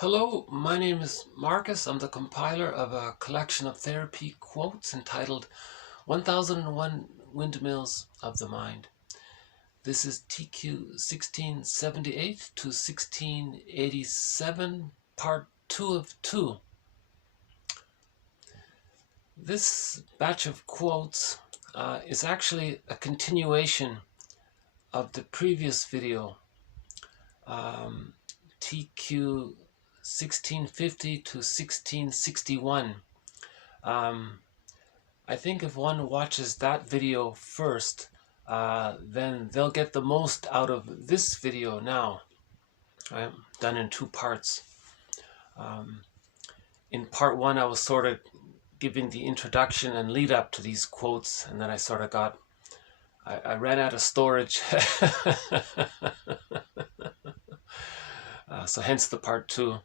Hello, my name is Marcus. I'm the compiler of a collection of therapy quotes entitled 1001 Windmills of the Mind. This is TQ 1678 to 1687, part 2 of 2. This batch of quotes is actually a continuation of the previous video, TQ 1650 to 1661. I think if one watches that video first, then they'll get the most out of this video now, right? Done in two parts. In part one, I was sort of giving the introduction and lead up to these quotes, and then I sort of I ran out of storage. So hence the part two.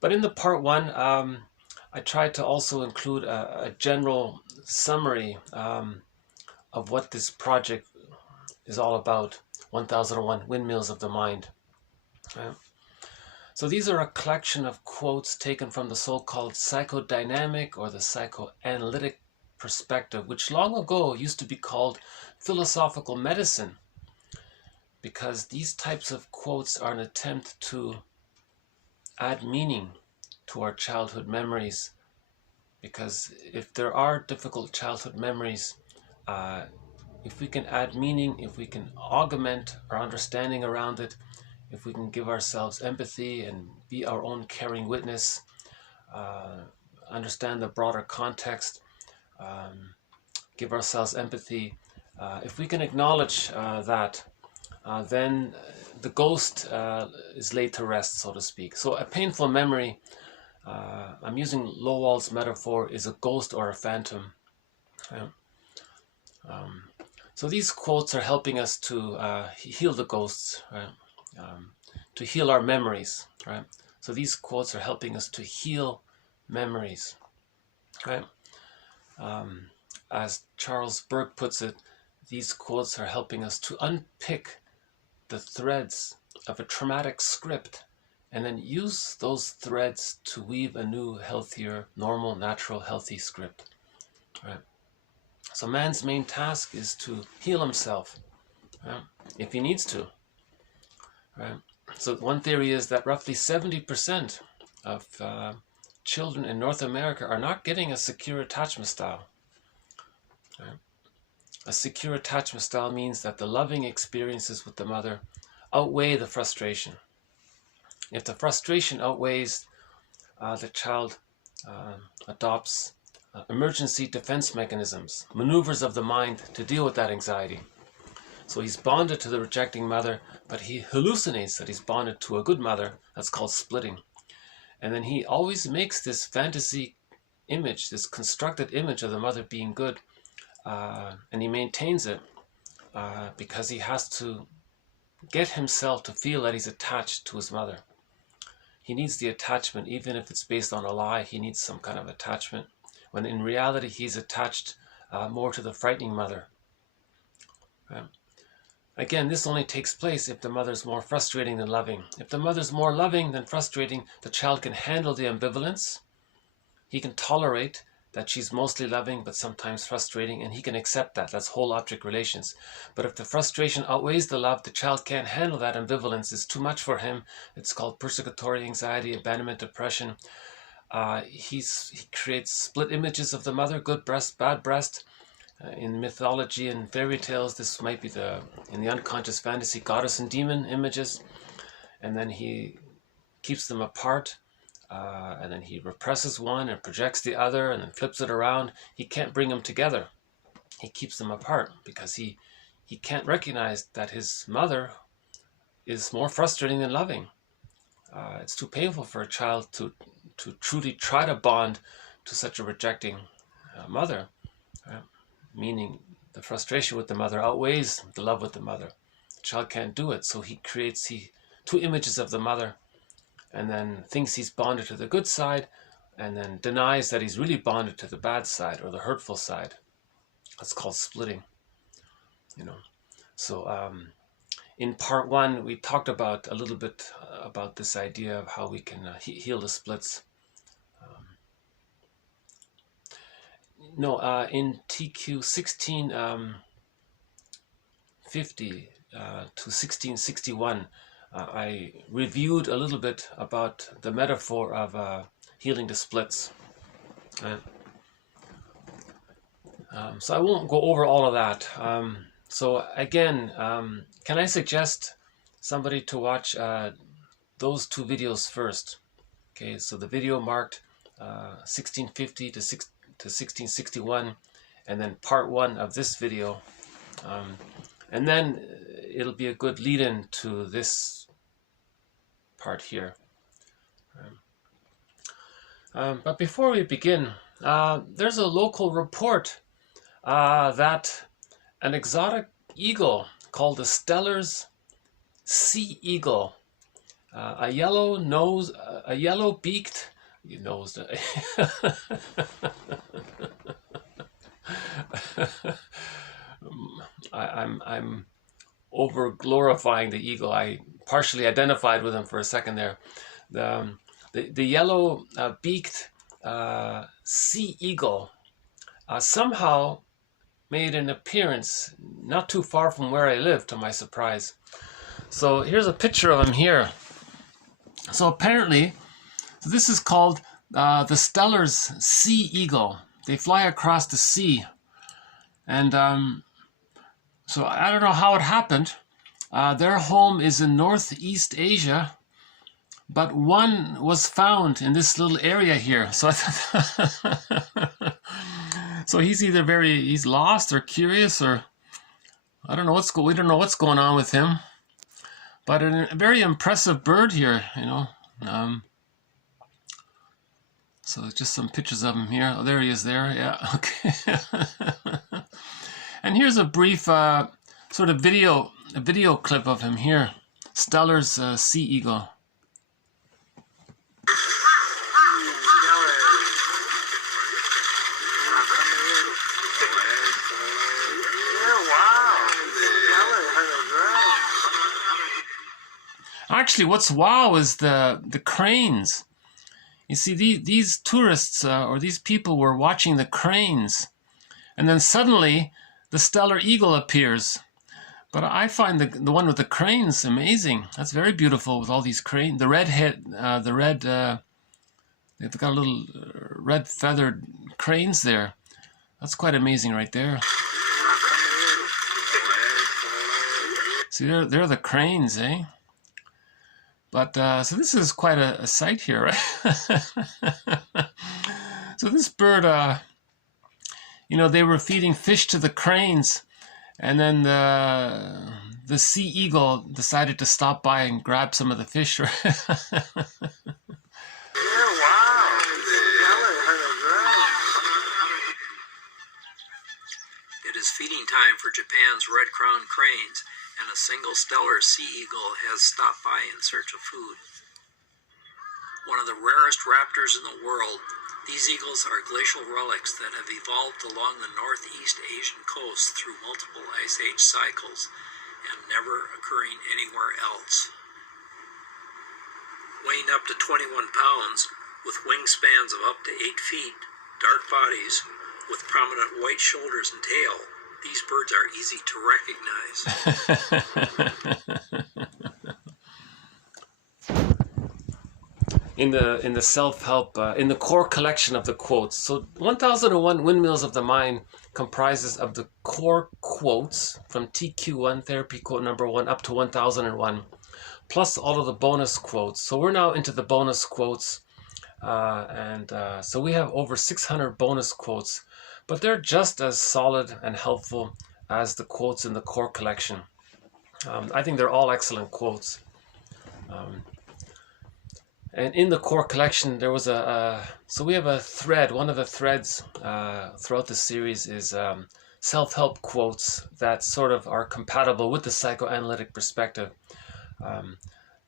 But in the part one, I tried to also include a general summary of what this project is all about, 1001 Windmills of the Mind. Right? So these are a collection of quotes taken from the so-called psychodynamic or the psychoanalytic perspective, which long ago used to be called philosophical medicine, because these types of quotes are an attempt to add meaning to our childhood memories. Because if there are difficult childhood memories, if we can add meaning, if we can augment our understanding around it, if we can give ourselves empathy and be our own caring witness, understand the broader context, give ourselves empathy, if we can acknowledge that, then the ghost is laid to rest, so to speak. So a painful memory, I'm using Lowell's metaphor, is a ghost or a phantom. Right? So these quotes are helping us to heal the ghosts, right? To heal our memories. Right? So these quotes are helping us to heal memories. Right? As Charles Berg puts it, these quotes are helping us to unpick the threads of a traumatic script and then use those threads to weave a new, healthier, normal, natural, healthy script. Right? So man's main task is to heal himself, right? If he needs to. Right? So one theory is that roughly 70% of children in North America are not getting a secure attachment style. Right? A secure attachment style means that the loving experiences with the mother outweigh the frustration. If the frustration outweighs, the child adopts emergency defense mechanisms, maneuvers of the mind to deal with that anxiety. So he's bonded to the rejecting mother, but he hallucinates that he's bonded to a good mother. That's called splitting. And then he always makes this fantasy image, this constructed image of the mother being good, and he maintains it because he has to get himself to feel that he's attached to his mother. He needs the attachment, even if it's based on a lie. He needs some kind of attachment, when in reality he's attached more to the frightening mother. Right? Again, this only takes place if the mother's more frustrating than loving. If the mother's more loving than frustrating, the child can handle the ambivalence. He can tolerate that she's mostly loving but sometimes frustrating, and he can accept that. That's whole object relations. But if the frustration outweighs the love, the child can't handle that ambivalence. It's too much for him. It's called persecutory anxiety, abandonment, depression. He creates split images of the mother, good breast, bad breast. In mythology and fairy tales, this might be in the unconscious fantasy, goddess and demon images. And then he keeps them apart. And then he represses one and projects the other and then flips it around. He can't bring them together. He keeps them apart because he can't recognize that his mother is more frustrating than loving. It's too painful for a child to truly try to bond to such a rejecting mother. Right? Meaning the frustration with the mother outweighs the love with the mother. The child can't do it, so he creates two images of the mother, and then thinks he's bonded to the good side, and then denies that he's really bonded to the bad side or the hurtful side. That's called splitting. So in part one, we talked about a little bit about this idea of how we can heal the splits. In TQ 1650 to 1661, I reviewed a little bit about the metaphor of healing the splits. So I won't go over all of that. So again, can I suggest somebody to watch those two videos first? Okay, so the video marked 1650 to 1661, and then part one of this video. And then it'll be a good lead-in to this part here. But before we begin, there's a local report that an exotic eagle called the Steller's sea eagle, a yellow-beaked nose. I'm over glorifying the eagle. I partially identified with him for a second there. The yellow beaked sea eagle somehow made an appearance not too far from where I live, to my surprise. So here's a picture of him here. So apparently, this is called the Steller's sea eagle. They fly across the sea. And so I don't know how it happened. Their home is in Northeast Asia, but one was found in this little area here. So so he's either he's lost or curious, or I don't know we don't know what's going on with him. But a very impressive bird here, you know. So just some pictures of him here. Oh, there he is there. Yeah, okay. And here's a brief sort of video clip of him here. Steller's sea eagle. Actually, what's wow is the cranes. You see, these tourists or these people were watching the cranes, and then suddenly the Steller eagle appears. But I find the one with the cranes amazing. That's very beautiful with all these cranes. The red head, they've got a little red feathered cranes there. That's quite amazing right there. See, they're the cranes, eh? But so this is quite a sight here, right? So this bird, you know, they were feeding fish to the cranes, and then the sea eagle decided to stop by and grab some of the fish. Yeah, wow. It is feeding time for Japan's red-crowned cranes, and a single Steller sea eagle has stopped by in search of food. One of the rarest raptors in the world, these eagles are glacial relics that have evolved along the Northeast Asian coast through multiple ice age cycles and never occurring anywhere else. Weighing up to 21 pounds, with wingspans of up to 8 feet, dark bodies, with prominent white shoulders and tail, these birds are easy to recognize. In the self-help, in the core collection of the quotes. So 1001 Windmills of the Mind comprises of the core quotes from TQ1, therapy quote number 1, up to 1001, plus all of the bonus quotes. So we're now into the bonus quotes, so we have over 600 bonus quotes, but they're just as solid and helpful as the quotes in the core collection. I think they're all excellent quotes. And in the core collection, there was so we have a thread. One of the threads throughout the series is self-help quotes that sort of are compatible with the psychoanalytic perspective.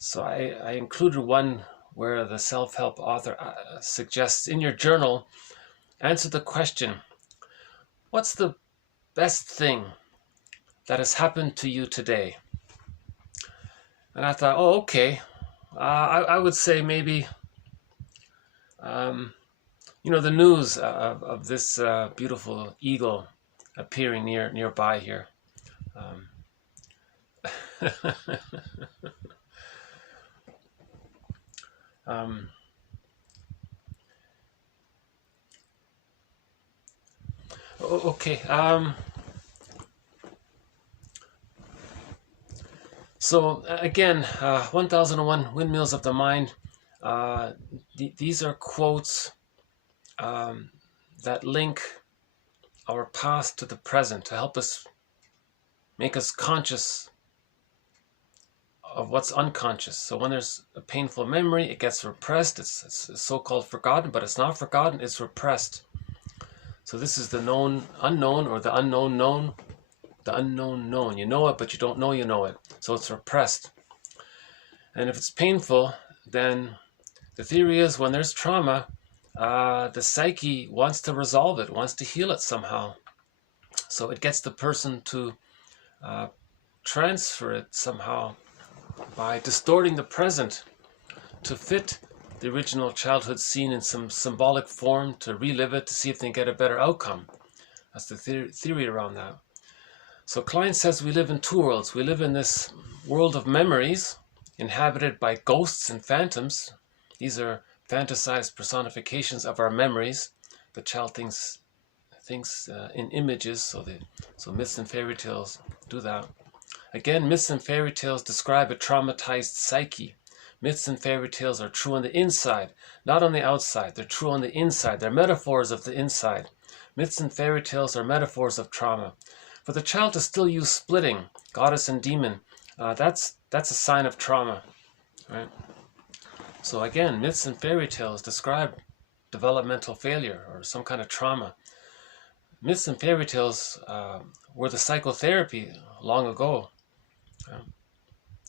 So I included one where the self-help author suggests, in your journal, answer the question, what's the best thing that has happened to you today? And I thought, oh, okay. I would say maybe, the news of this beautiful eagle appearing nearby here. Okay. So again, 1001 Windmills of the Mind. These are quotes that link our past to the present to help us make us conscious of what's unconscious. So when there's a painful memory, it gets repressed. It's so-called forgotten, but it's not forgotten, it's repressed. So this is the known unknown, or the unknown known. The unknown known. You know it, but you don't know you know it. So it's repressed. And if it's painful, then the theory is when there's trauma, the psyche wants to resolve it, wants to heal it somehow. So it gets the person to transfer it somehow by distorting the present to fit the original childhood scene in some symbolic form, to relive it, to see if they can get a better outcome. That's the theory around that. So Klein says we live in two worlds. We live in this world of memories inhabited by ghosts and phantoms. These are fantasized personifications of our memories. The child thinks in images, so myths and fairy tales do that. Again, myths and fairy tales describe a traumatized psyche. Myths and fairy tales are true on the inside, not on the outside. They're true on the inside. They're metaphors of the inside. Myths and fairy tales are metaphors of trauma. For the child to still use splitting, goddess and demon, that's a sign of trauma, right? So again, myths and fairy tales describe developmental failure or some kind of trauma. Myths and fairy tales were the psychotherapy long ago.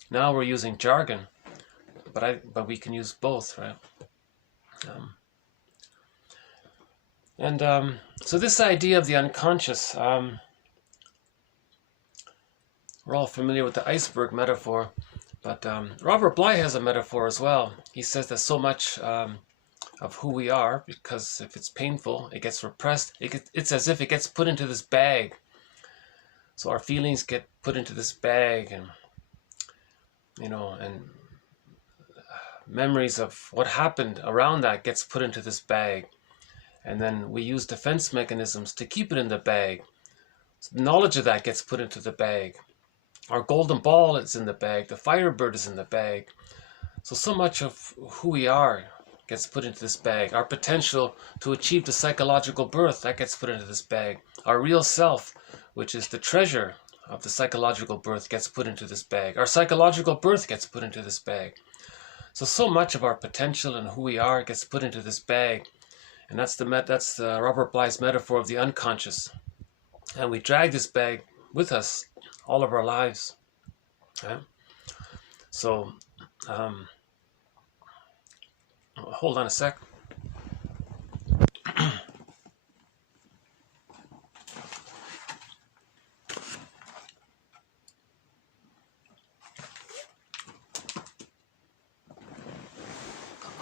Now we're using jargon, but we can use both, right? So this idea of the unconscious, we're all familiar with the iceberg metaphor, but Robert Bly has a metaphor as well. He says that so much of who we are, because if it's painful, it gets repressed. It's as if it gets put into this bag. So our feelings get put into this bag, and memories of what happened around that gets put into this bag. And then we use defense mechanisms to keep it in the bag. So knowledge of that gets put into the bag. Our golden ball is in the bag. The firebird is in the bag. So much of who we are gets put into this bag. Our potential to achieve the psychological birth, that gets put into this bag. Our real self, which is the treasure of the psychological birth, gets put into this bag. Our psychological birth gets put into this bag. So much of our potential and who we are gets put into this bag. And that's Robert Bly's metaphor of the unconscious. And we drag this bag with us all of our lives. Right? So, hold on a sec.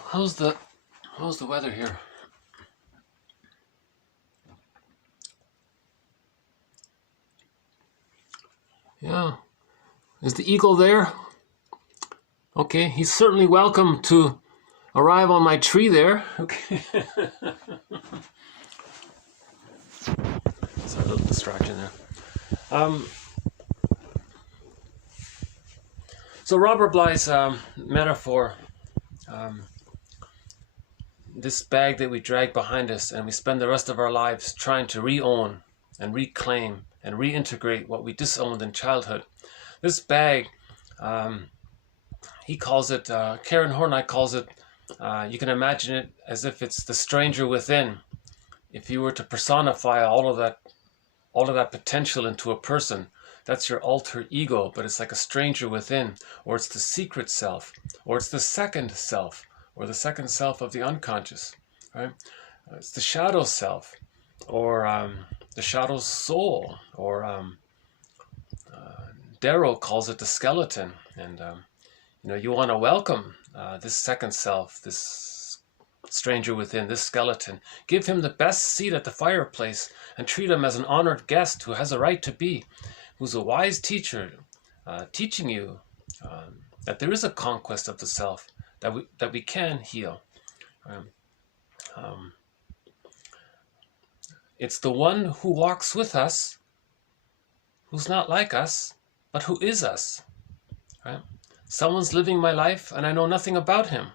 How's the weather here? Yeah. Is the eagle there? Okay, he's certainly welcome to arrive on my tree there. Okay. Sorry, a little distraction there. So Robert Bly's metaphor, this bag that we drag behind us, and we spend the rest of our lives trying to re-own and reclaim and reintegrate what we disowned in childhood. This bag, he calls it, Karen Horney calls it, you can imagine it as if it's the stranger within. If you were to personify all of that potential into a person, that's your alter ego, but it's like a stranger within, or it's the secret self, or it's the second self, or the second self of the unconscious, right? It's the shadow self, or the shadow's soul, or Darrow calls it the skeleton, and you want to welcome this second self, this stranger within, this skeleton. Give him the best seat at the fireplace and treat him as an honored guest who has a right to be, who's a wise teacher, teaching you that there is a conquest of the self, that we can heal. It's the one who walks with us, who's not like us, but who is us. Right? Someone's living my life and I know nothing about him.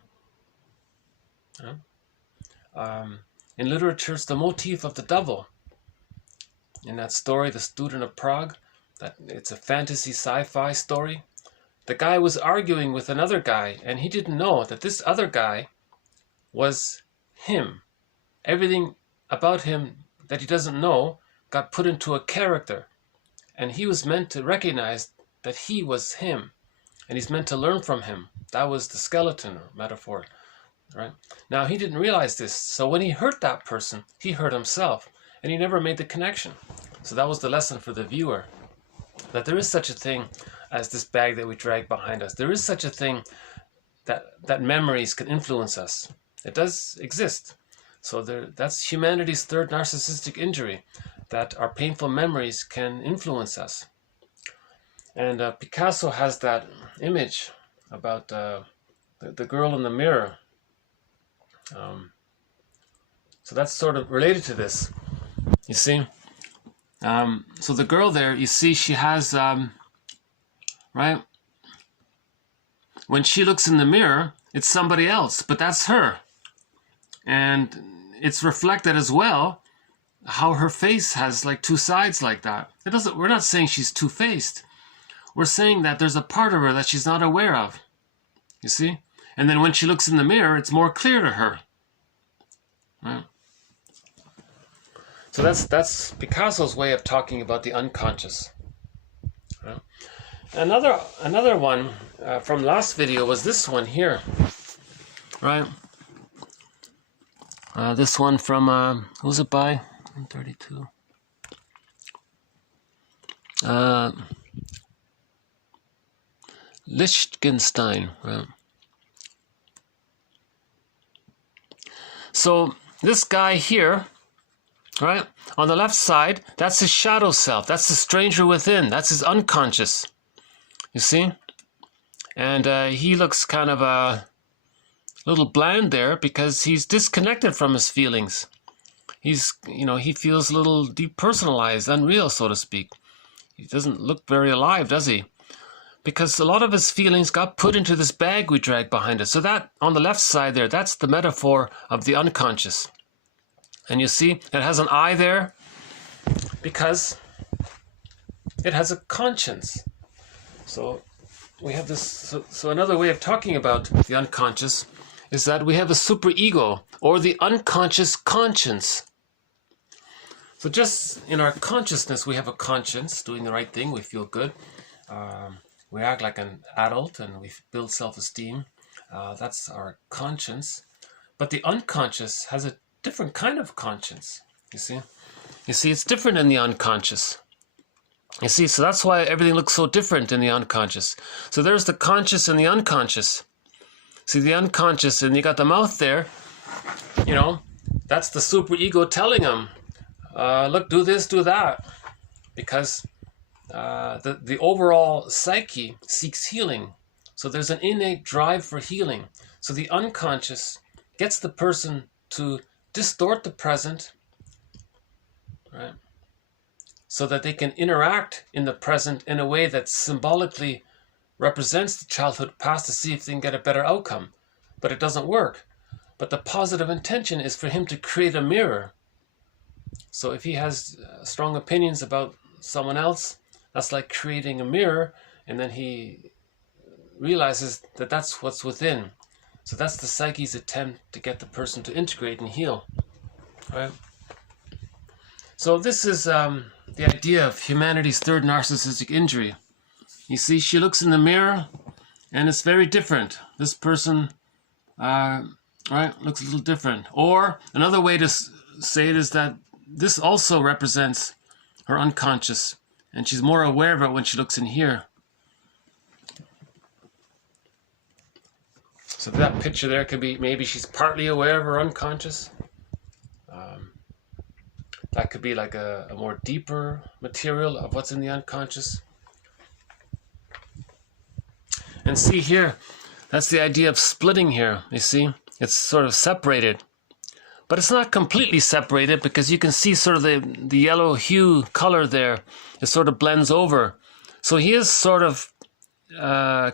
In literature, it's the motif of the devil. In that story, The Student of Prague, that it's a fantasy sci-fi story. The guy was arguing with another guy, and he didn't know that this other guy was him. Everything about him that he doesn't know got put into a character, and he was meant to recognize that he was him, and he's meant to learn from him. That was the skeleton metaphor, right? Now, he didn't realize this, so when he hurt that person, he hurt himself, and he never made the connection. So that was the lesson for the viewer, that there is such a thing as this bag that we drag behind us. There is such a thing that memories can influence us. It does exist. So that's humanity's third narcissistic injury, that our painful memories can influence us. And Picasso has that image about the girl in the mirror. So that's sort of related to this, you see. So the girl there, you see, she has, right? When she looks in the mirror, it's somebody else, but that's her. And it's reflected as well how her face has like two sides like that. We're not saying she's two-faced. We're saying that there's a part of her that she's not aware of. You see? And then when she looks in the mirror, it's more clear to her. Right? So that's Picasso's way of talking about the unconscious. Right? Another one from last video was this one here. Right? This one from, who's it by? 132. Lichtenstein. Right? So this guy here, right, on the left side, that's his shadow self. That's the stranger within. That's his unconscious. You see? And he looks kind of a little bland there because he's disconnected from his feelings. He's, he feels a little depersonalized, unreal, so to speak. He doesn't look very alive, does he? Because a lot of his feelings got put into this bag we drag behind us. So that, on the left side there, that's the metaphor of the unconscious. And you see, it has an eye there because it has a conscience. So we have this. So another way of talking about the unconscious is that we have a superego, or the unconscious conscience. So just in our consciousness, we have a conscience, doing the right thing. We feel good. We act like an adult, and we build self-esteem. That's our conscience. But the unconscious has a different kind of conscience. You see, it's different in the unconscious. You see, so that's why everything looks so different in the unconscious. So there's the conscious and the unconscious. See, the unconscious, and you got the mouth there, that's the superego telling him, look, do this, do that. Because the overall psyche seeks healing. So there's an innate drive for healing. So the unconscious gets the person to distort the present, right? So that they can interact in the present in a way that symbolically represents the childhood past to see if they can get a better outcome. But it doesn't work. But the positive intention is for him to create a mirror. So if he has strong opinions about someone else, that's like creating a mirror, and then he realizes that that's what's within. So that's the psyche's attempt to get the person to integrate and heal. Right? So this is the idea of humanity's third narcissistic injury. You see, she looks in the mirror, and it's very different. This person, looks a little different. Or another way to say it is that this also represents her unconscious, and she's more aware of it when she looks in here. So that picture there could be, maybe she's partly aware of her unconscious. That could be like a more deeper material of what's in the unconscious. And see here, that's the idea of splitting here, you see? It's sort of separated. But it's not completely separated, because you can see sort of the yellow hue color there. It sort of blends over. So he is sort of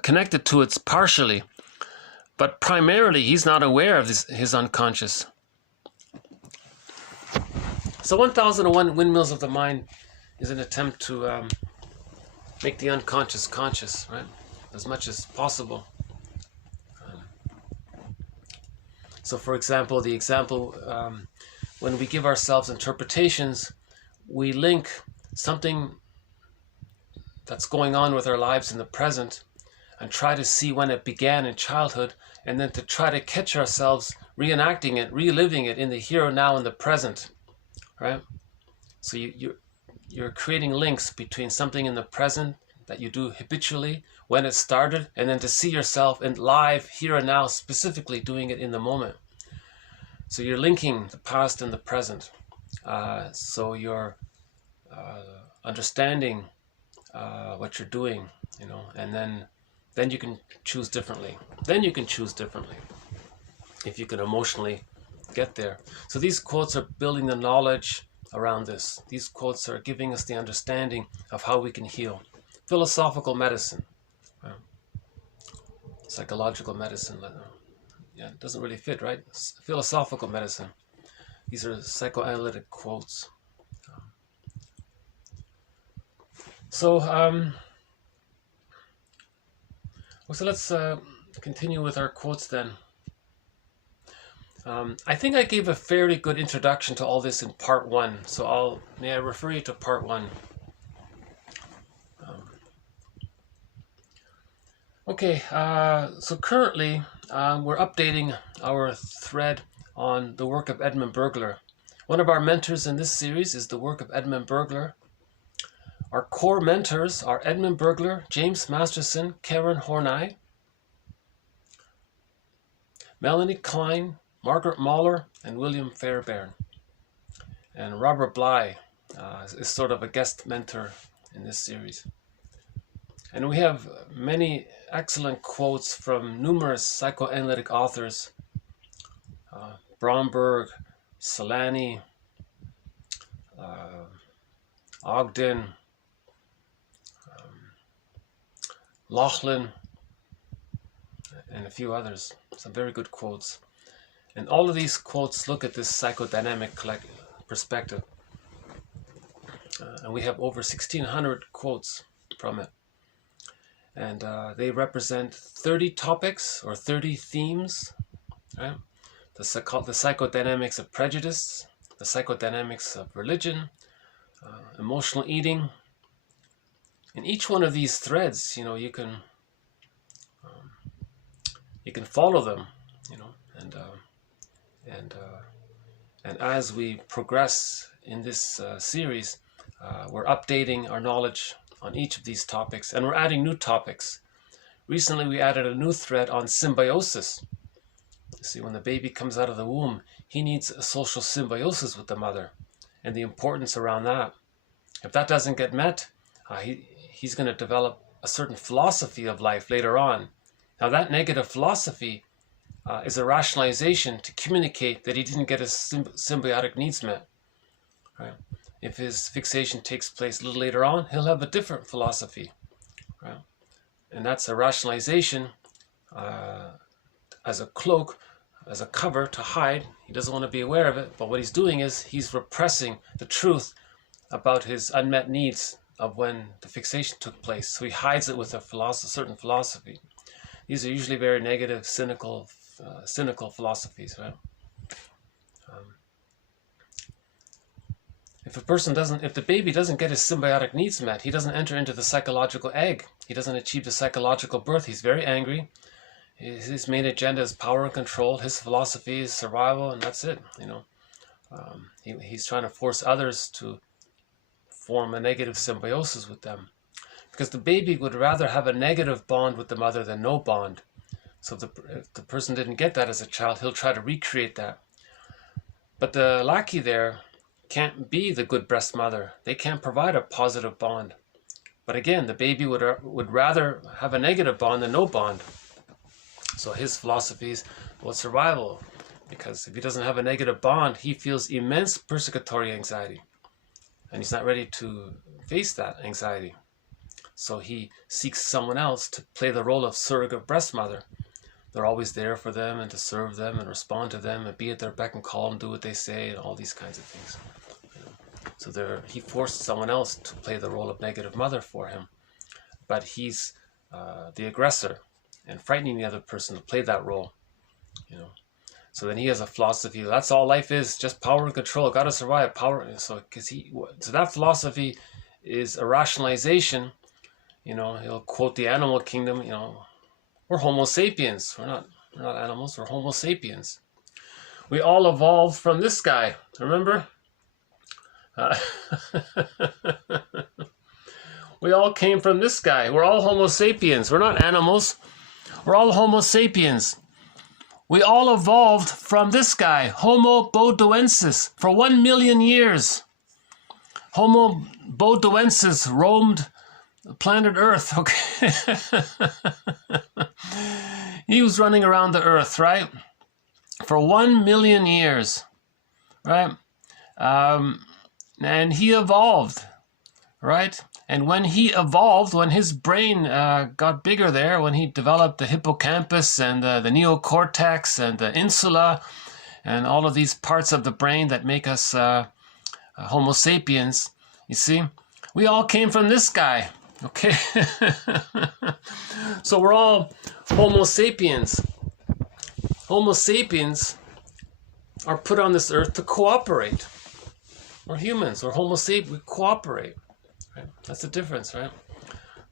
connected to it partially. But primarily, he's not aware of his unconscious. So 1001 Windmills of the Mind is an attempt to make the unconscious conscious, right? As much as possible. So for example, when we give ourselves interpretations, we link something that's going on with our lives in the present and try to see when it began in childhood, and then to try to catch ourselves reenacting it, reliving it in the here and now in the present, right? So you're creating links between something in the present that you do habitually when it started, and then to see yourself in live here and now, specifically doing it in the moment. So you're linking the past and the present. So you're understanding what you're doing, you know, and then you can choose differently. Then you can choose differently if you can emotionally get there. So these quotes are building the knowledge around this. These quotes are giving us the understanding of how we can heal. Philosophical medicine, psychological medicine. Yeah, it doesn't really fit, right? Philosophical medicine. These are psychoanalytic quotes. So let's continue with our quotes then. I think I gave a fairly good introduction to all this in part 1, so may I refer you to part 1. Okay, so currently we're updating our thread on the work of Edmund Bergler. One of our mentors in this series is the work of Edmund Bergler. Our core mentors are Edmund Bergler, James Masterson, Karen Horney, Melanie Klein, Margaret Mahler, and William Fairbairn. And Robert Bly is sort of a guest mentor in this series. And we have many excellent quotes from numerous psychoanalytic authors. Bromberg, Solani, Ogden, Laughlin, and a few others. Some very good quotes. And all of these quotes look at this psychodynamic perspective. And we have over 1,600 quotes from it. And they represent 30 topics or 30 themes, right? The psychodynamics of prejudice, the psychodynamics of religion, emotional eating. In each one of these threads, you know, you can follow them, you know, and as we progress in this series, we're updating our knowledge on each of these topics, and we're adding new topics. Recently, we added a new thread on symbiosis. You see, when the baby comes out of the womb, he needs a social symbiosis with the mother, and the importance around that. If that doesn't get met, he's going to develop a certain philosophy of life later on. Now, that negative philosophy is a rationalization to communicate that he didn't get his symbiotic needs met. Right? If his fixation takes place a little later on, he'll have a different philosophy. Right? And that's a rationalization as a cloak, as a cover to hide. He doesn't want to be aware of it, but what he's doing is he's repressing the truth about his unmet needs of when the fixation took place. So he hides it with a certain philosophy. These are usually very negative, cynical philosophies, right? If the baby doesn't get his symbiotic needs met, he doesn't enter into the psychological egg. He doesn't achieve the psychological birth. He's very angry. His main agenda is power and control. His philosophy is survival, and that's it. You know, he's trying to force others to form a negative symbiosis with them, because the baby would rather have a negative bond with the mother than no bond. So if the person didn't get that as a child, he'll try to recreate that. But the lackey there can't be the good breast mother. They can't provide a positive bond. But again, the baby would rather have a negative bond than no bond. So his philosophy is, well, survival. Because if he doesn't have a negative bond, he feels immense persecutory anxiety. And he's not ready to face that anxiety. So he seeks someone else to play the role of surrogate breast mother. They're always there for them and to serve them and respond to them and be at their beck and call and do what they say and all these kinds of things. So he forced someone else to play the role of negative mother for him. But he's the aggressor and frightening the other person to play that role. So then he has a philosophy. That's all life is, just power and control. Got to survive, power. So that philosophy is a rationalization. He'll quote the animal kingdom. We're Homo sapiens. We're not animals. We're Homo sapiens. We all evolved from this guy. Remember? We all came from this guy. We're all Homo sapiens. We're not animals. We're all Homo sapiens. We all evolved from this guy, Homo bodoensis, for 1 million years. Homo bodoensis roamed planet Earth, okay? He was running around the Earth, right? For 1 million years, right? And he evolved, right? And when he evolved, when his brain got bigger there, when he developed the hippocampus and the neocortex and the insula and all of these parts of the brain that make us Homo sapiens, you see, we all came from this guy, okay? So we're all Homo sapiens. Homo sapiens are put on this earth to cooperate. We're humans, we're Homo sapiens, we cooperate. Right? That's the difference, right?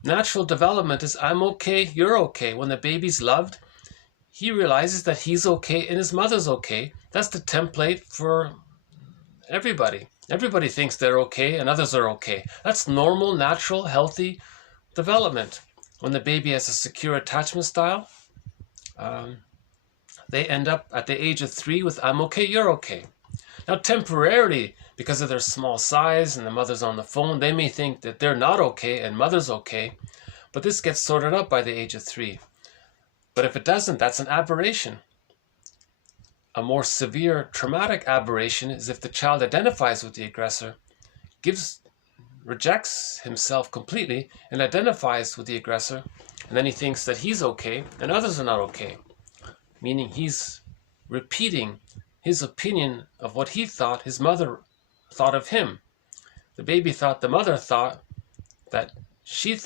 Natural development is I'm okay, you're okay. When the baby's loved, he realizes that he's okay and his mother's okay. That's the template for everybody. Everybody thinks they're okay and others are okay. That's normal, natural, healthy development. When the baby has a secure attachment style, they end up at the age of 3 with I'm okay, you're okay. Now temporarily, because of their small size and the mother's on the phone, they may think that they're not okay and mother's okay, but this gets sorted out by the age of 3. But if it doesn't, that's an aberration. A more severe traumatic aberration is if the child identifies with the aggressor, rejects himself completely and identifies with the aggressor, and then he thinks that he's okay and others are not okay, meaning he's repeating his opinion of what he thought his mother thought of him. The baby thought the mother thought that she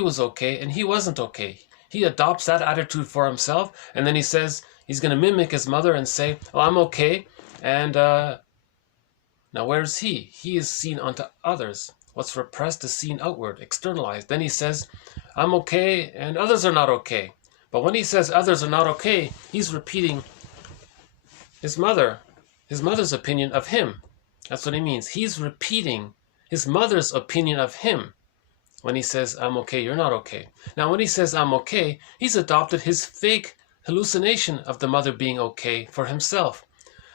was okay and he wasn't okay. He adopts that attitude for himself, and then he says he's going to mimic his mother and say, oh, I'm okay. And now where's he? He is seen unto others. What's repressed is seen outward, externalized. Then he says, I'm okay and others are not okay. But when he says others are not okay, he's repeating his mother's opinion of him. That's what he means. He's repeating his mother's opinion of him when he says, I'm okay, you're not okay. Now, when he says, I'm okay, he's adopted his fake hallucination of the mother being okay for himself.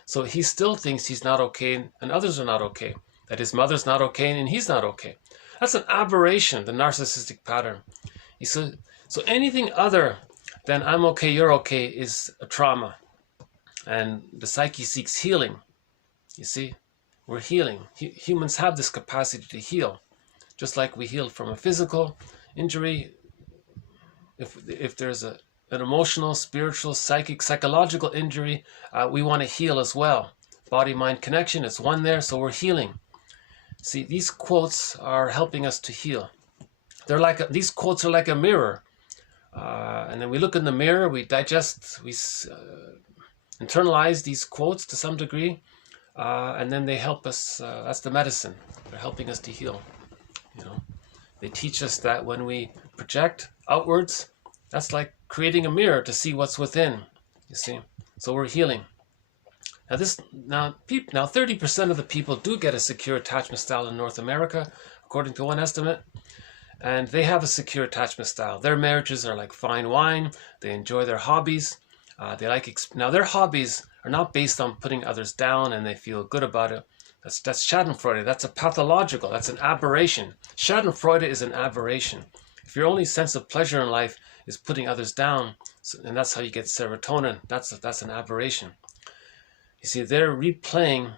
So he still thinks he's not okay and others are not okay, that his mother's not okay and he's not okay. That's an aberration, the narcissistic pattern. So anything other than I'm okay, you're okay is a trauma. And the psyche seeks healing. You see, we're healing. Humans have this capacity to heal. Just like we heal from a physical injury, if there's an emotional, spiritual, psychic, psychological injury, we want to heal as well. Body-mind connection, it's one there, so we're healing. See, these quotes are helping us to heal. These quotes are like a mirror. And then we look in the mirror, we digest, we internalize these quotes to some degree, and then they help us. That's the medicine. They're helping us to heal. They teach us that when we project outwards, that's like creating a mirror to see what's within. You see, so we're healing. Now 30% of the people do get a secure attachment style in North America, according to one estimate, and they have a secure attachment style. Their marriages are like fine wine. They enjoy their hobbies. They like now their hobbies are not based on putting others down and they feel good about it. That's Schadenfreude. That's a pathological. That's an aberration. Schadenfreude is an aberration. If your only sense of pleasure in life is putting others down, and that's how you get serotonin, that's an aberration. You see, they're replaying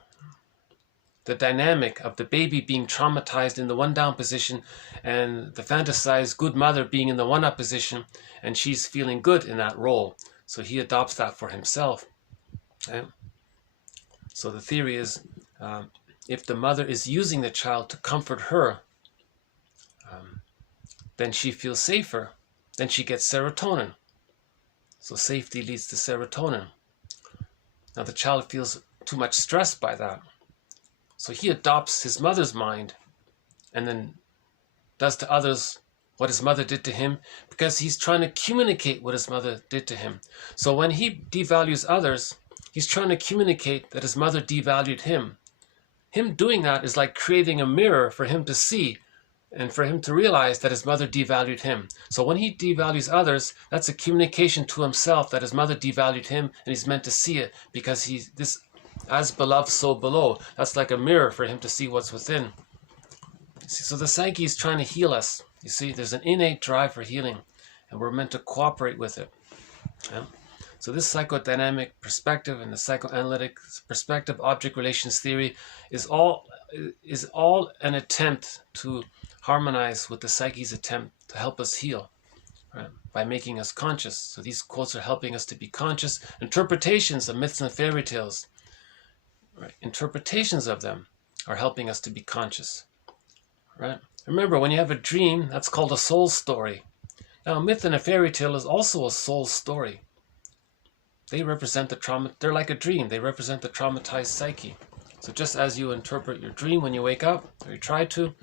the dynamic of the baby being traumatized in the one down position and the fantasized good mother being in the one up position, and she's feeling good in that role. So he adopts that for himself. Okay? So the theory is, if the mother is using the child to comfort her, then she feels safer. Then she gets serotonin. So safety leads to serotonin. Now the child feels too much stress by that. So he adopts his mother's mind and then does to others what his mother did to him, because he's trying to communicate what his mother did to him. So when he devalues others, he's trying to communicate that his mother devalued him. Him doing that is like creating a mirror for him to see and for him to realize that his mother devalued him. So when he devalues others, that's a communication to himself that his mother devalued him, and he's meant to see it because he's this as beloved, so below. That's like a mirror for him to see what's within. See, so the psyche is trying to heal us. You see, there's an innate drive for healing, and we're meant to cooperate with it. Yeah? So this psychodynamic perspective and the psychoanalytic perspective object relations theory is all an attempt to harmonize with the psyche's attempt to help us heal, right, by making us conscious. So these quotes are helping us to be conscious. Interpretations of myths and fairy tales, right, interpretations of them are helping us to be conscious. Right? Remember, when you have a dream, that's called a soul story. Now, a myth and a fairy tale is also a soul story. They represent the trauma. They're like a dream. They represent the traumatized psyche. So just as you interpret your dream when you wake up, or you try to,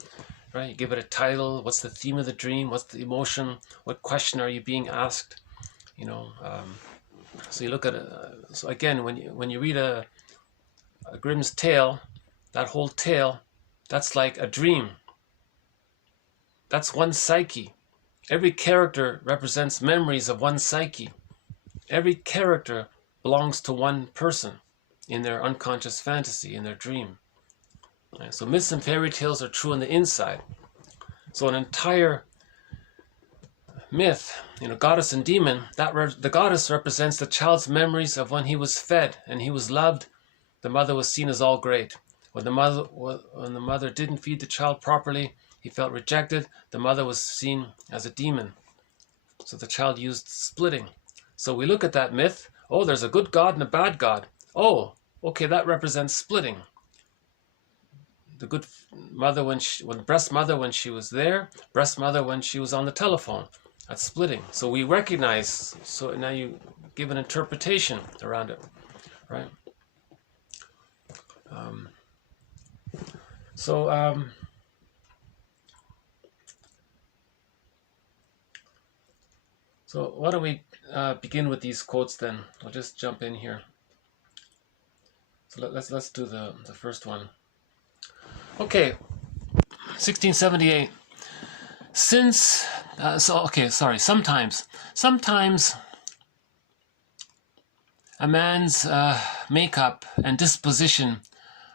right? You give it a title. What's the theme of the dream? What's the emotion? What question are you being asked? You know. So you look at it. So again, when you read a Grimm's tale, that whole tale, that's like a dream. That's one psyche. Every character represents memories of one psyche. Every character belongs to one person in their unconscious fantasy, in their dream. Right? So myths and fairy tales are true on the inside. So an entire myth, goddess and demon, the goddess represents the child's memories of when he was fed and he was loved. The mother was seen as all great. When the mother didn't feed the child properly, he felt rejected. The mother was seen as a demon. So the child used splitting. So we look at that myth. Oh, there's a good God and a bad God. Oh, okay, that represents splitting. The good mother breast mother when she was there, breast mother when she was on the telephone. That's splitting. So we recognize. So now you give an interpretation around it, right? So why don't we begin with these quotes then? I'll just jump in here. So let's do the first one. Okay, 1678. Sometimes a man's makeup and disposition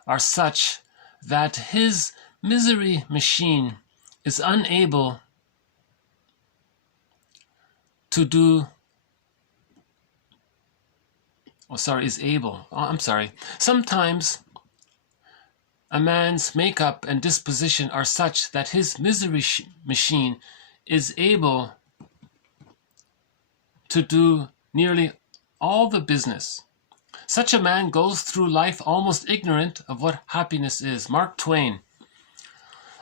are such that his misery machine is unable to do, Sometimes a man's makeup and disposition are such that his misery machine is able to do nearly all the business. Such a man goes through life almost ignorant of what happiness is. Mark Twain.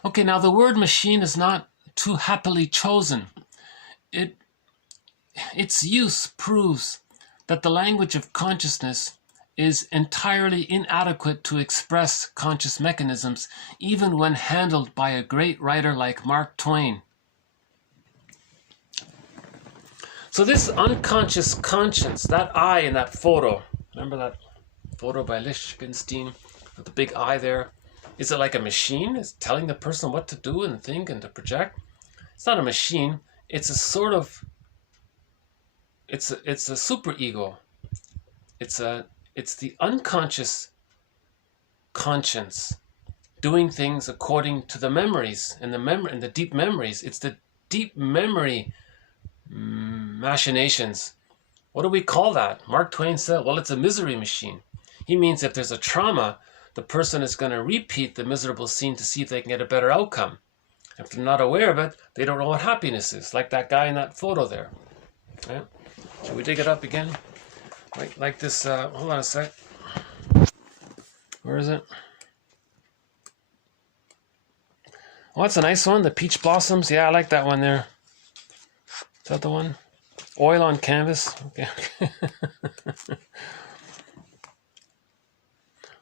Okay, now the word machine is not too happily chosen. Its use proves that the language of consciousness is entirely inadequate to express conscious mechanisms, even when handled by a great writer like Mark Twain. So this unconscious conscience, that eye in that photo, remember that photo by Lichtenstein with the big eye there? Is it like a machine? Is it telling the person what to do and think and to project? It's not a machine. It's a sort of, it's a super ego. It's the unconscious conscience doing things according to the memories and the deep memories. It's the deep memory machinations. What do we call that? Mark Twain said, well, it's a misery machine. He means if there's a trauma, the person is going to repeat the miserable scene to see if they can get a better outcome. If they're not aware of it, they don't know what happiness is, like that guy in that photo there. Right? Should we dig it up again? Like this, hold on a sec. Where is it? Oh, that's a nice one, the peach blossoms. Yeah, I like that one there. Is that the one? Oil on canvas. Okay.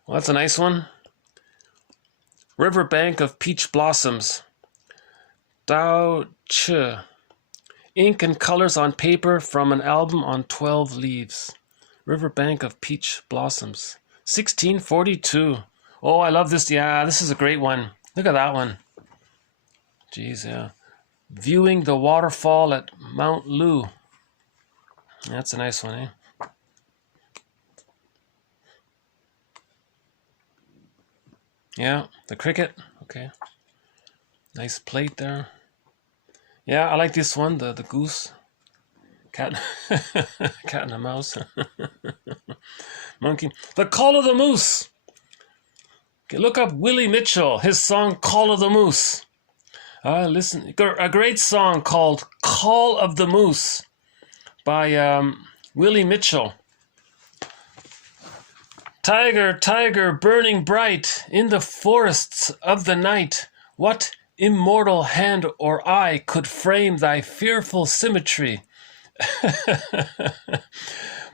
Well, that's a nice one. Riverbank of peach blossoms. Dao Che. Ink and colors on paper from an album on 12 leaves. Riverbank of peach blossoms. 1642. Oh, I love this. Yeah, this is a great one. Look at that one. Jeez, yeah. Viewing the waterfall at Mount Lu. That's a nice one, eh? Yeah, the cricket. Okay. Nice plate there. Yeah, I like this one, the goose. Cat, cat and a mouse. Monkey. The Call of the Moose. Okay, look up Willie Mitchell, his song Call of the Moose. Listen, a great song called Call of the Moose by Willie Mitchell. Tiger, tiger, burning bright in the forests of the night, what immortal hand or eye could frame thy fearful symmetry?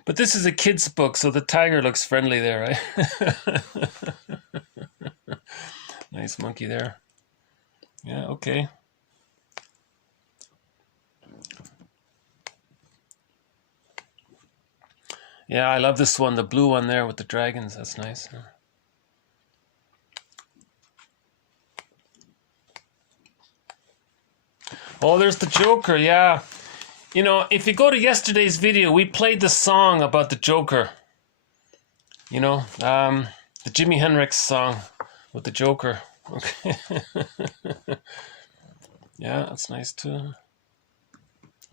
But this is a kid's book, so the tiger looks friendly there, right? Nice monkey there. Yeah, okay. Yeah, I love this one, the blue one there with the dragons. That's nice. Oh, there's the Joker, yeah. You know, if you go to yesterday's video, we played the song about the Joker. You know, the Jimi Hendrix song with the Joker. Okay. Yeah, that's nice too.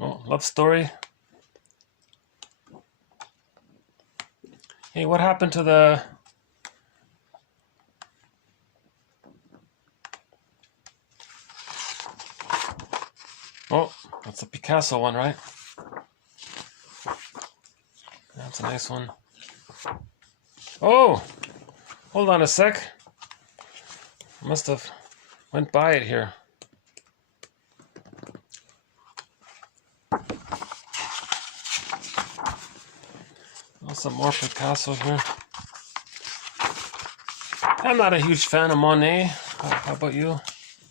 Oh, love story. Hey, what happened to the... Oh, that's a Picasso one, right? That's a nice one. Oh, hold on a sec. I must have went by it here. Oh, some more Picasso here. I'm not a huge fan of Monet. How about you?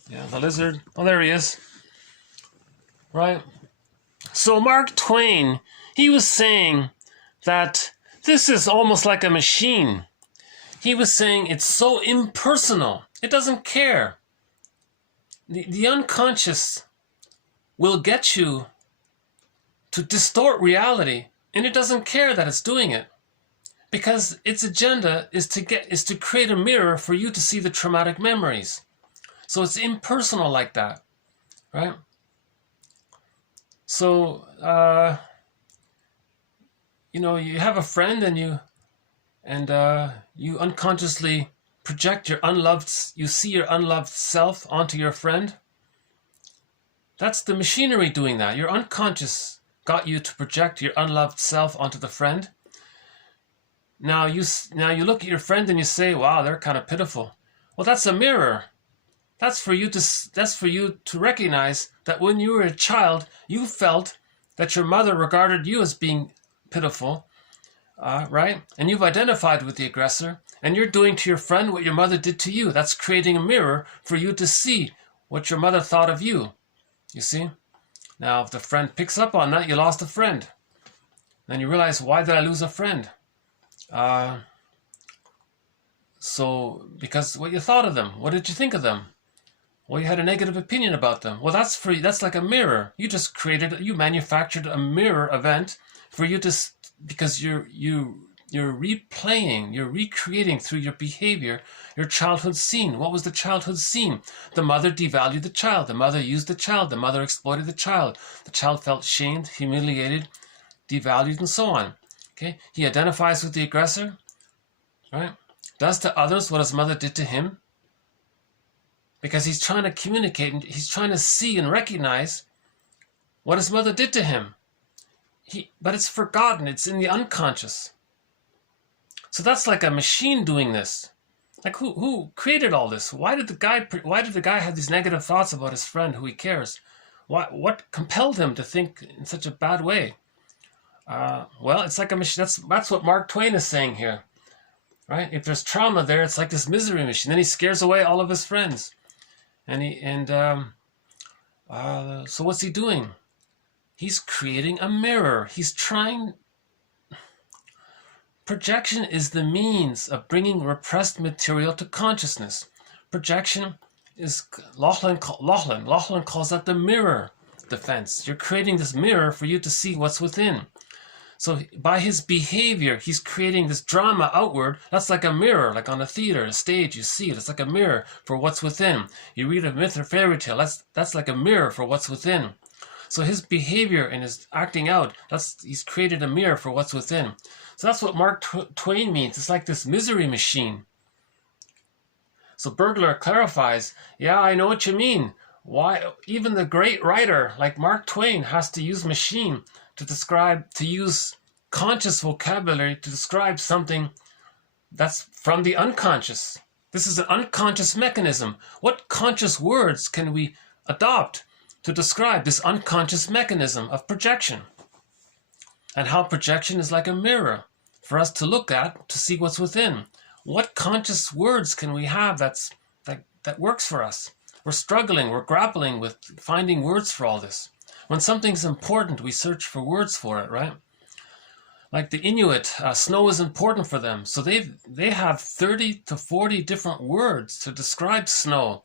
Yeah, the lizard. Oh, there he is. Right? So Mark Twain, he was saying that this is almost like a machine. He was saying it's so impersonal. It doesn't care. The unconscious will get you to distort reality, and it doesn't care that it's doing it, because its agenda is to create a mirror for you to see the traumatic memories. So it's impersonal like that, right? So you know, you have a friend and you unconsciously project your unloved, you see your unloved self onto your friend. That's the machinery doing that. Your unconscious got you to project your unloved self onto the friend. Now you look at your friend and you say, wow, they're kind of pitiful. Well, that's a mirror. That's for you to recognize that when you were a child, you felt that your mother regarded you as being pitiful, right? And you've identified with the aggressor, and you're doing to your friend what your mother did to you. That's creating a mirror for you to see what your mother thought of you. You see? Now, if the friend picks up on that, you lost a friend. Then you realize, why did I lose a friend? So, because what you thought of them, what did you think of them? Well, you had a negative opinion about them. Well, that's like a mirror. You manufactured a mirror event for you to, because you're replaying, you're recreating through your behavior your childhood scene. What was the childhood scene? The mother devalued the child. The mother used the child. The mother exploited the child. The child felt shamed, humiliated, devalued, and so on. Okay, he identifies with the aggressor, right? Does to others what his mother did to him, because he's trying to communicate and he's trying to see and recognize what his mother did to him. But it's forgotten. It's in the unconscious. So that's like a machine doing this. Like who created all this? Why did the guy have these negative thoughts about his friend who he cares? What compelled him to think in such a bad way? Well, it's like a machine. That's what Mark Twain is saying here, right? If there's trauma there, it's like this misery machine. Then he scares away all of his friends, so what's he doing? He's creating a mirror. Projection is the means of bringing repressed material to consciousness. Projection is, Laughlin calls that the mirror defense. You're creating this mirror for you to see what's within. So by his behavior, he's creating this drama outward. That's like a mirror, like on a theater, a stage, you see it. It's like a mirror for what's within. You read a myth or fairy tale, that's like a mirror for what's within. So his behavior and his acting out, he's created a mirror for what's within. So that's what Mark Twain means. It's like this misery machine. So Bergler clarifies, yeah, I know what you mean. Why even the great writer like Mark Twain has to use machine to use conscious vocabulary to describe something that's from the unconscious. This is an unconscious mechanism. What conscious words can we adopt to describe this unconscious mechanism of projection? And how projection is like a mirror for us to look at to see what's within. What conscious words can we have that works for us? We're struggling, we're grappling with finding words for all this. When something's important, we search for words for it, right? Like the Inuit, snow is important for them. So they have 30 to 40 different words to describe snow.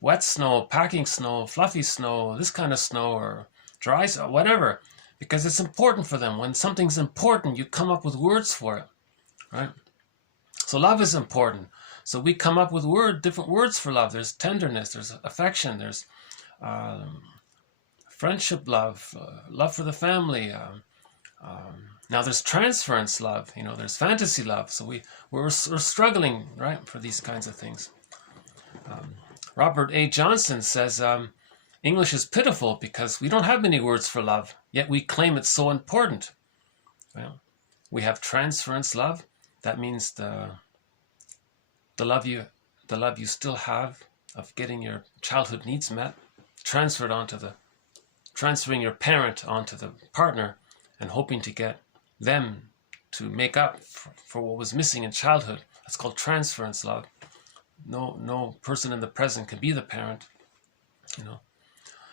Wet snow, packing snow, fluffy snow, this kind of snow, or dry snow, whatever. Because it's important for them. When something's important, you come up with words for it, right? So love is important. So we come up with different words for love. There's tenderness, there's affection, there's friendship love, love for the family. Now there's transference love, there's fantasy love. So we're struggling, right, for these kinds of things. Robert A. Johnson says, English is pitiful because we don't have many words for love, yet we claim it's so important. Well, we have transference love. That means the love you still have of getting your childhood needs met, transferring your parent onto the partner and hoping to get them to make up for what was missing in childhood. That's called transference love. No person in the present can be the parent,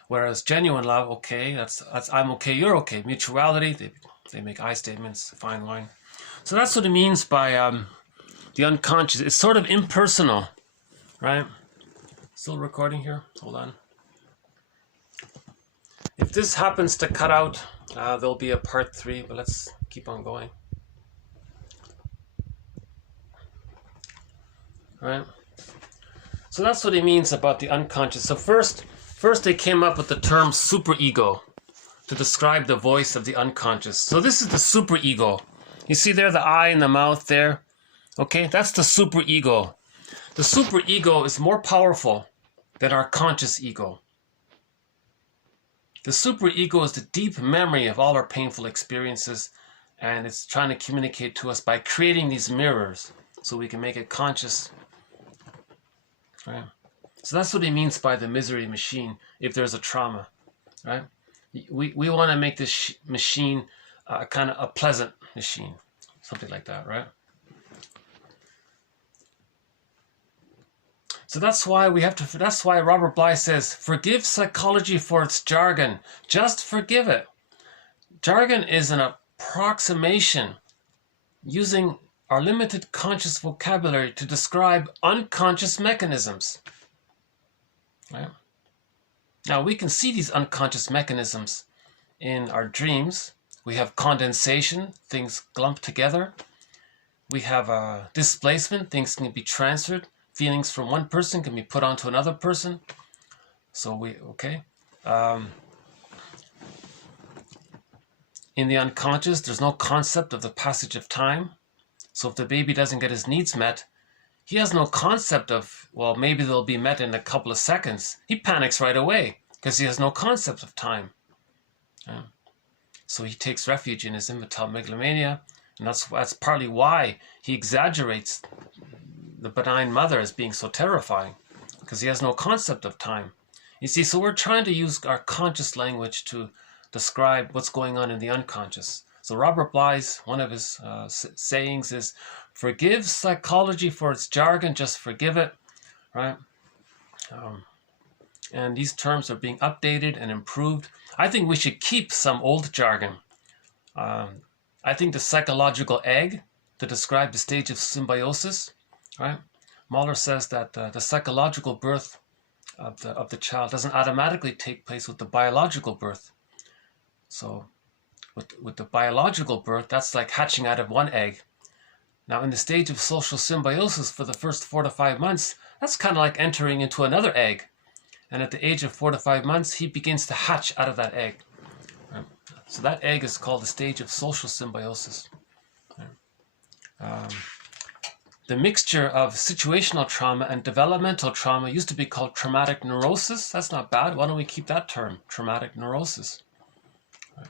Whereas genuine love, okay, that's I'm okay, you're okay. Mutuality, they make I statements, fine wine. So that's what it means by the unconscious. It's sort of impersonal, right? Still recording here? Hold on. If this happens to cut out, there'll be a part 3, but let's keep on going. All right? So that's what he means about the unconscious. So first they came up with the term superego to describe the voice of the unconscious. So this is the superego. You see there the eye and the mouth there? Okay, that's the superego. The superego is more powerful than our conscious ego. The superego is the deep memory of all our painful experiences, and it's trying to communicate to us by creating these mirrors so we can make it conscious. Right? So that's what he means by the misery machine if there's a trauma. Right? We want to make this machine kind of a pleasant machine. Something like that, right? So that's why Robert Bly says, forgive psychology for its jargon. Just forgive it. Jargon is an approximation using our limited conscious vocabulary to describe unconscious mechanisms. Right? Now we can see these unconscious mechanisms in our dreams. We have condensation, things clump together. We have displacement, things can be transferred. Feelings from one person can be put onto another person. So in the unconscious, there's no concept of the passage of time. So if the baby doesn't get his needs met, he has no concept of, well, maybe they'll be met in a couple of seconds. He panics right away because he has no concept of time. Yeah. So he takes refuge in his infantile megalomania, and that's partly why he exaggerates the benign mother as being so terrifying, because he has no concept of time. You see, so we're trying to use our conscious language to describe what's going on in the unconscious. So Robert Bly's, one of his sayings is, forgive psychology for its jargon, just forgive it, right? And these terms are being updated and improved. I think we should keep some old jargon. I think the psychological egg to describe the stage of symbiosis, right? Mahler says that the psychological birth of the child doesn't automatically take place with the biological birth. So with the biological birth, that's like hatching out of one egg. Now in the stage of social symbiosis for the first 4 to 5 months, that's kind of like entering into another egg. And at the age of 4 to 5 months, he begins to hatch out of that egg. Right? So that egg is called the stage of social symbiosis. Right? The mixture of situational trauma and developmental trauma used to be called traumatic neurosis. That's not bad. Why don't we keep that term, traumatic neurosis? Right?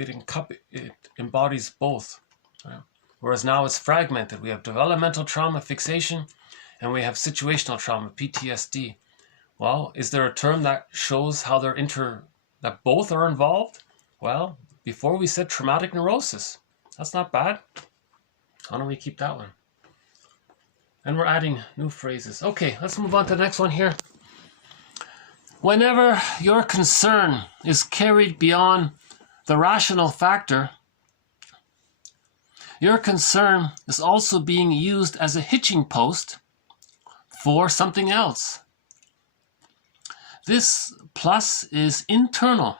It embodies both. Right? Whereas now it's fragmented. We have developmental trauma, fixation, and we have situational trauma, PTSD. Well, is there a term that shows how that both are involved? Well, before we said traumatic neurosis. That's not bad. Why don't we keep that one? And we're adding new phrases. Okay, let's move on to the next one here. Whenever your concern is carried beyond the rational factor, your concern is also being used as a hitching post for something else. This plus is internal.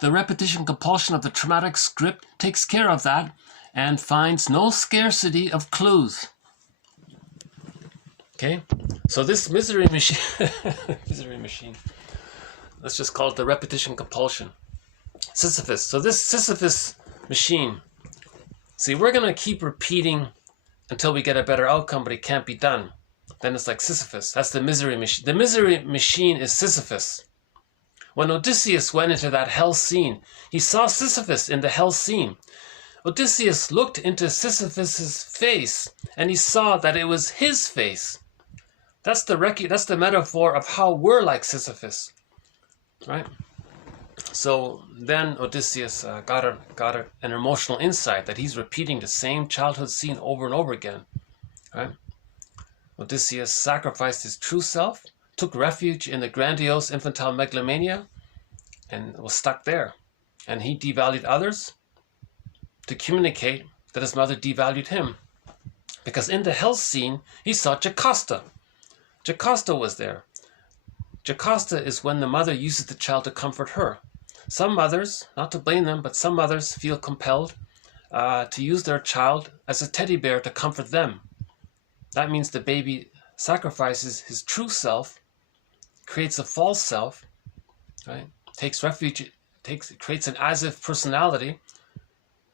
The repetition compulsion of the traumatic script takes care of that and finds no scarcity of clues. Okay, so this misery machine, let's just call it the repetition compulsion. Sisyphus. So this Sisyphus machine, see, we're going to keep repeating until we get a better outcome, but it can't be done. Then it's like Sisyphus. That's the misery machine. The misery machine is Sisyphus. When Odysseus went into that hell scene, he saw Sisyphus in the hell scene. Odysseus looked into Sisyphus's face, and he saw that it was his face. That's the metaphor of how we're like Sisyphus, right? So then Odysseus got an emotional insight that he's repeating the same childhood scene over and over again, right? Odysseus sacrificed his true self, took refuge in the grandiose infantile megalomania, and was stuck there. And he devalued others to communicate that his mother devalued him. Because in the hell scene, he saw Jocasta. Jocasta was there. Jocasta is when the mother uses the child to comfort her. Some mothers, not to blame them, but some mothers feel compelled to use their child as a teddy bear to comfort them. That means the baby sacrifices his true self, creates a false self, right? Takes refuge, creates an as-if personality,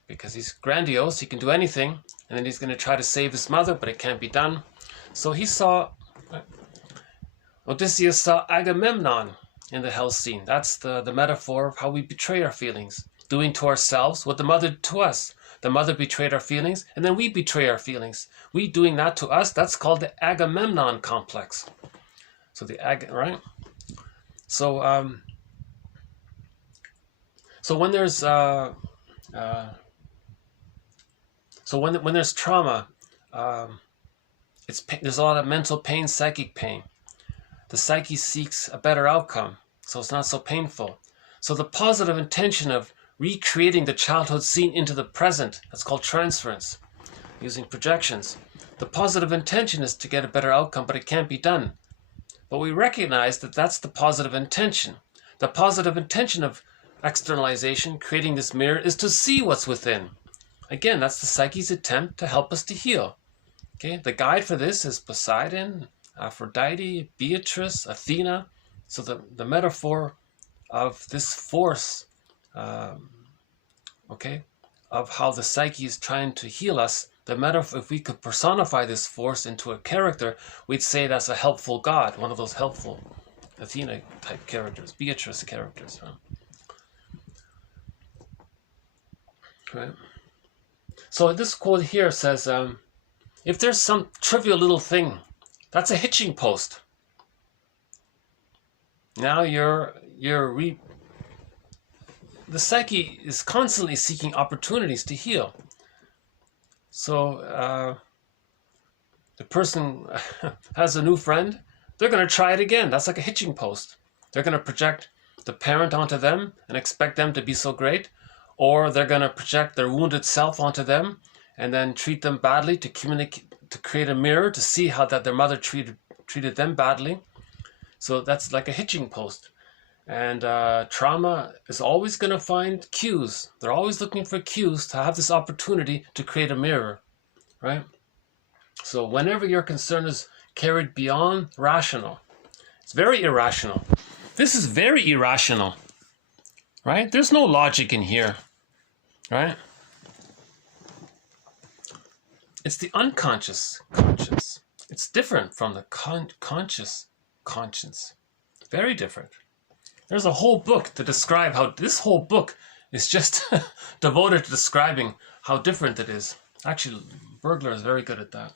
because he's grandiose, he can do anything, and then he's going to try to save his mother, but it can't be done. So Odysseus saw Agamemnon in the hell scene. That's the metaphor of how we betray our feelings, doing to ourselves what the mother did to us. The mother betrayed our feelings, and then we betray our feelings. We doing that to us, that's called the Agamemnon complex. So right? So when there's when there's trauma, there's a lot of mental pain, psychic pain. The psyche seeks a better outcome, so it's not so painful. So the positive intention of recreating the childhood scene into the present, that's called transference. using projections. The positive intention is to get a better outcome, but it can't be done. But we recognize that that's the positive intention. The positive intention of externalization, creating this mirror, is to see what's within. Again, that's the psyche's attempt to help us to heal. Okay, the guide for this is Poseidon, Aphrodite, Beatrice, Athena. So the metaphor of this force, okay, of how the psyche is trying to heal us, the metaphor, if we could personify this force into a character, we'd say that's a helpful god, one of those helpful Athena type characters, Beatrice characters. Right? So this quote here says, if there's some trivial little thing, that's a hitching post. Now the psyche is constantly seeking opportunities to heal. So the person has a new friend, they're going to try it again. That's like a hitching post. They're going to project the parent onto them and expect them to be so great, or they're going to project their wounded self onto them and then treat them badly to communicate, to create a mirror to see how that their mother treated them badly. So that's like a hitching post. And trauma is always going to find cues. They're always looking for cues to have this opportunity to create a mirror, right? So whenever your concern is carried beyond rational, it's very irrational. This is very irrational, right? There's no logic in here, right? It's the unconscious conscience. It's different from the conscious conscience. Very different. There's a whole book to describe how this whole book is just devoted to describing how different it is. Actually, Bergler is very good at that.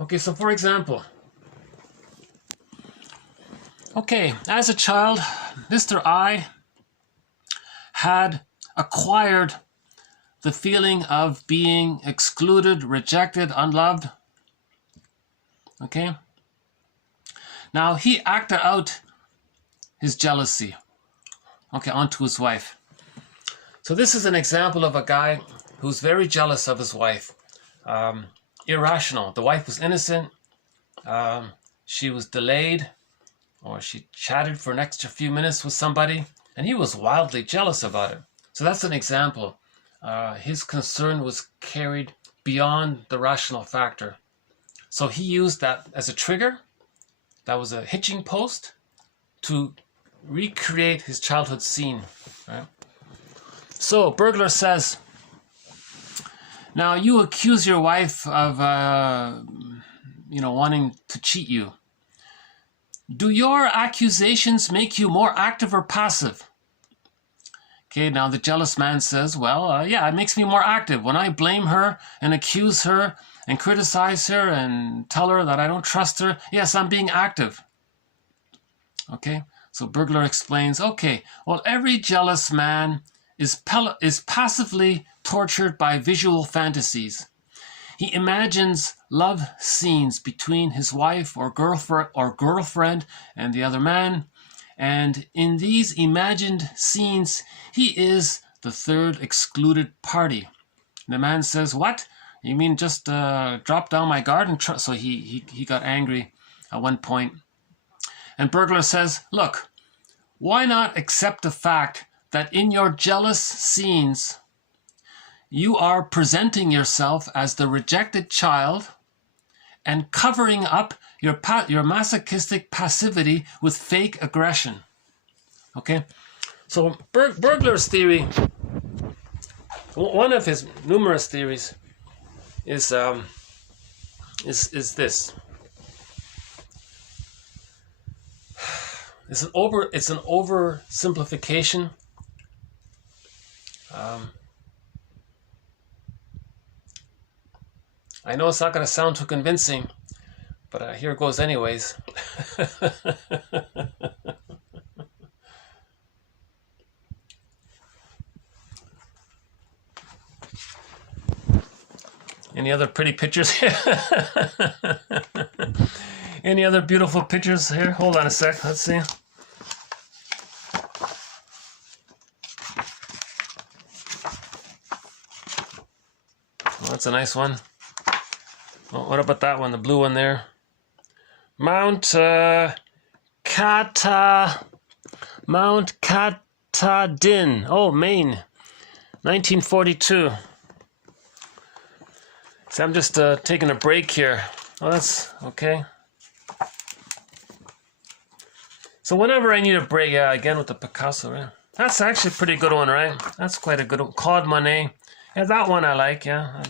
Okay, so for example, okay, as a child, Mr. I had acquired the feeling of being excluded, rejected, unloved. Okay? Now, he acted out his jealousy, okay, onto his wife. So this is an example of a guy who's very jealous of his wife. Irrational. The wife was innocent. She was delayed, or she chatted for an extra few minutes with somebody, and he was wildly jealous about it. So that's an example. His concern was carried beyond the rational factor. So he used that as a trigger. That was a hitching post to recreate his childhood scene. Right? So Bergler says, now you accuse your wife of, wanting to cheat you. Do your accusations make you more active or passive? Okay, now the jealous man says, well, yeah, it makes me more active. When I blame her and accuse her and criticize her and tell her that I don't trust her, yes, I'm being active. Okay, so Bergler explains, okay, well, every jealous man is passively tortured by visual fantasies. He imagines love scenes between his wife or girlfriend and the other man, and in these imagined scenes, he is the third excluded party. The man says, what? You mean just drop down my guard? So he got angry at one point. And Bergler says, look, why not accept the fact that in your jealous scenes, you are presenting yourself as the rejected child and covering up your masochistic passivity with fake aggression. Okay? So Bergler's theory, one of his numerous theories, is this. It's an oversimplification. I know it's not going to sound too convincing, but here it goes anyways. Any other pretty pictures here? Any other beautiful pictures here? Hold on a sec. Let's see. Well, that's a nice one. Well, what about that one, the blue one there? Mount Katahdin. Oh, Maine. 1942. So I'm just taking a break here. Oh, that's okay. So whenever I need a break, yeah, again with the Picasso, right? That's actually a pretty good one, right? That's quite a good one. Claude Monet. Yeah, that one I like, yeah.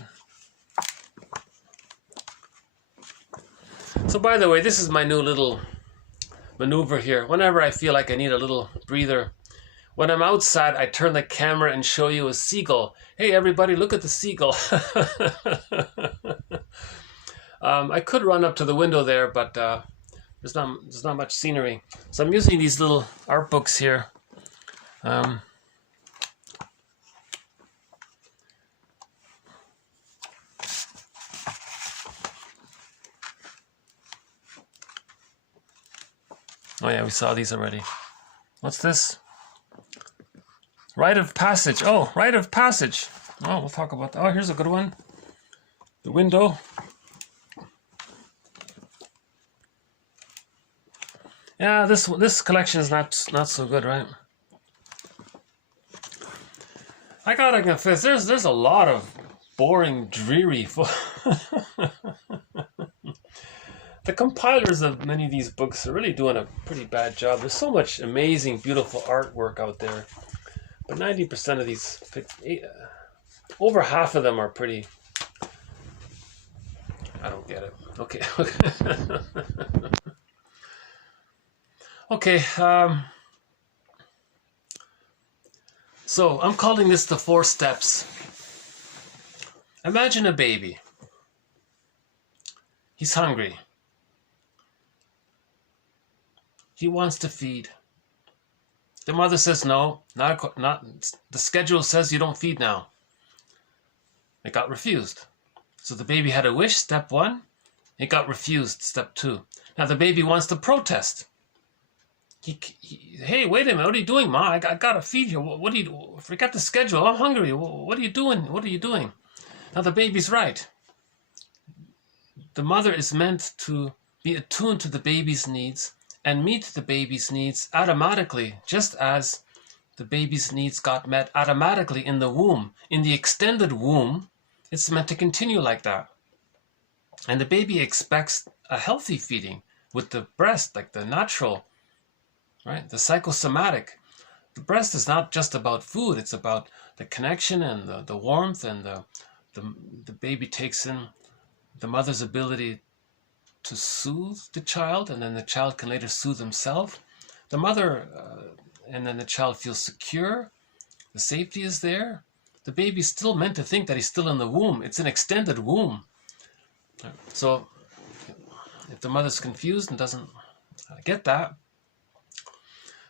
So by the way, this is my new little maneuver here. Whenever I feel like I need a little breather, when I'm outside, I turn the camera and show you a seagull. Hey everybody, look at the seagull. I could run up to the window there, but there's not much scenery. So I'm using these little art books here. Oh yeah, we saw these already. What's this? Rite of passage. Oh, rite of passage. Oh, we'll talk about that. Oh, here's a good one. The window. Yeah, this collection is not so good, right? I gotta confess, there's a lot of boring, dreary. The compilers of many of these books are really doing a pretty bad job. There's so much amazing, beautiful artwork out there, but 90% of these, over half of them are pretty. I don't get it. Okay. Okay. So I'm calling this the 4 steps. Imagine a baby. He's hungry. He wants to feed. The mother says no, not the schedule says you don't feed now. It got refused. So the baby had a wish, step 1. It got refused, step 2. Now the baby wants to protest. Hey, wait a minute, what are you doing, Ma? I gotta feed you. What do you, forget the schedule, I'm hungry. What are you doing? What are you doing? Now the baby's right. The mother is meant to be attuned to the baby's needs and meet the baby's needs automatically, just as the baby's needs got met automatically in the womb. In the extended womb, it's meant to continue like that. And the baby expects a healthy feeding with the breast, like the natural, right? The psychosomatic. The breast is not just about food, it's about the connection and the warmth, and the baby takes in the mother's ability to soothe the child, and then the child can later soothe himself. The mother, and then the child feels secure. The safety is there. The baby's still meant to think that he's still in the womb. It's an extended womb. So if the mother's confused and doesn't get that.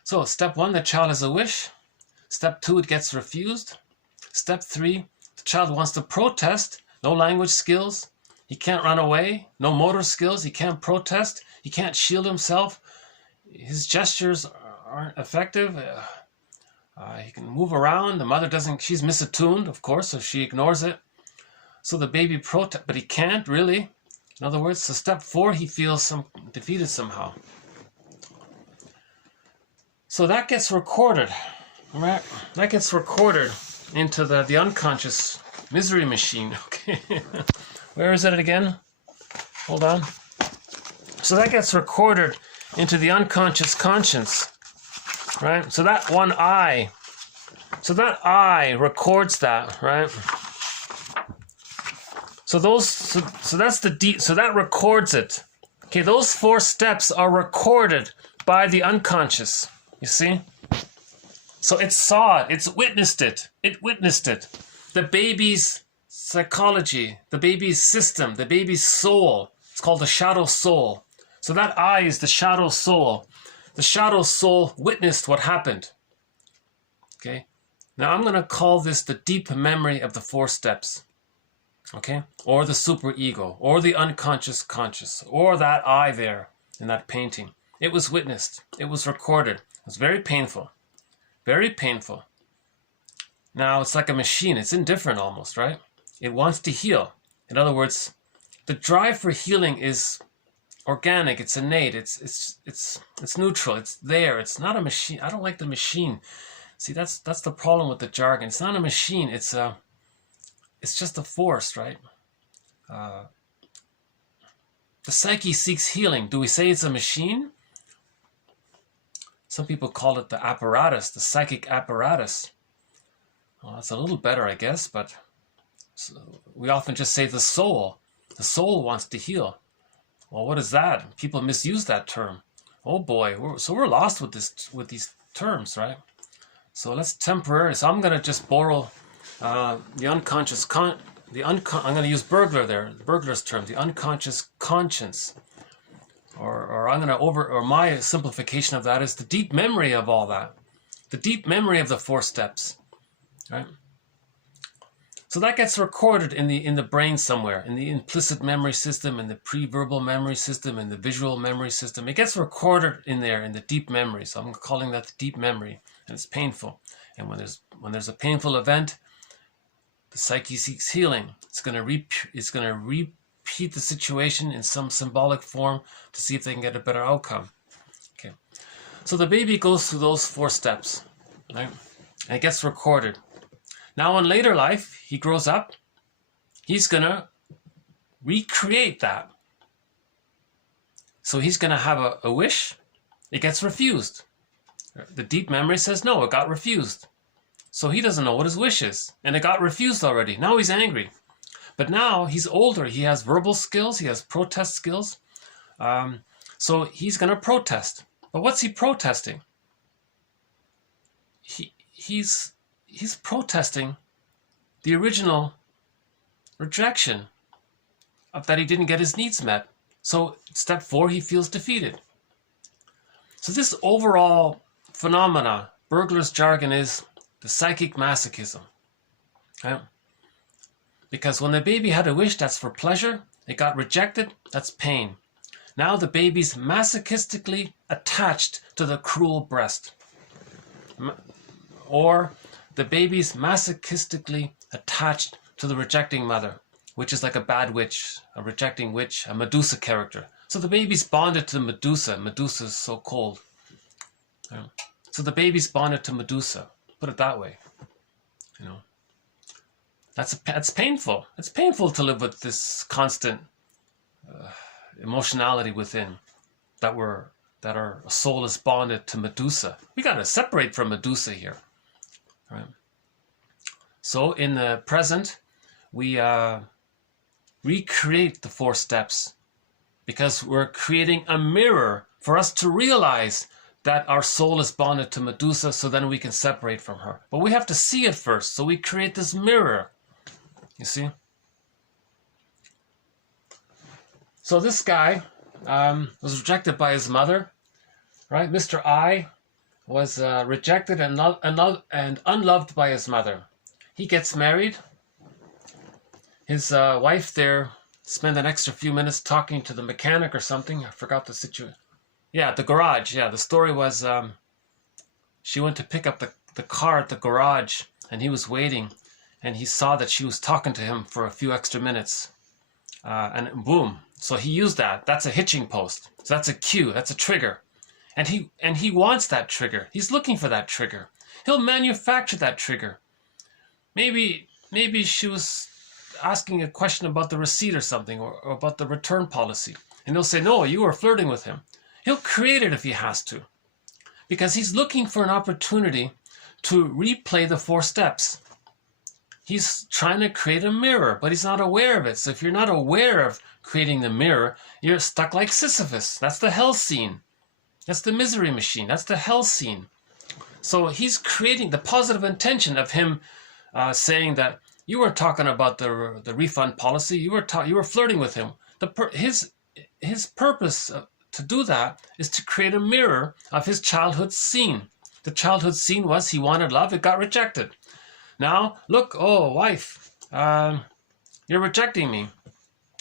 So step 1, the child has a wish. Step 2, it gets refused. Step 3, the child wants to protest. No language skills. He can't run away. No motor skills. He can't protest. He can't shield himself. His gestures aren't effective. He can move around. The mother doesn't. She's misattuned, of course, so she ignores it. So the baby protests, but he can't really. In other words, so step 4, he feels defeated somehow. So that gets recorded, right? That gets recorded into the unconscious misery machine. Okay. Where is it again? Hold on. So that gets recorded into the unconscious conscience, right? So that one I, so that I records that, right? So those, so that's the deep, so that records it. Okay, those 4 steps are recorded by the unconscious, you see? So it saw it, it witnessed it. The baby's psychology, the baby's system, the baby's soul. It's called the shadow soul. So that I is the shadow soul. The shadow soul witnessed what happened. Okay? Now I'm going to call this the deep memory of the 4 steps. Okay? Or the superego, or the unconscious conscious, or that I there in that painting. It was witnessed. It was recorded. It was very painful. Very painful. Now it's like a machine. It's indifferent almost, right? It wants to heal. In other words, the drive for healing is organic. It's innate. It's neutral. It's there. It's not a machine. I don't like the machine. See, that's the problem with the jargon. It's not a machine. It's just a force, right? The psyche seeks healing. Do we say it's a machine? Some people call it the apparatus, the psychic apparatus. Well, that's a little better, I guess, but we often just say the soul. The soul wants to heal. Well, what is that? People misuse that term. Oh boy, we're lost with these terms, right? So let's temporarily. So I'm going to just borrow the unconscious. I'm going to use Bergler there. Bergler's term, the unconscious conscience, or I'm going to or my simplification of that is the deep memory of all that, the deep memory of the 4 steps, right? So that gets recorded in the brain somewhere, in the implicit memory system, in the pre-verbal memory system, in the visual memory system. It gets recorded in there in the deep memory. So I'm calling that the deep memory, and it's painful. And when there's a painful event, the psyche seeks healing. It's going to repeat the situation in some symbolic form to see if they can get a better outcome. Okay. So the baby goes through those 4 steps, right? And it gets recorded. Now in later life, he grows up, he's going to recreate that. So he's going to have a wish, it gets refused. The deep memory says, no, it got refused. So he doesn't know what his wish is, and it got refused already. Now he's angry. But now he's older, he has verbal skills, he has protest skills. So he's going to protest. But what's he protesting? He's protesting the original rejection of that he didn't get his needs met. So step 4, he feels defeated. So this overall phenomena, Bergler's jargon, is the psychic masochism. Right? Because when the baby had a wish that's for pleasure, it got rejected, that's pain. Now the baby's masochistically attached to the cruel breast. Or the baby's masochistically attached to the rejecting mother, which is like a bad witch, a rejecting witch, a Medusa character. So the baby's bonded to Medusa. Medusa is so cold. So the baby's bonded to Medusa. Put it that way. You know, that's painful. It's painful to live with this constant emotionality within, that our soul is bonded to Medusa. We got to separate from Medusa here. Right. So in the present, we recreate the 4 steps because we're creating a mirror for us to realize that our soul is bonded to Medusa, so then we can separate from her. But we have to see it first, so we create this mirror. You see? So this guy was rejected by his mother, right? Mr. I was rejected and unloved by his mother. He gets married. His wife there spent an extra few minutes talking to the mechanic or something. I forgot the situation. Yeah, the garage. Yeah, the story was she went to pick up the car at the garage, and he was waiting, and he saw that she was talking to him for a few extra minutes. And boom. So he used that. That's a hitching post. So that's a cue. That's a trigger. And he wants that trigger. He's looking for that trigger. He'll manufacture that trigger. Maybe she was asking a question about the receipt or something, or about the return policy. And he'll say, no, you were flirting with him. He'll create it if he has to. Because he's looking for an opportunity to replay the 4 steps. He's trying to create a mirror, but he's not aware of it. So if you're not aware of creating the mirror, you're stuck like Sisyphus. That's the hell scene. That's the misery machine. That's the hell scene. So he's creating the positive intention of him saying that you were talking about the refund policy. You were flirting with him. His purpose to do that is to create a mirror of his childhood scene. The childhood scene was he wanted love. It got rejected. Now look, oh wife, you're rejecting me.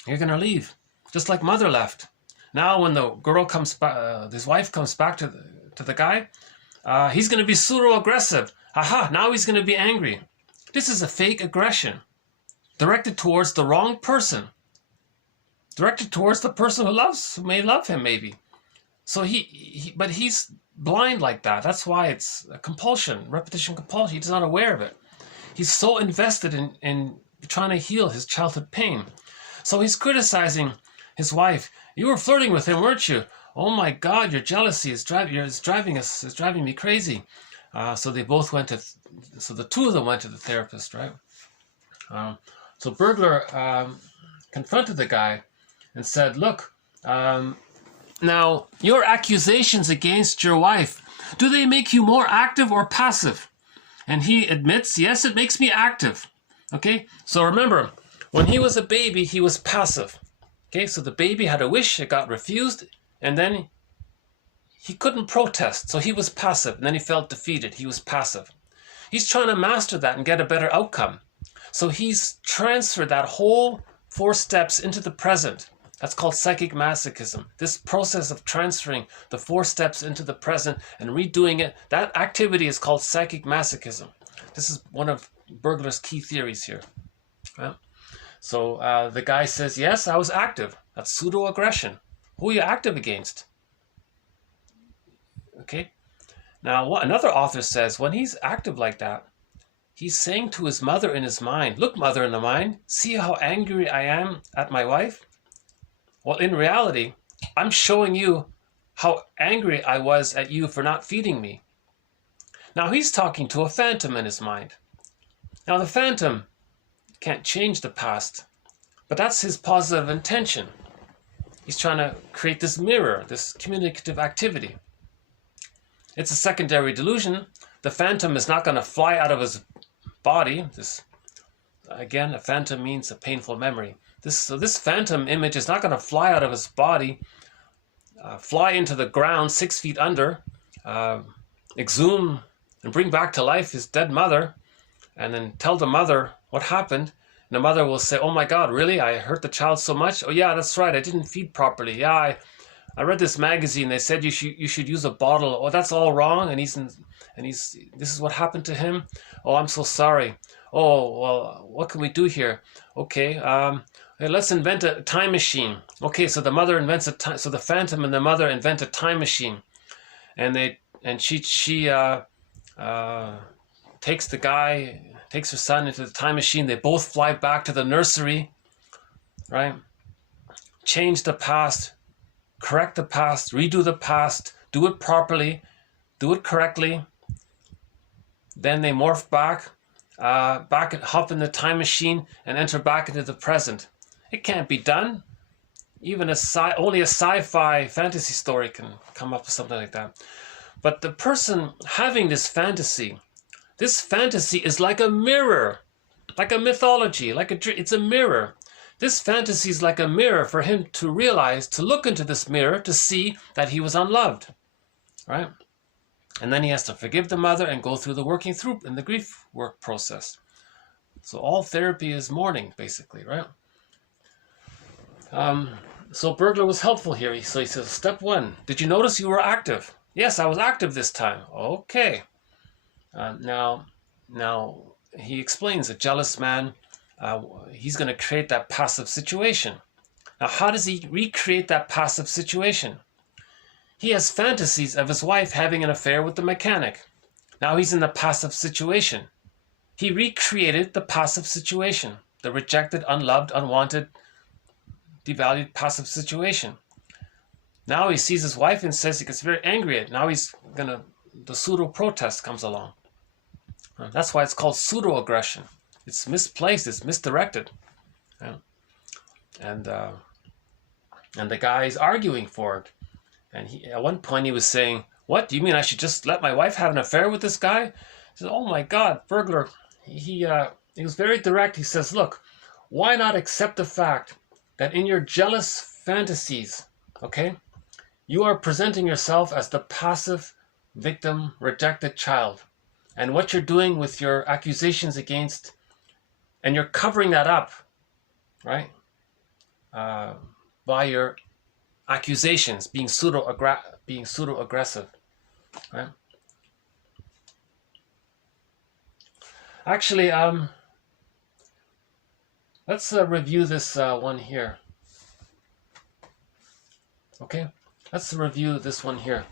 You're gonna leave, just like mother left. Now when the girl comes back, his wife comes back to the guy, he's going to be pseudo-aggressive. Aha, now he's going to be angry. This is a fake aggression. directed towards the wrong person, directed towards the person who may love him maybe. So but he's blind like that. That's why it's a compulsion, repetition compulsion. He's not aware of it. He's so invested in trying to heal his childhood pain. So he's criticizing his wife. You were flirting with him, weren't you? Oh my God, your jealousy is driving me crazy. So they both went to, so the two of them went to the therapist, right? So Bergler confronted the guy and said, look, now your accusations against your wife, do they make you more active or passive? And he admits, yes, it makes me active. Okay, so remember, when he was a baby, he was passive. Okay, so the baby had a wish, it got refused, and then he couldn't protest, so he was passive, and then he felt defeated, he was passive. He's trying to master that and get a better outcome. So he's transferred that whole 4 steps into the present. That's called psychic masochism. This process of transferring the 4 steps into the present and redoing it, that activity is called psychic masochism. This is one of Bergler's key theories here. Right? So the guy says, yes, I was active. That's pseudo-aggression. Who are you active against? Okay. Now, what another author says, when he's active like that, he's saying to his mother in his mind, look, mother in the mind, see how angry I am at my wife? Well, in reality, I'm showing you how angry I was at you for not feeding me. Now, he's talking to a phantom in his mind. Now, the phantom can't change the past, but that's his positive intention. He's trying to create this mirror, this communicative activity. It's a secondary delusion. The phantom is not going to fly out of his body. Again, a phantom means a painful memory. So this phantom image is not going to fly out of his body, fly into the ground 6 feet under, exhume and bring back to life his dead mother, and then tell the mother what happened. And the mother will say, oh my God, really? I hurt the child so much? Oh yeah, that's right. I didn't feed properly. Yeah, I read this magazine. They said you should use a bottle. Oh, that's all wrong. And this is what happened to him. Oh, I'm so sorry. Oh, well, what can we do here? Okay, let's invent a time machine. Okay, so the mother invents so the phantom and the mother invent a time machine, and she takes her son into the time machine. They both fly back to the nursery, right? Change the past, correct the past, redo the past, do it properly, do it correctly. Then they morph back and hop in the time machine and enter back into the present. It can't be done. Even only a sci-fi fantasy story can come up with something like that. But the person having this fantasy is like a mirror, like a mythology, it's a mirror. This fantasy is like a mirror for him to realize, to look into this mirror to see that he was unloved, right? And then he has to forgive the mother and go through the working through in the grief work process. So all therapy is mourning, basically, right? So Bergler was helpful here. So he says, step 1, did you notice you were active? Yes, I was active this time. Okay. Now he explains a jealous man, he's going to create that passive situation. Now, how does he recreate that passive situation? He has fantasies of his wife having an affair with the mechanic. Now he's in the passive situation. He recreated the passive situation, the rejected, unloved, unwanted, devalued passive situation. Now he sees his wife and says he gets very angry at it. Now the pseudo-protest comes along. That's why it's called pseudo-aggression. It's misplaced, it's misdirected. Yeah. And the guy is arguing for it. And at one point he was saying, what, do you mean I should just let my wife have an affair with this guy? He said, oh my God, Bergler, he was very direct. He says, look, why not accept the fact that in your jealous fantasies, okay, you are presenting yourself as the passive victim, rejected child. And what you're doing with your accusations against, and you're covering that up, right, by your accusations, being pseudo-aggressive, right? Actually, Let's review this one here. Okay, let's review this one here.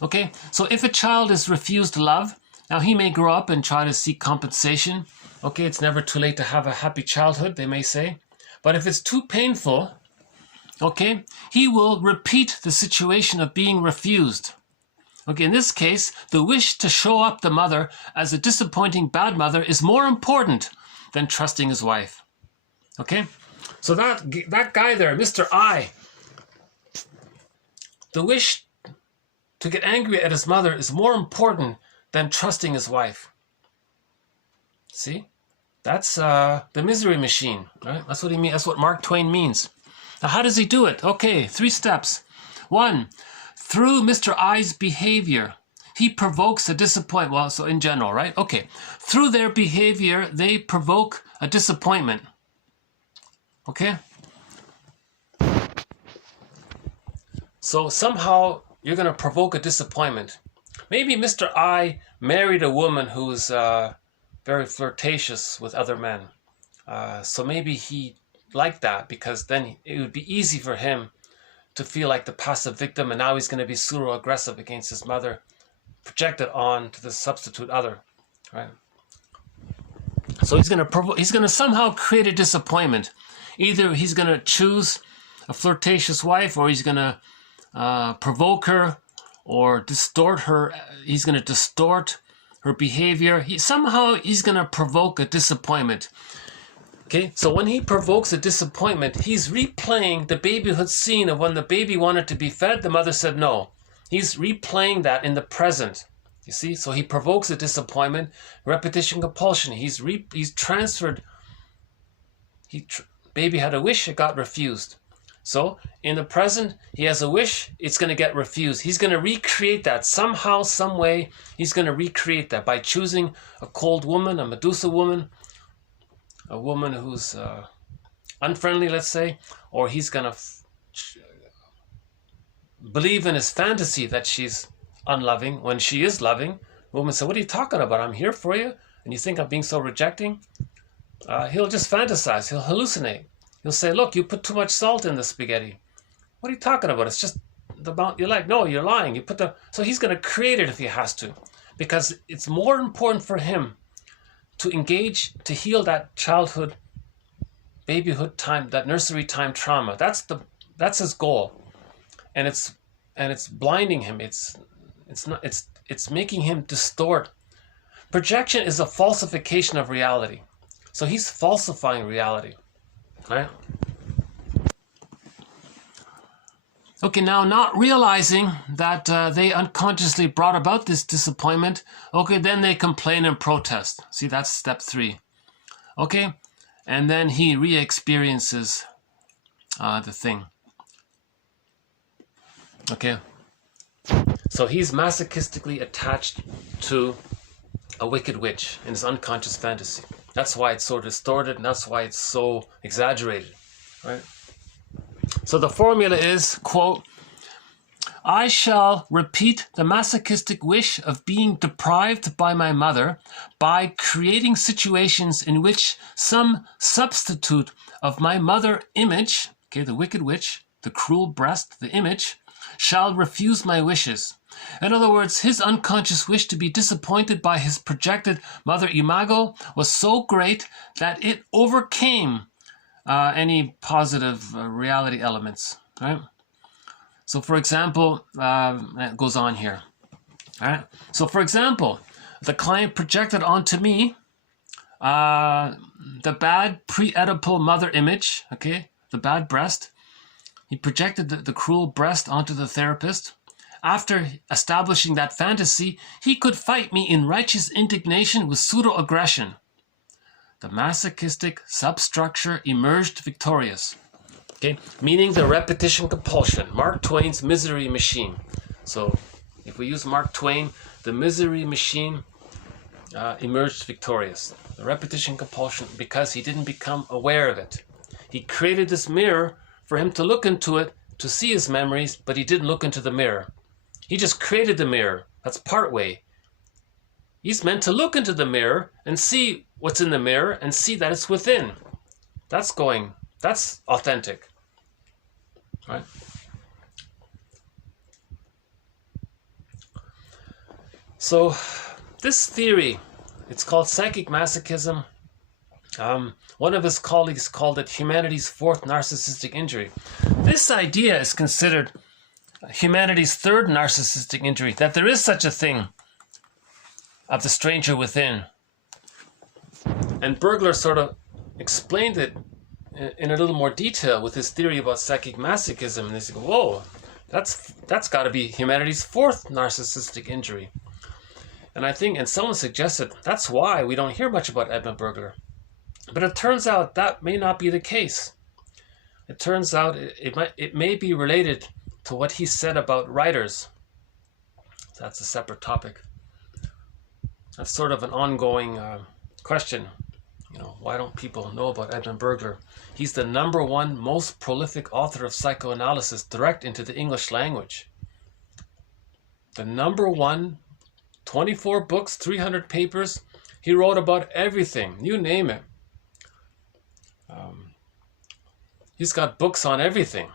Okay, so if a child is refused love, now he may grow up and try to seek compensation. Okay, it's never too late to have a happy childhood, they may say. But if it's too painful, okay, he will repeat the situation of being refused. Okay, in this case, the wish to show up the mother as a disappointing bad mother is more important than trusting his wife. Okay, so that guy there, Mr. I, the wish to get angry at his mother is more important than trusting his wife. See? That's the misery machine, right? That's what he means. That's what Mark Twain means. Now, how does he do it? Okay, 3 steps. 1, through Mr. I's behavior, he provokes a disappointment. Well, so in general, right? Okay. Through their behavior, they provoke a disappointment. Okay? So somehow you're going to provoke a disappointment. Maybe Mr. I married a woman who's very flirtatious with other men. So maybe he liked that because then it would be easy for him to feel like the passive victim, and now he's going to be pseudo-aggressive against his mother, projected on to the substitute other, right? So he's going to somehow create a disappointment. Either he's going to choose a flirtatious wife, or he's going to provoke her or distort her. He's going to distort her behavior. He's going to provoke a disappointment. Okay, so when he provokes a disappointment, he's replaying the babyhood scene of when the baby wanted to be fed, the mother said no. He's replaying that in the present. You see, so he provokes a disappointment, repetition, compulsion. He's transferred. Baby had a wish, it got refused. So in the present, he has a wish, it's going to get refused. He's going to recreate that somehow, some way. He's going to recreate that by choosing a cold woman, a Medusa woman, a woman who's unfriendly, let's say, or he's going to believe in his fantasy that she's unloving when she is loving. The woman said, "What are you talking about? I'm here for you, and you think I'm being so rejecting?" He'll just fantasize. He'll hallucinate. He'll say, "Look, you put too much salt in the spaghetti." "What are you talking about? It's just the amount you like." "No, you're lying. So he's going to create it if he has to, because it's more important for him to engage, to heal that childhood, babyhood time, that nursery time trauma. That's his goal, and it's blinding him. It's making him distort. Projection is a falsification of reality. So he's falsifying reality, right? Okay, now not realizing that they unconsciously brought about this disappointment, okay, then they complain and protest. See, that's step 3. Okay, and then he re-experiences the thing. Okay, so he's masochistically attached to a wicked witch in his unconscious fantasy. That's why it's so distorted, and that's why it's so exaggerated, right? So the formula is, quote, "I shall repeat the masochistic wish of being deprived by my mother by creating situations in which some substitute of my mother image," okay, the wicked witch, the cruel breast, the image, "shall refuse my wishes." In other words, his unconscious wish to be disappointed by his projected mother imago was so great that it overcame any positive reality elements, right? So for example, it goes on here, all right? So for example, the client projected onto me the bad pre-Oedipal mother image, okay, the bad breast. He projected the cruel breast onto the therapist. After establishing that fantasy, he could fight me in righteous indignation with pseudo-aggression. The masochistic substructure emerged victorious. Okay, meaning the repetition compulsion, Mark Twain's misery machine. So if we use Mark Twain, the misery machine emerged victorious. The repetition compulsion, because he didn't become aware of it. He created this mirror for him to look into it, to see his memories, but he didn't look into the mirror. He just created the mirror. That's part way. He's meant to look into the mirror and see what's in the mirror and see that it's within. That's authentic, right? So this theory, it's called psychic masochism. One of his colleagues called it humanity's fourth narcissistic injury. This idea is considered humanity's third narcissistic injury, that there is such a thing of the stranger within. And Bergler sort of explained it in a little more detail with his theory about psychic masochism. And they say, whoa, that's got to be humanity's fourth narcissistic injury. And I think, and someone suggested, that's why we don't hear much about Edmund Bergler. But it turns out that may not be the case. It turns out it may be related to what he said about writers. That's a separate topic. That's sort of an ongoing question. Why don't people know about Edmund Bergler? He's the #1 most prolific author of psychoanalysis direct into the English language. The #1, 24 books, 300 papers. He wrote about everything, you name it. He's got books on everything.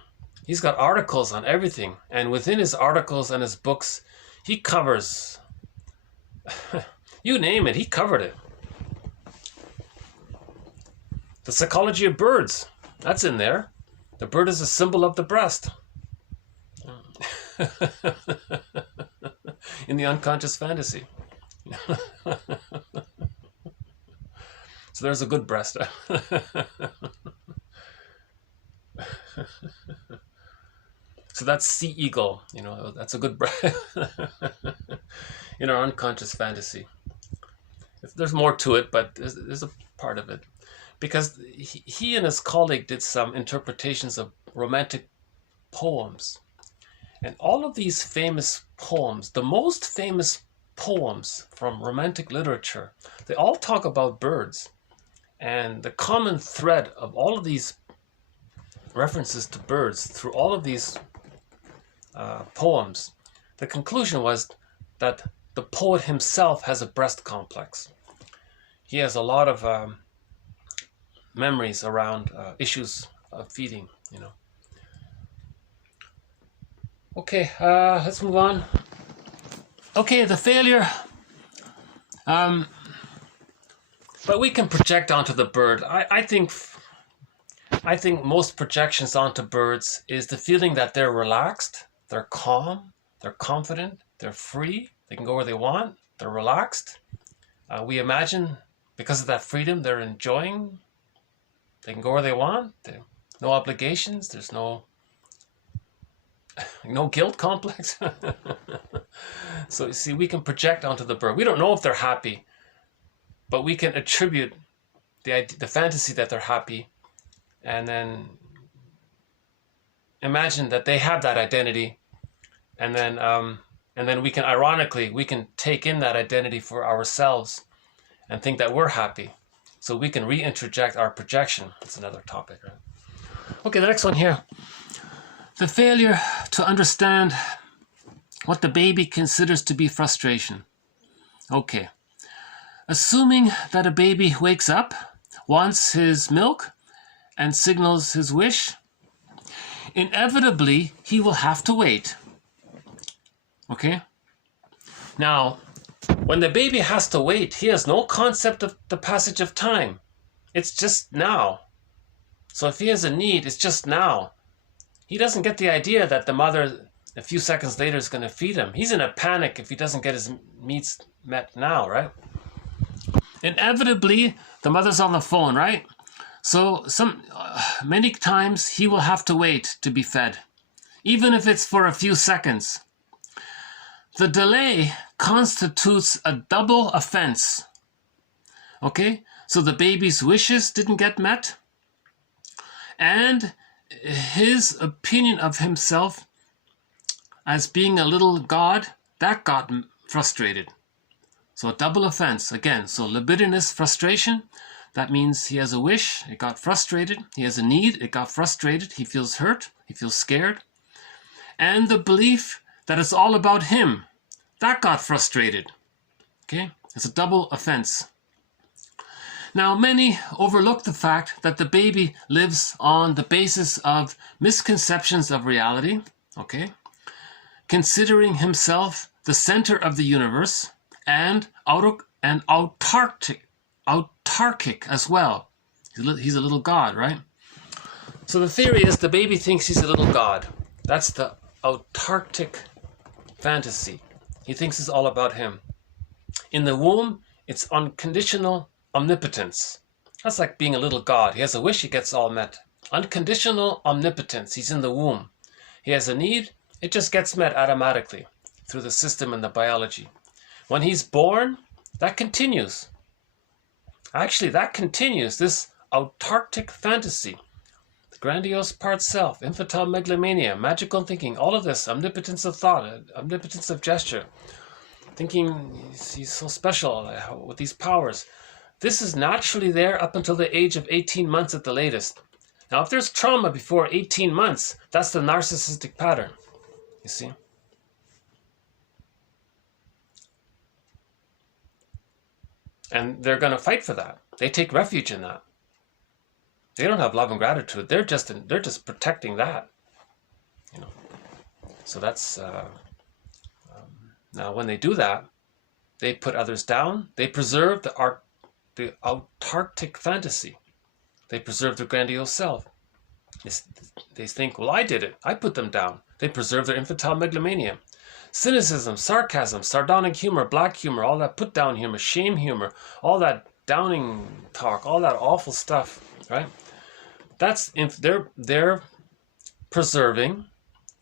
He's got articles on everything. And within his articles and his books, he covers, you name it, he covered it. The psychology of birds, that's in there. The bird is a symbol of the breast. In the unconscious fantasy. So there's a good breast. So that's sea eagle, that's a good breast. In our unconscious fantasy. There's more to it, but there's a part of it. Because he and his colleague did some interpretations of romantic poems. And all of these famous poems, the most famous poems from romantic literature, they all talk about birds. And the common thread of all of these references to birds through all of these poems, the conclusion was that the poet himself has a breast complex. He has a lot of memories around issues of feeding, Okay, let's move on. Okay, the failure. But we can project onto the bird. I think most projections onto birds is the feeling that they're relaxed, they're calm, they're confident, they're free, they can go where they want, they're relaxed. We imagine because of that freedom they're enjoying. They can go where they want. No obligations. There's no guilt complex. So you see, we can project onto the bird. We don't know if they're happy, but we can attribute the fantasy that they're happy, and then imagine that they have that identity, and then we can ironically take in that identity for ourselves and think that we're happy. So we can reintroject our projection. That's another topic, right? Okay, the next one here. The failure to understand what the baby considers to be frustration. Okay. Assuming that a baby wakes up, wants his milk, and signals his wish, inevitably he will have to wait. Okay? Now, when the baby has to wait, he has no concept of the passage of time. It's just now. So if he has a need, it's just now. He doesn't get the idea that the mother, a few seconds later, is going to feed him. He's in a panic if he doesn't get his needs met now, right? Inevitably, the mother's on the phone, right? So many times he will have to wait to be fed, even if it's for a few seconds. The delay constitutes a double offense. Okay? So the baby's wishes didn't get met, and his opinion of himself as being a little god, that got frustrated. So a double offense again. So libidinous frustration, that means he has a wish, it got frustrated. He has a need, it got frustrated. He feels hurt, he feels scared. And the belief that it's all about him, that got frustrated. Okay? It's a double offense. Now, many overlook the fact that the baby lives on the basis of misconceptions of reality, okay, considering himself the center of the universe and autarkic as well. He's a little god, right? So the theory is the baby thinks he's a little god. That's the autarkic fantasy. He thinks it's all about him. In the womb, it's unconditional omnipotence. That's like being a little god. He has a wish, it gets all met. Unconditional omnipotence. He's in the womb. He has a need, it just gets met automatically through the system and the biology. When he's born, that continues. Actually, that continues. This autarkic fantasy, the grandiose part self, infantile megalomania, magical thinking, all of this, omnipotence of thought, omnipotence of gesture, thinking he's so special with these powers. This is naturally there up until the age of 18 months at the latest. Now, if there's trauma before 18 months, that's the narcissistic pattern, you see. And they're going to fight for that. They take refuge in that. They don't have love and gratitude. They're just protecting that, you know. So that's now when they do that, they put others down. They preserve the autarkic fantasy. They preserve their grandiose self. They think, well, I did it. I put them down. They preserve their infantile megalomania. Cynicism, sarcasm, sardonic humor, black humor, all that put down humor, shame humor, all that downing talk, all that awful stuff, right? That's they're preserving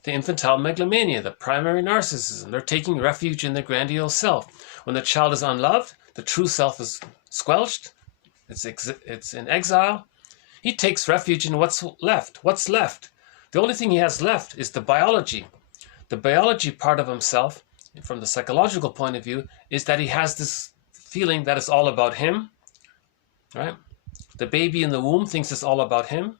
the infantile megalomania, the primary narcissism. They're taking refuge in the grandiose self. When the child is unloved, the true self is squelched. It's in exile. He takes refuge in what's left. What's left? The only thing he has left is the biology. The biology part of himself, from the psychological point of view, is that he has this feeling that it's all about him, right? The baby in the womb thinks it's all about him.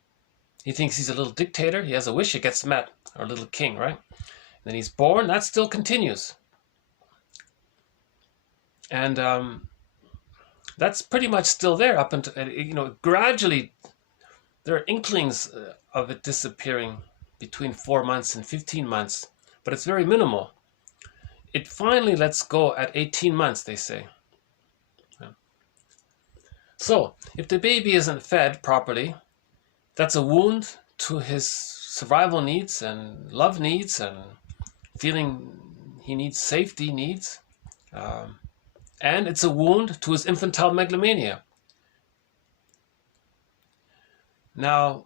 He thinks he's a little dictator. He has a wish, it gets met, or a little king, right? And then he's born, that still continues. And that's pretty much still there up until, you know, gradually there are inklings of it disappearing between 4 months and 15 months. But it's very minimal. It finally lets go at 18 months, they say. Yeah. So, if the baby isn't fed properly, that's a wound to his survival needs and love needs and feeling he needs safety needs. And it's a wound to his infantile megalomania. Now,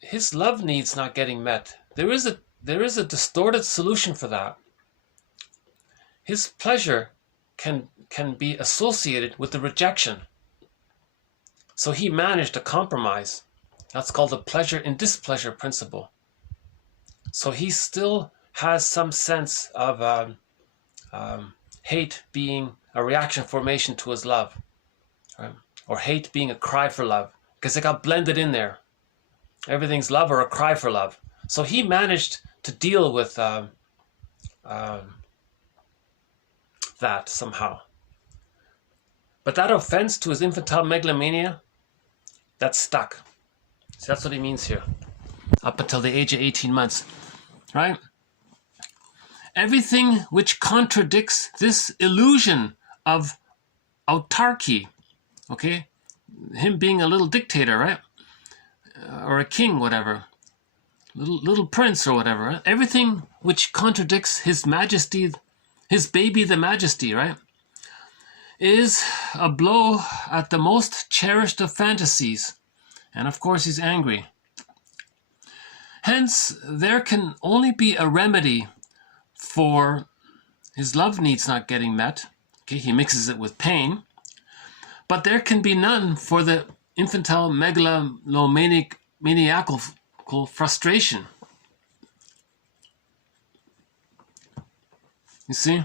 his love needs not getting met. There is a distorted solution for that. His pleasure can be associated with the rejection. So he managed a compromise. That's called the pleasure in displeasure principle. So he still has some sense of hate being a reaction formation to his love, right? Or hate being a cry for love, because it got blended in there. Everything's love or a cry for love. So he managed to deal with that somehow. But that offense to his infantile megalomania, that's stuck. So that's what he means here. Up until the age of 18 months, right? Everything which contradicts this illusion of autarky, okay? Him being a little dictator, right? Or a king, whatever. Little prince or whatever, right? Everything which contradicts his majesty, his baby the majesty, right, is a blow at the most cherished of fantasies. And of course he's angry. Hence, there can only be a remedy for his love needs not getting met. Okay, he mixes it with pain. But there can be none for the infantile megalomaniacal frustration. You see?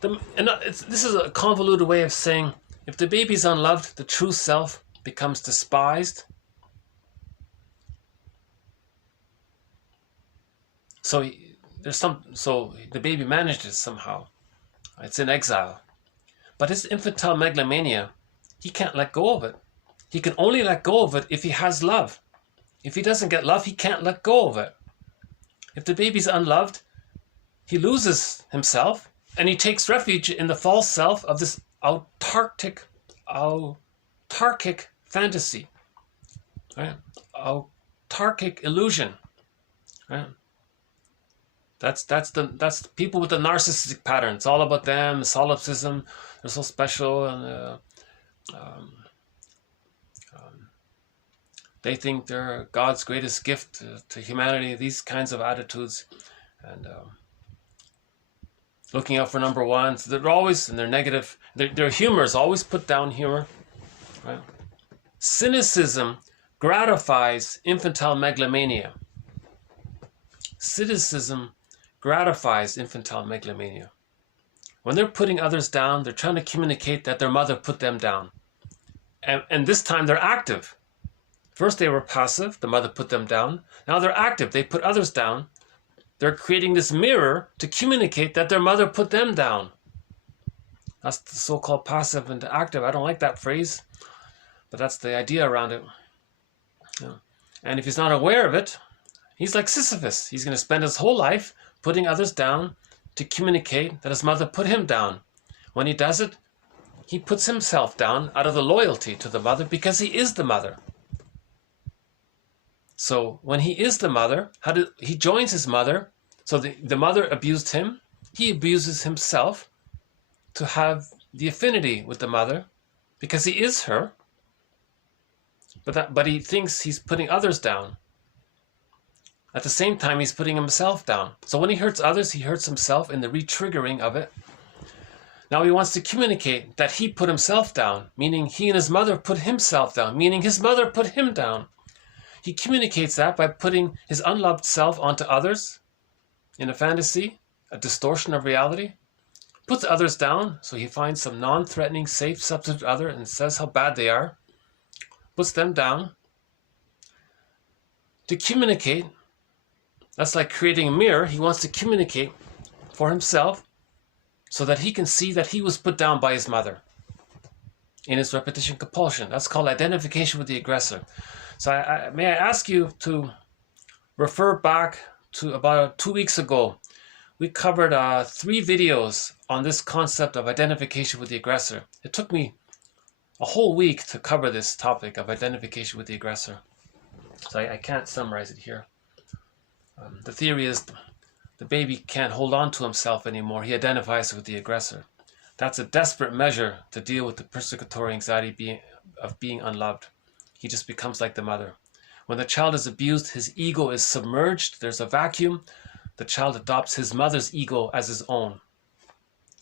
This is a convoluted way of saying if the baby's unloved, the true self becomes despised. So the baby managed it somehow. It's in exile. But his infantile megalomania, he can't let go of it. He can only let go of it if he has love. If he doesn't get love, he can't let go of it. If the baby's unloved, he loses himself and he takes refuge in the false self of this autarkic fantasy, right? Autarkic illusion, right? That's the people with the narcissistic pattern. It's all about them, solipsism. They're so special, and they think they're God's greatest gift to humanity. These kinds of attitudes, and looking out for number one. So they're always, and they're negative. Their humor is always put down humor. Right? Cynicism gratifies infantile megalomania. Cynicism gratifies infantile megalomania. When they're putting others down, they're trying to communicate that their mother put them down. And this time they're active. First they were passive, the mother put them down. Now they're active, they put others down. They're creating this mirror to communicate that their mother put them down. That's the so-called passive and active. I don't like that phrase, but that's the idea around it. Yeah. And if he's not aware of it, he's like Sisyphus. He's going to spend his whole life putting others down to communicate that his mother put him down. When he does it, he puts himself down out of the loyalty to the mother because he is the mother. So when he is the mother, he joins his mother. So the mother abused him. He abuses himself to have the affinity with the mother because he is her. But he thinks he's putting others down. At the same time, he's putting himself down. So when he hurts others, he hurts himself in the re-triggering of it. Now he wants to communicate that he put himself down, meaning he and his mother put himself down, meaning his mother put him down. He communicates that by putting his unloved self onto others in a fantasy, a distortion of reality. Puts others down, so he finds some non-threatening, safe substitute other and says how bad they are. Puts them down. To communicate, that's like creating a mirror. He wants to communicate for himself so that he can see that he was put down by his mother in his repetition compulsion. That's called identification with the aggressor. So may I ask you to refer back to about 2 weeks ago. We covered 3 videos on this concept of identification with the aggressor. It took me a whole week to cover this topic of identification with the aggressor. So I can't summarize it here. The theory is the baby can't hold on to himself anymore. He identifies with the aggressor. That's a desperate measure to deal with the persecutory anxiety of being unloved. He just becomes like the mother. When the child is abused, his ego is submerged. There's a vacuum. The child adopts his mother's ego as his own.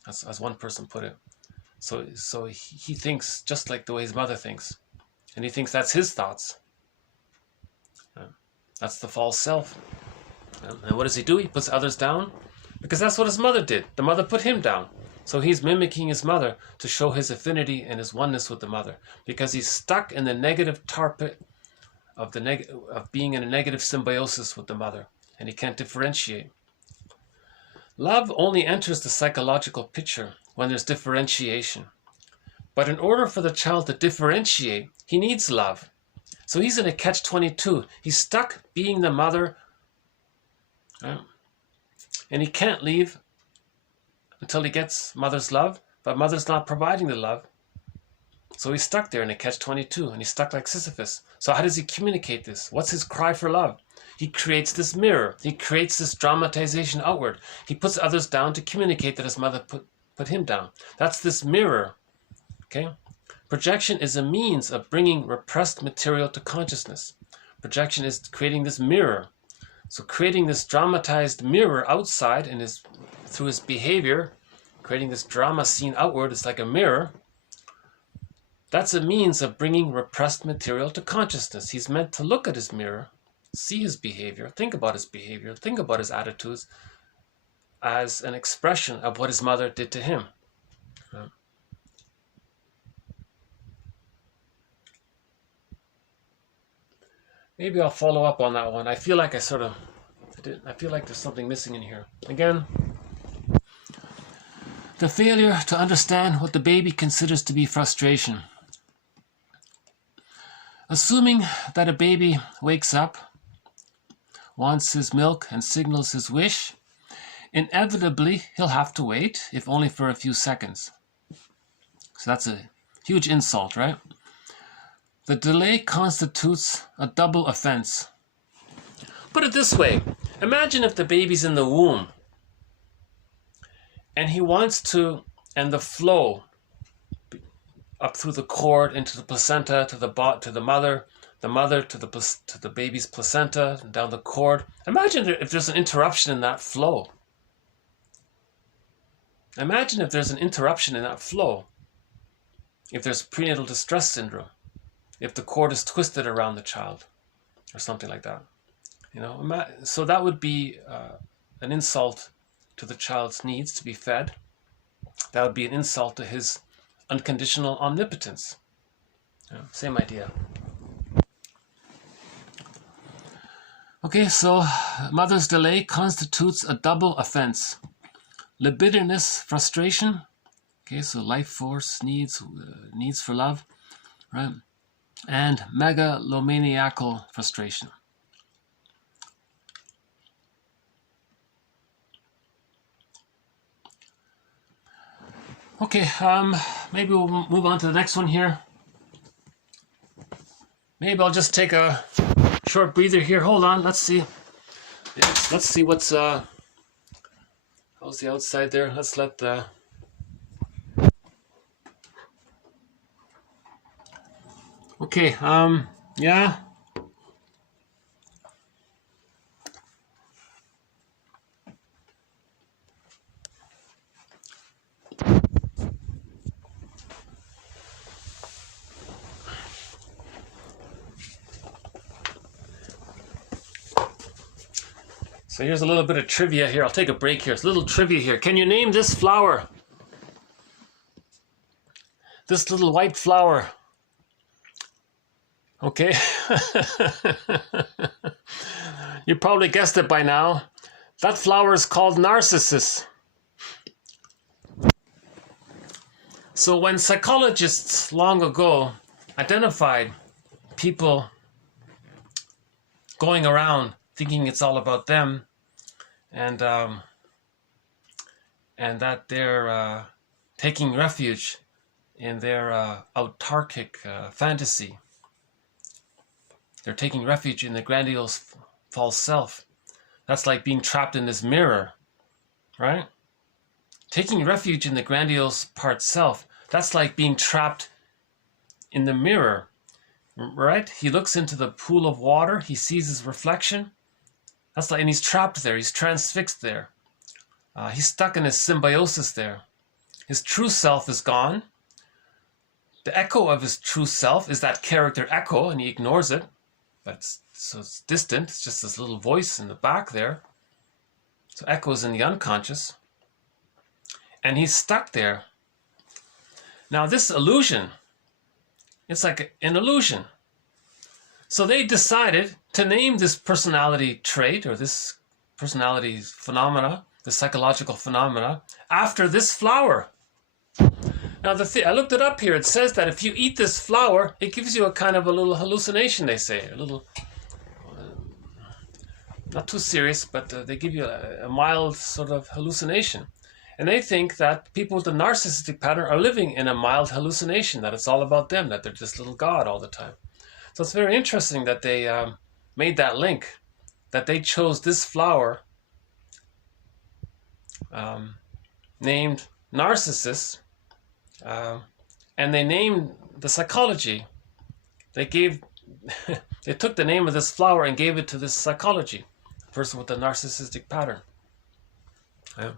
As one person put it. So he thinks just like the way his mother thinks. And he thinks that's his thoughts. That's the false self. And what does he do? He puts others down because that's what his mother did. The mother put him down. So he's mimicking his mother to show his affinity and his oneness with the mother because he's stuck in the negative tar pit of being in a negative symbiosis with the mother, and he can't differentiate. Love only enters the psychological picture when there's differentiation. But in order for the child to differentiate, he needs love. So he's in a catch-22. He's stuck being the mother, and he can't leave until he gets mother's love, but mother's not providing the love. So he's stuck there in a catch-22, and he's stuck like Sisyphus. So how does he communicate this? What's his cry for love? He creates this mirror. He creates this dramatization outward. He puts others down to communicate that his mother put him down. That's this mirror. Okay? Projection is a means of bringing repressed material to consciousness. Projection is creating this mirror. So creating this dramatized mirror outside and through his behavior, creating this drama scene outward, it's like a mirror. That's a means of bringing repressed material to consciousness. He's meant to look at his mirror, see his behavior, think about his behavior, think about his attitudes as an expression of what his mother did to him. Maybe I'll follow up on that one. I feel like I feel like there's something missing in here. Again, The failure to understand what the baby considers to be frustration. Assuming that a baby wakes up, wants his milk, and signals his wish, inevitably he'll have to wait, if only for a few seconds. So that's a huge insult, right? The delay constitutes a double offense. Put it this way. Imagine if the baby's in the womb and he wants to, and the flow up through the cord into the placenta to the mother to the baby's placenta and down the cord. Imagine if there's an interruption in that flow. Imagine if there's an interruption in that flow. If there's prenatal distress syndrome, if the cord is twisted around the child or something like that. You know, so that would be an insult to the child's needs to be fed. That would be an insult to his unconditional omnipotence. Yeah, same idea. Okay, so mother's delay constitutes a double offense. Libidinous frustration. Okay, so life force needs for love, right? And megalomaniacal frustration. Okay, maybe we'll move on to the next one here. Maybe I'll just take a short breather here. Hold on, let's see. Let's see what's how's the outside there. Let's let the okay, yeah. So here's a little bit of trivia here. I'll take a break here. It's a little trivia here. Can you name this flower? This little white flower. Okay. You probably guessed it by now. That flower is called narcissus. So when psychologists long ago identified people going around thinking it's all about them, and that they're taking refuge in their autarkic fantasy. They're taking refuge in the grandiose false self. That's like being trapped in this mirror, right? Taking refuge in the grandiose part self, that's like being trapped in the mirror, right? He looks into the pool of water, he sees his reflection. That's like, and he's trapped there, he's transfixed there. He's stuck in his symbiosis there. His true self is gone. The echo of his true self is that character echo, and he ignores it. But it's distant, it's just this little voice in the back there. So echo is in the unconscious. And he's stuck there. Now this illusion, it's like an illusion. So they decided to name this personality trait, or this personality phenomena, the psychological phenomena, after this flower. Now I looked it up here. It says that if you eat this flower, it gives you a kind of a little hallucination, they say. A little, not too serious, but they give you a mild sort of hallucination. And they think that people with a narcissistic pattern are living in a mild hallucination, that it's all about them, that they're this little god all the time. So it's very interesting that they made that link, that they chose this flower named Narcissus, and they named the psychology. They took the name of this flower and gave it to this psychology, person with the narcissistic pattern. Yeah.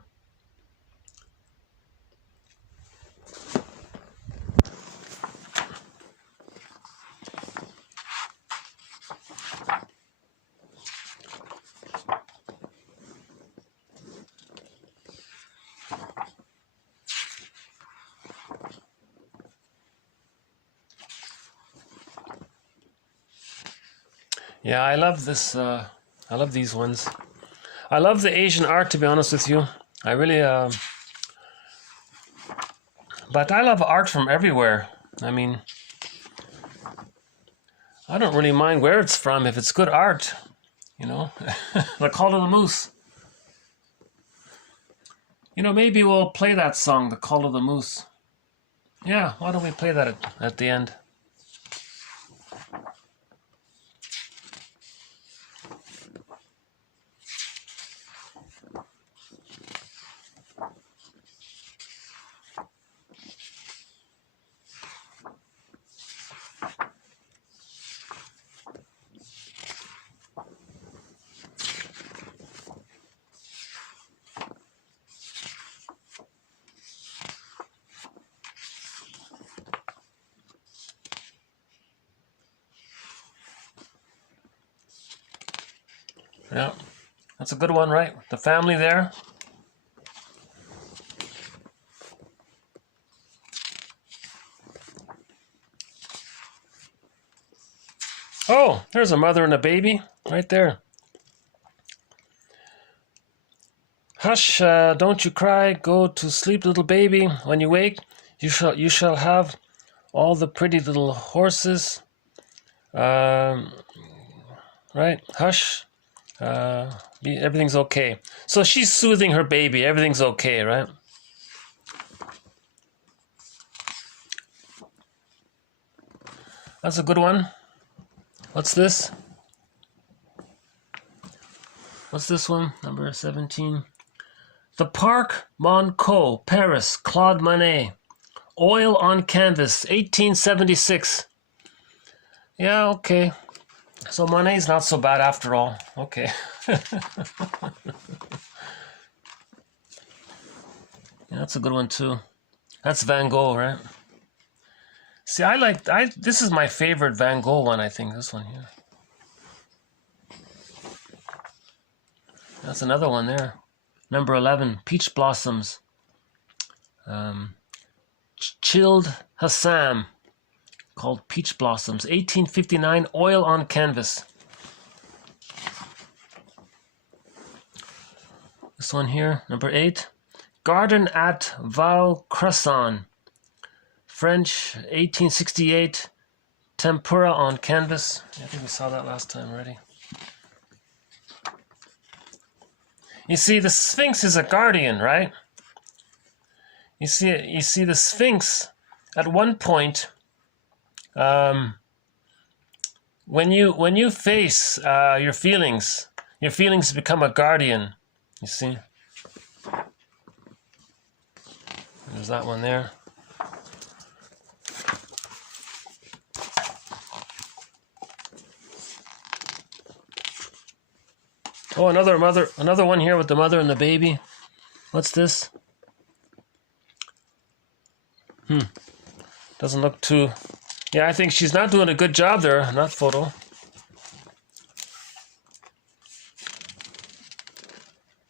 Yeah, I love this. I love these ones. I love the Asian art, to be honest with you. I really, But I love art from everywhere. I mean, I don't really mind where it's from if it's good art, you know. The Call of the Moose. You know, maybe we'll play that song, The Call of the Moose. Yeah, why don't we play that at the end? Yeah, that's a good one, right? The family there. Oh, there's a mother and a baby right there. Hush, don't you cry. Go to sleep, little baby. When you wake, you shall have all the pretty little horses. Right? Hush. Everything's okay. So she's soothing her baby. Everything's okay, right? That's a good one. What's this? What's this one? Number 17. The Parc Monceau, Paris, Claude Monet. Oil on canvas, 1876. Yeah, okay. So Monet's not so bad after all. Okay. Yeah, that's a good one too. That's Van Gogh, right? See, this is my favorite Van Gogh one, I think. This one here. That's another one there. Number 11, Peach Blossoms. Chilled Hassam, called Peach Blossoms, 1859, oil on canvas. This one here, number 8, Garden at Vaucresson, French, 1868, tempera on canvas. I think we saw that last time already. You see, the Sphinx is a guardian, right? You see the Sphinx at one point, when you face your feelings become a guardian. You see? There's that one there. Oh, another one here with the mother and the baby. What's this? Doesn't look too... Yeah, I think she's not doing a good job there, that photo.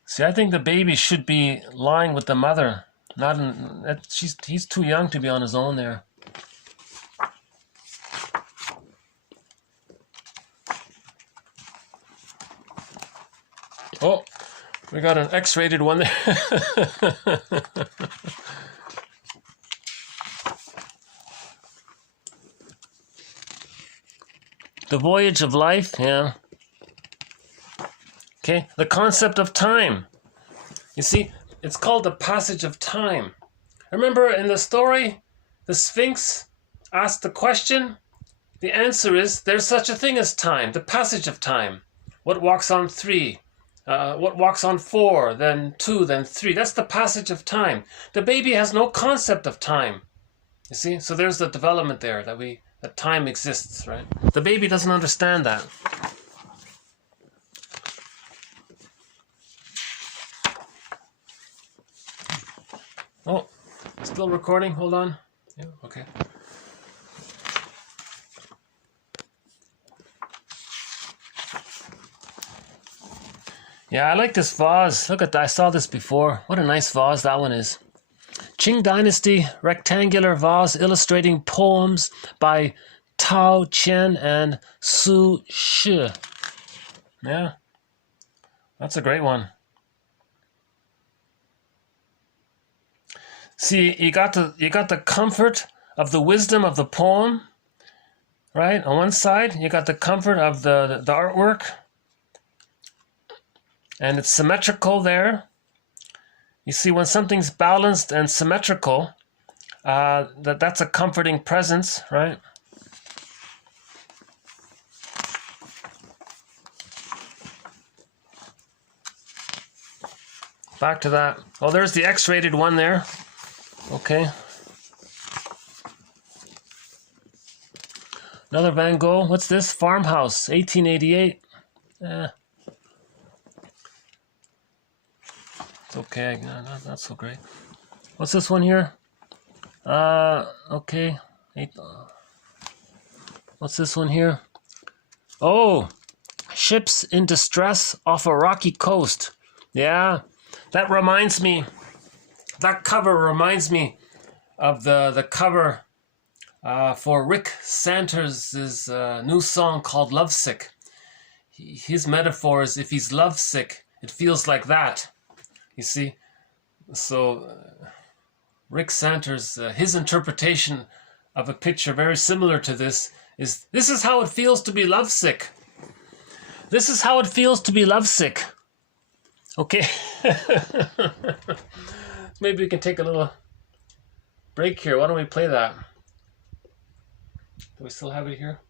See, I think the baby should be lying with the mother. He's too young to be on his own there. Oh, we got an X-rated one there. The Voyage of Life, yeah. Okay, the concept of time. You see, it's called the passage of time. Remember in the story, the Sphinx asked the question. The answer is, there's such a thing as time, the passage of time. What walks on 3? What walks on 4, then 2, then 3. That's the passage of time. The baby has no concept of time. You see? So there's the development there, that time exists, right? The baby doesn't understand that. Oh, still recording? Hold on. Yeah, okay. Yeah, I like this vase. Look at that. I saw this before. What a nice vase that one is. Qing Dynasty rectangular vase illustrating poems by Tao Qian and Su Shi. Yeah, that's a great one. See, you got the comfort of the wisdom of the poem, right? On one side, you got the comfort of the artwork, and it's symmetrical there. You see, when something's balanced and symmetrical, that's a comforting presence, right? Back to that. Oh, there's the X-rated one there. Okay. Another Van Gogh. What's this? Farmhouse, 1888. It's okay. Not so great. What's this one here? Okay. What's this one here? Oh, ships in distress off a rocky coast. Yeah. That reminds me, that cover reminds me of the cover for Rick Santos' new song called Lovesick. His metaphor is if he's lovesick, it feels like that. You see? So Rick Santos, his interpretation of a picture very similar to this is how it feels to be lovesick. This is how it feels to be lovesick. Okay. Maybe we can take a little break here. Why don't we play that? Do we still have it here?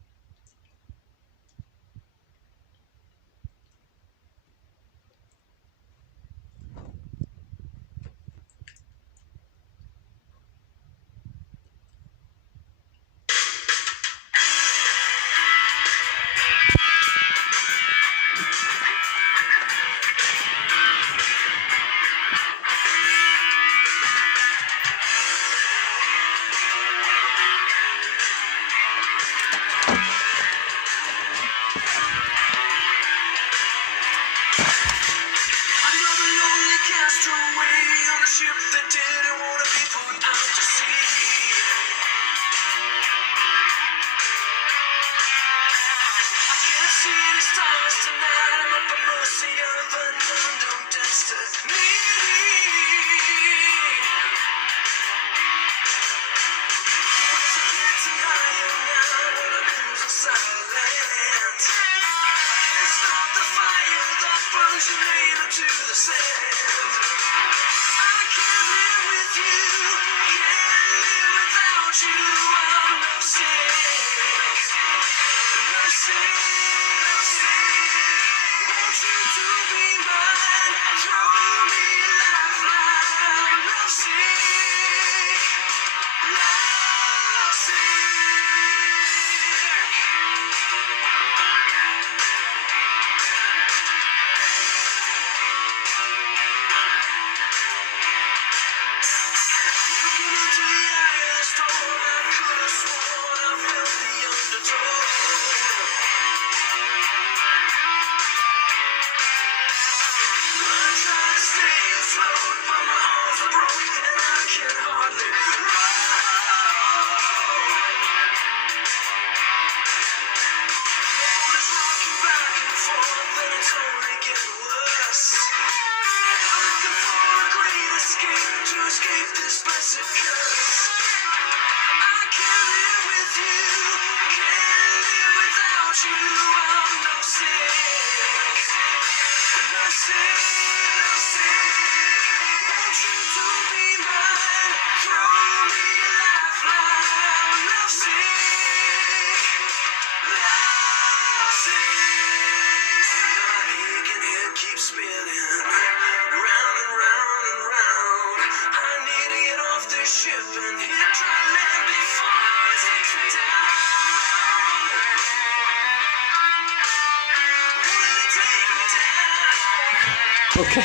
Okay.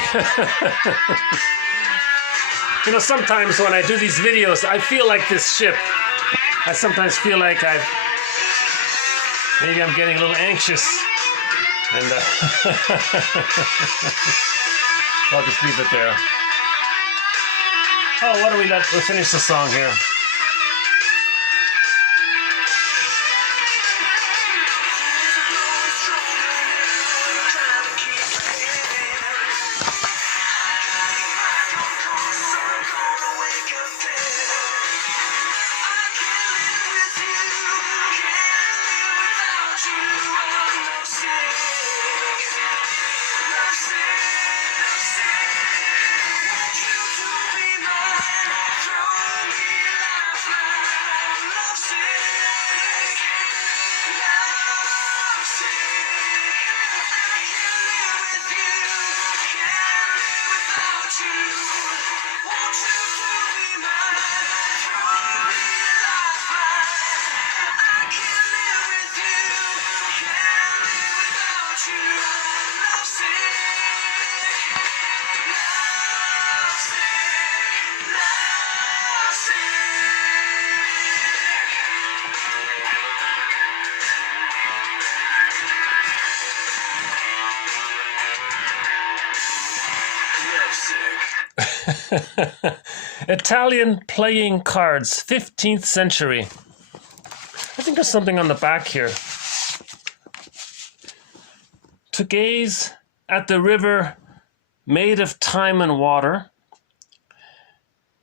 You know, sometimes when I do these videos, I feel like this ship. I sometimes feel like maybe I'm getting a little anxious. And I'll just leave it there. Oh, why don't we'll finish the song here. Wake up. Italian playing cards, 15th century. I think there's something on the back here. To gaze at the river made of time and water,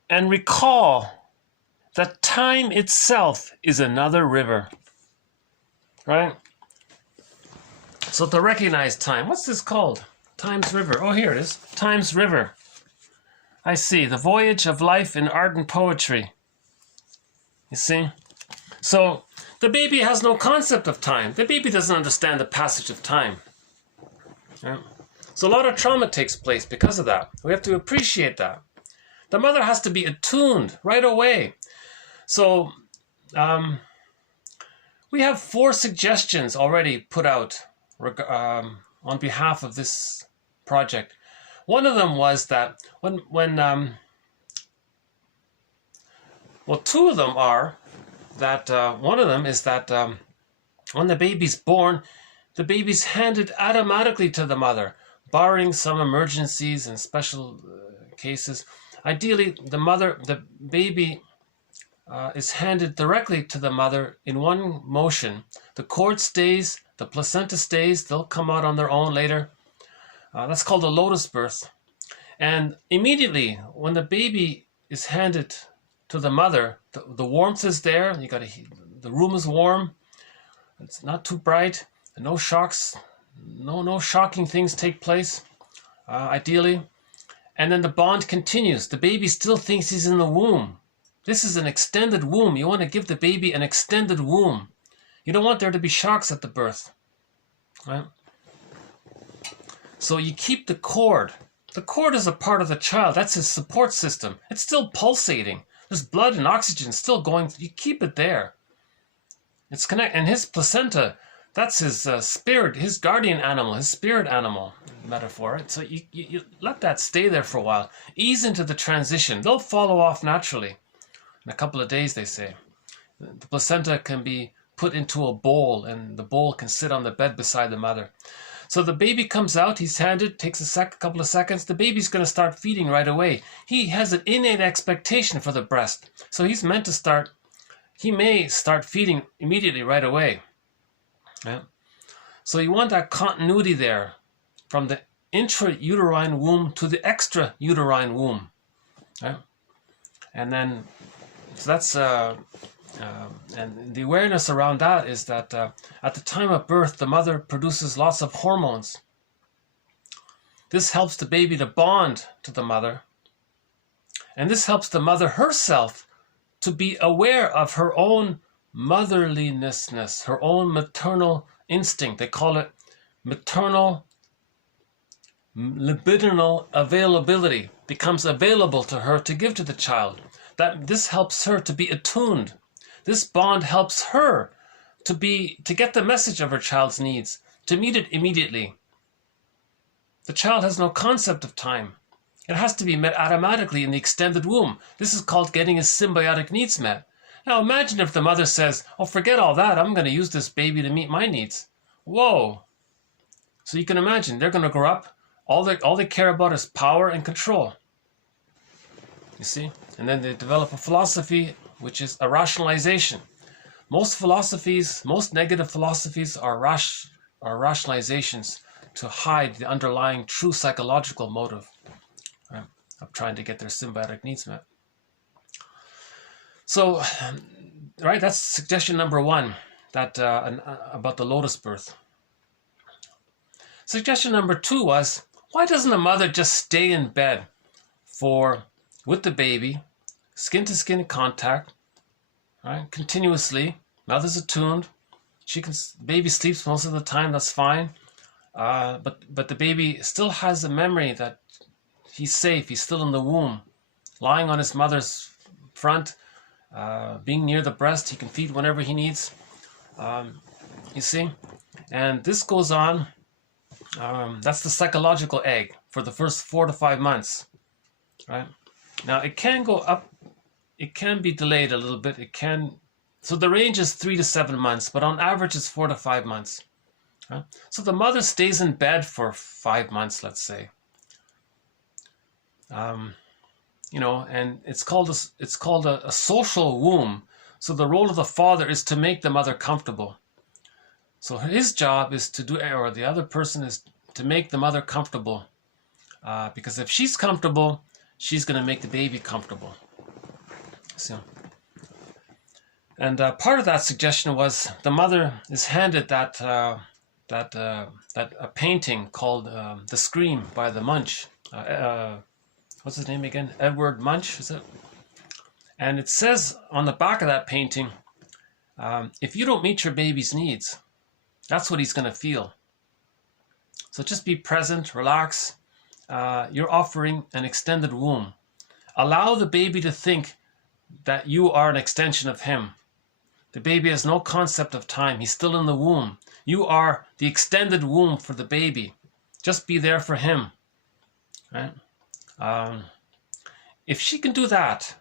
and recall that time itself is another river. Right? So to recognize time, what's this called? Time's River. Oh, here it is. Time's River. I see. The voyage of life in art and poetry. You see? So the baby has no concept of time. The baby doesn't understand the passage of time. Right? So a lot of trauma takes place because of that. We have to appreciate that. The mother has to be attuned right away. So we have 4 suggestions already put out on behalf of this project. One of them was that well, 2 of them are that one of them is that when the baby's born, the baby's handed automatically to the mother, barring some emergencies and special cases. Ideally, the baby is handed directly to the mother in one motion. The cord stays, the placenta stays, they'll come out on their own later. That's called a lotus birth. And immediately, when the baby is handed to the mother, the warmth is there. The room is warm. It's not too bright. No shocks. No shocking things take place, ideally. And then the bond continues. The baby still thinks he's in the womb. This is an extended womb. You want to give the baby an extended womb. You don't want there to be shocks at the birth. Right? So you keep the cord. The cord is a part of the child. That's his support system. It's still pulsating. There's blood and oxygen still going. You keep it there. It's connected. And his placenta, that's his spirit, his guardian animal, his spirit animal metaphor. Right? So you let that stay there for a while. Ease into the transition. They'll follow off naturally. In a couple of days, they say. The placenta can be put into a bowl, and the bowl can sit on the bed beside the mother. So the baby comes out, he's handed, takes a couple of seconds. The baby's going to start feeding right away. He has an innate expectation for the breast. So he may start feeding immediately right away. Yeah. So you want that continuity there from the intrauterine womb to the extrauterine womb. Yeah. And then, so that's, and the awareness around that is that at the time of birth, the mother produces lots of hormones. This helps the baby to bond to the mother. And this helps the mother herself to be aware of her own motherliness, her own maternal instinct. They call it maternal libidinal availability. Becomes available to her to give to the child. This helps her to be attuned. This bond helps her to get the message of her child's needs, to meet it immediately. The child has no concept of time. It has to be met automatically in the extended womb. This is called getting his symbiotic needs met. Now imagine if the mother says, oh, forget all that, I'm going to use this baby to meet my needs. Whoa. So you can imagine, they're going to grow up, all they care about is power and control. You see? And then they develop a philosophy which is a rationalization. Most negative philosophies are rationalizations to hide the underlying true psychological motive, right, of trying to get their symbiotic needs met. So, right, that's suggestion number one, that about the lotus birth. Suggestion number two was, why doesn't the mother just stay in bed with the baby, skin to skin contact, right, continuously? Mother's attuned. Baby sleeps most of the time. That's fine. But the baby still has a memory that he's safe. He's still in the womb, lying on his mother's front, being near the breast. He can feed whenever he needs. You see, and this goes on. That's the psychological egg for the first 4 to 5 months, right? Now it can go up. It can be delayed a little bit. So the range is 3 to 7 months, but on average it's 4 to 5 months. Right? So the mother stays in bed for 5 months, let's say. You know, and it's called a social womb. So the role of the father is to make the mother comfortable. So his job is to do, or the other person is to make the mother comfortable, because if she's comfortable, she's going to make the baby comfortable. So. And part of that suggestion was the mother is handed a painting called "The Scream" by the Munch. What's his name again? Edward Munch, is it? And it says on the back of that painting, if you don't meet your baby's needs, that's what he's going to feel. So just be present, relax. You're offering an extended womb. Allow the baby to think that you are an extension of him. The baby has no concept of time. He's still in the womb. You are the extended womb for the baby. Just be there for him. Right? If she can do that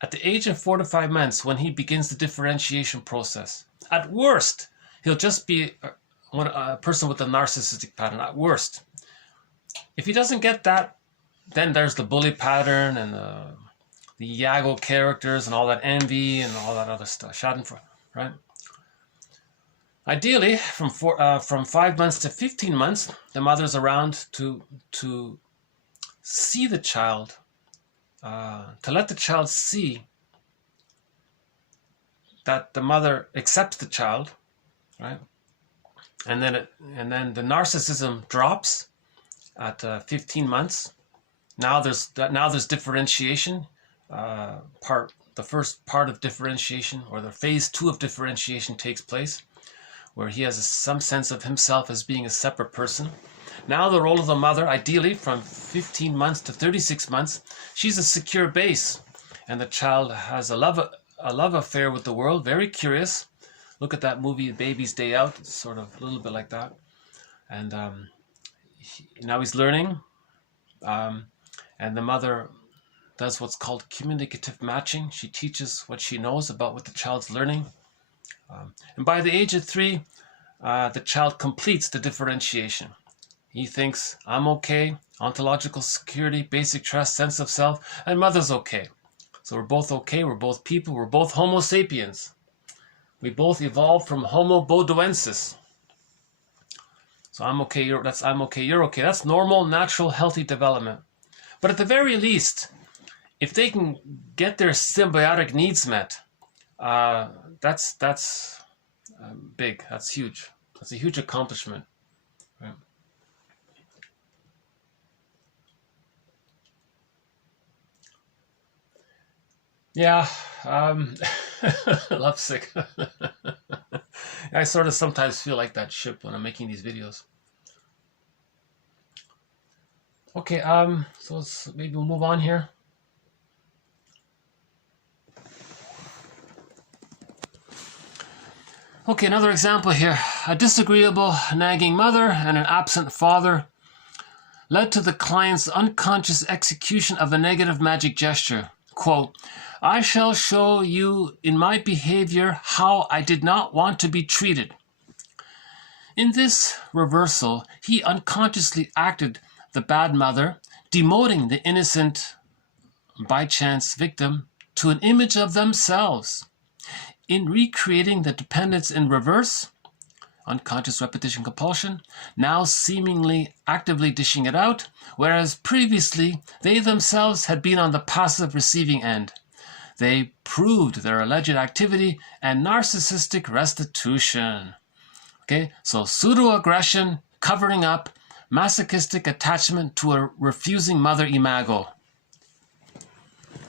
at the age of 4 to 5 months, when he begins the differentiation process, at worst, he'll just be a person with a narcissistic pattern, at worst. If he doesn't get that, then there's the bully pattern and the Iago characters and all that envy and all that other stuff. Schadenfreude, right? Ideally, from 5 months to 15 months, the mother's around to see the child, to let the child see that the mother accepts the child, right? And then the narcissism drops at 15 months. Now there's differentiation. The first part of differentiation, or the phase 2 of differentiation, takes place, where he has some sense of himself as being a separate person. Now the role of the mother, ideally from 15 months to 36 months, she's a secure base, and the child has a love affair with the world, very curious. Look at that movie, Baby's Day Out. It's sort of a little bit like that. And now he's learning, and the mother does what's called communicative matching. She teaches what she knows about what the child's learning. And by the age of 3, the child completes the differentiation. He thinks, I'm okay, ontological security, basic trust, sense of self, and mother's okay. So we're both okay, we're both people, we're both Homo sapiens. We both evolved from Homo bodoensis. So I'm okay, you're okay. That's normal, natural, healthy development. But at the very least, if they can get their symbiotic needs met, that's big. That's huge. That's a huge accomplishment. Right? Yeah, lovesick. I sort of sometimes feel like that ship when I'm making these videos. Okay, so maybe we'll move on here. Okay, another example here. A disagreeable, nagging mother and an absent father led to the client's unconscious execution of a negative magic gesture. Quote, I shall show you in my behavior how I did not want to be treated. In this reversal, he unconsciously acted the bad mother, demoting the innocent, by chance victim to an image of themselves. In recreating the dependence in reverse, unconscious repetition compulsion, now seemingly actively dishing it out, whereas previously they themselves had been on the passive receiving end. they proved their alleged activity and narcissistic restitution. Okay, so pseudo-aggression, covering up, masochistic attachment to a refusing mother imago.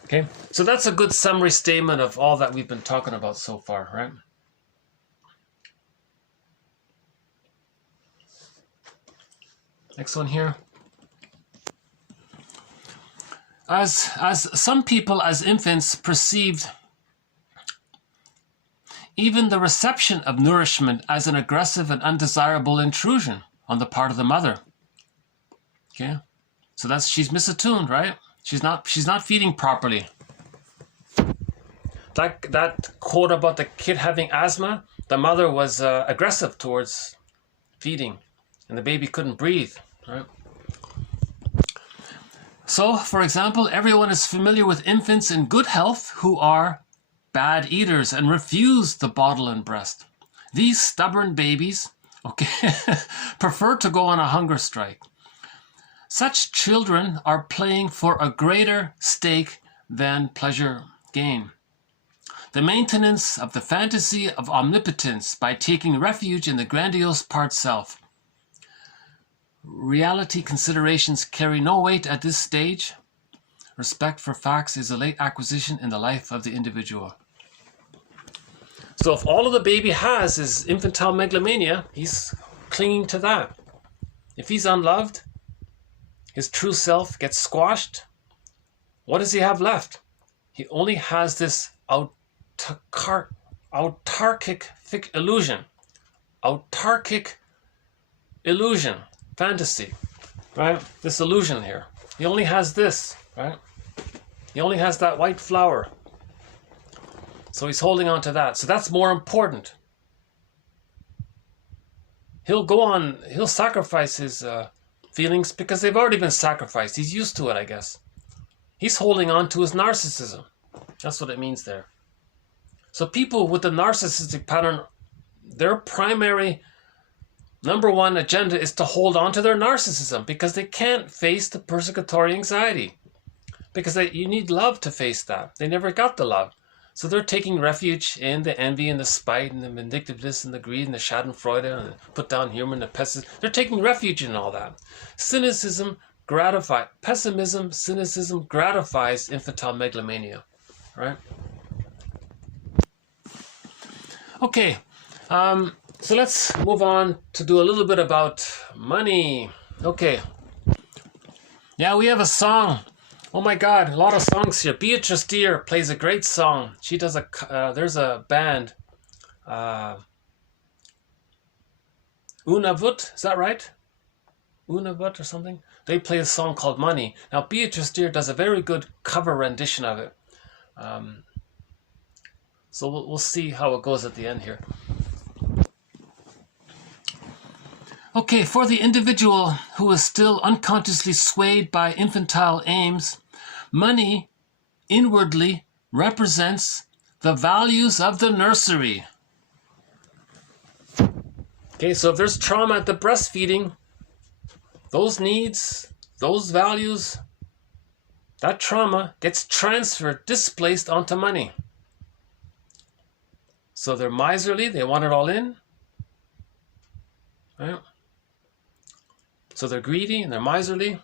Okay, so that's a good summary statement of all that we've been talking about so far, right? Next one here. As some people as infants perceived even the reception of nourishment as an aggressive and undesirable intrusion on the part of the mother. Okay, so that's, she's misattuned, right? She's not feeding properly. That quote about the kid having asthma, the mother was aggressive towards feeding, and the baby couldn't breathe, right? So, for example, everyone is familiar with infants in good health who are bad eaters and refuse the bottle and breast. These stubborn babies, okay, prefer to go on a hunger strike. Such children are playing for a greater stake than pleasure gain. The maintenance of the fantasy of omnipotence by taking refuge in the grandiose part self. Reality considerations carry no weight at this stage. Respect for facts is a late acquisition in the life of the individual. So if all of the baby has is infantile megalomania, he's clinging to that. If he's unloved, his true self gets squashed, what does he have left? He only has this autarkic illusion. Autarkic illusion, fantasy, right? This illusion here. He only has this, right? He only has that white flower. So he's holding on to that. So that's more important. He'll go on, he'll sacrifice his feelings because they've already been sacrificed. He's used to it, I guess. He's holding on to his narcissism. That's what it means there. So people with the narcissistic pattern, their primary number one agenda is to hold on to their narcissism because they can't face the persecutory anxiety. Because you need love to face that. They never got the love. So they're taking refuge in the envy and the spite and the vindictiveness and the greed and the schadenfreude and the put down humor and the pessimism. They're taking refuge in all that. Pessimism gratifies infantile megalomania, right? Okay, so let's move on to do a little bit about money. Okay. Yeah, we have a song. Oh my God, a lot of songs here. Beatrice Deer plays a great song. She does there's a band, Unloved, is that right? Unloved or something? They play a song called Money. Now Beatrice Deer does a very good cover rendition of it. So we'll see how it goes at the end here. Okay, for the individual who is still unconsciously swayed by infantile aims, money inwardly represents the values of the nursery. Okay, so if there's trauma at the breastfeeding, those needs, those values, that trauma gets transferred, displaced onto money. So they're miserly, they want it all in. Right? So they're greedy and they're miserly.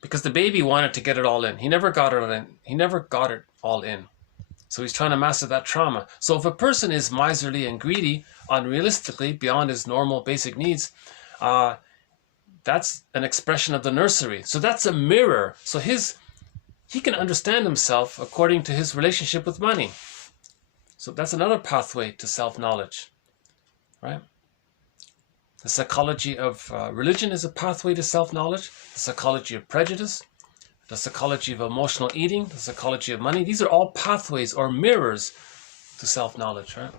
Because the baby wanted to get it all in. He never got it in. He never got it all in. So he's trying to master that trauma. So if a person is miserly and greedy, unrealistically, beyond his normal basic needs, that's an expression of the nursery. So that's a mirror. So he can understand himself according to his relationship with money. So that's another pathway to self-knowledge, right? The psychology of religion is a pathway to self-knowledge. The psychology of prejudice, the psychology of emotional eating, the psychology of money. These are all pathways or mirrors to self-knowledge, right?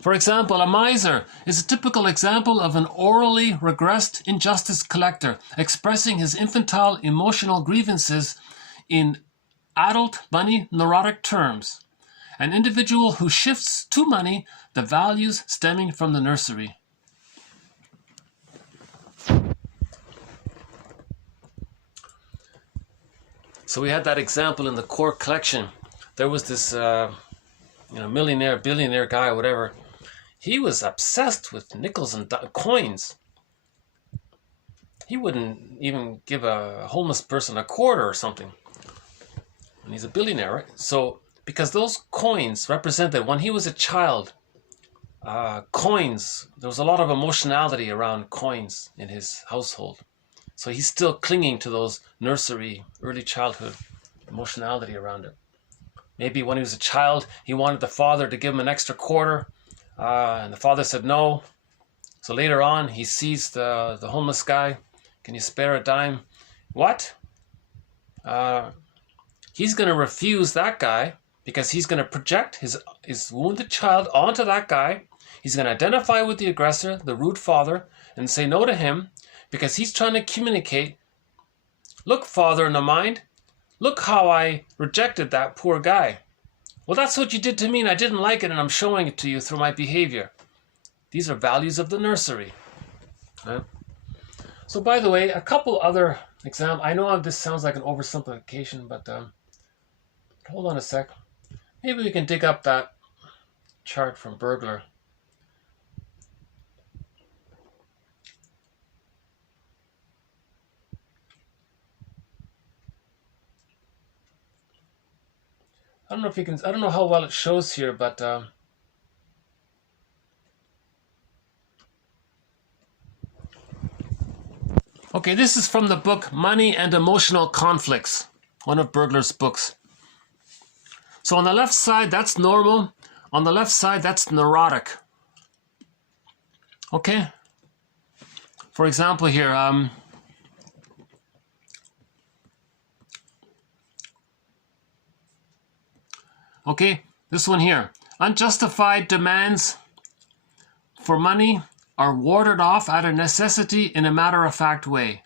For example, a miser is a typical example of an orally regressed injustice collector expressing his infantile emotional grievances in adult money neurotic terms. An individual who shifts to money the values stemming from the nursery. So we had that example in the core collection. There was this millionaire, billionaire guy, whatever. He was obsessed with nickels and coins. He wouldn't even give a homeless person a quarter or something. And he's a billionaire, right? So, because those coins represented when he was a child, coins, there was a lot of emotionality around coins in his household. So he's still clinging to those nursery, early childhood emotionality around it. Maybe when he was a child, he wanted the father to give him an extra quarter, and the father said no. So later on, he sees the homeless guy. Can you spare a dime? What? He's going to refuse that guy because he's going to project his wounded child onto that guy. He's going to identify with the aggressor, the rude father, and say no to him because he's trying to communicate, look, father in the mind, look how I rejected that poor guy. Well, that's what you did to me and I didn't like it and I'm showing it to you through my behavior. These are values of the nursery. Right? So by the way, a couple other examples. I know this sounds like an oversimplification, but hold on a sec. Maybe we can dig up that chart from Bergler. I don't know if you can, I don't know how well it shows here, but okay, this is from the book Money and Emotional Conflicts, one of Bergler's books. So on the left side, that's normal. On the left side, that's neurotic. Okay? For example here, okay, this one here. Unjustified demands for money are warded off out of necessity in a matter-of-fact way.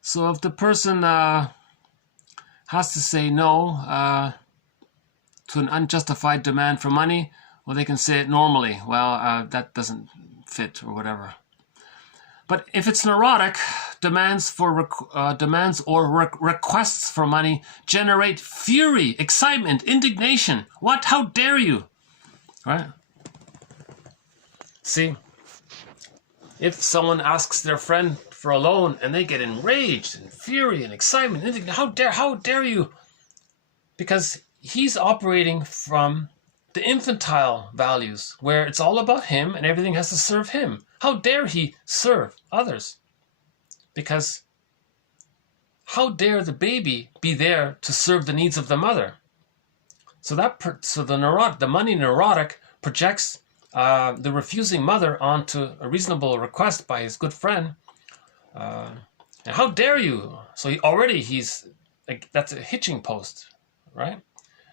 So if the person has to say no to an unjustified demand for money, well, they can say it normally. Well, that doesn't fit or whatever. But if it's neurotic, demands or requests for money generate fury, excitement, indignation. What? How dare you? Right? See, if someone asks their friend for a loan and they get enraged and fury and excitement, indignation, how dare you? Because he's operating from the infantile values where it's all about him and everything has to serve him. How dare he serve others? Because how dare the baby be there to serve the needs of the mother? So the money neurotic projects the refusing mother onto a reasonable request by his good friend. And how dare you? So that's a hitching post, right?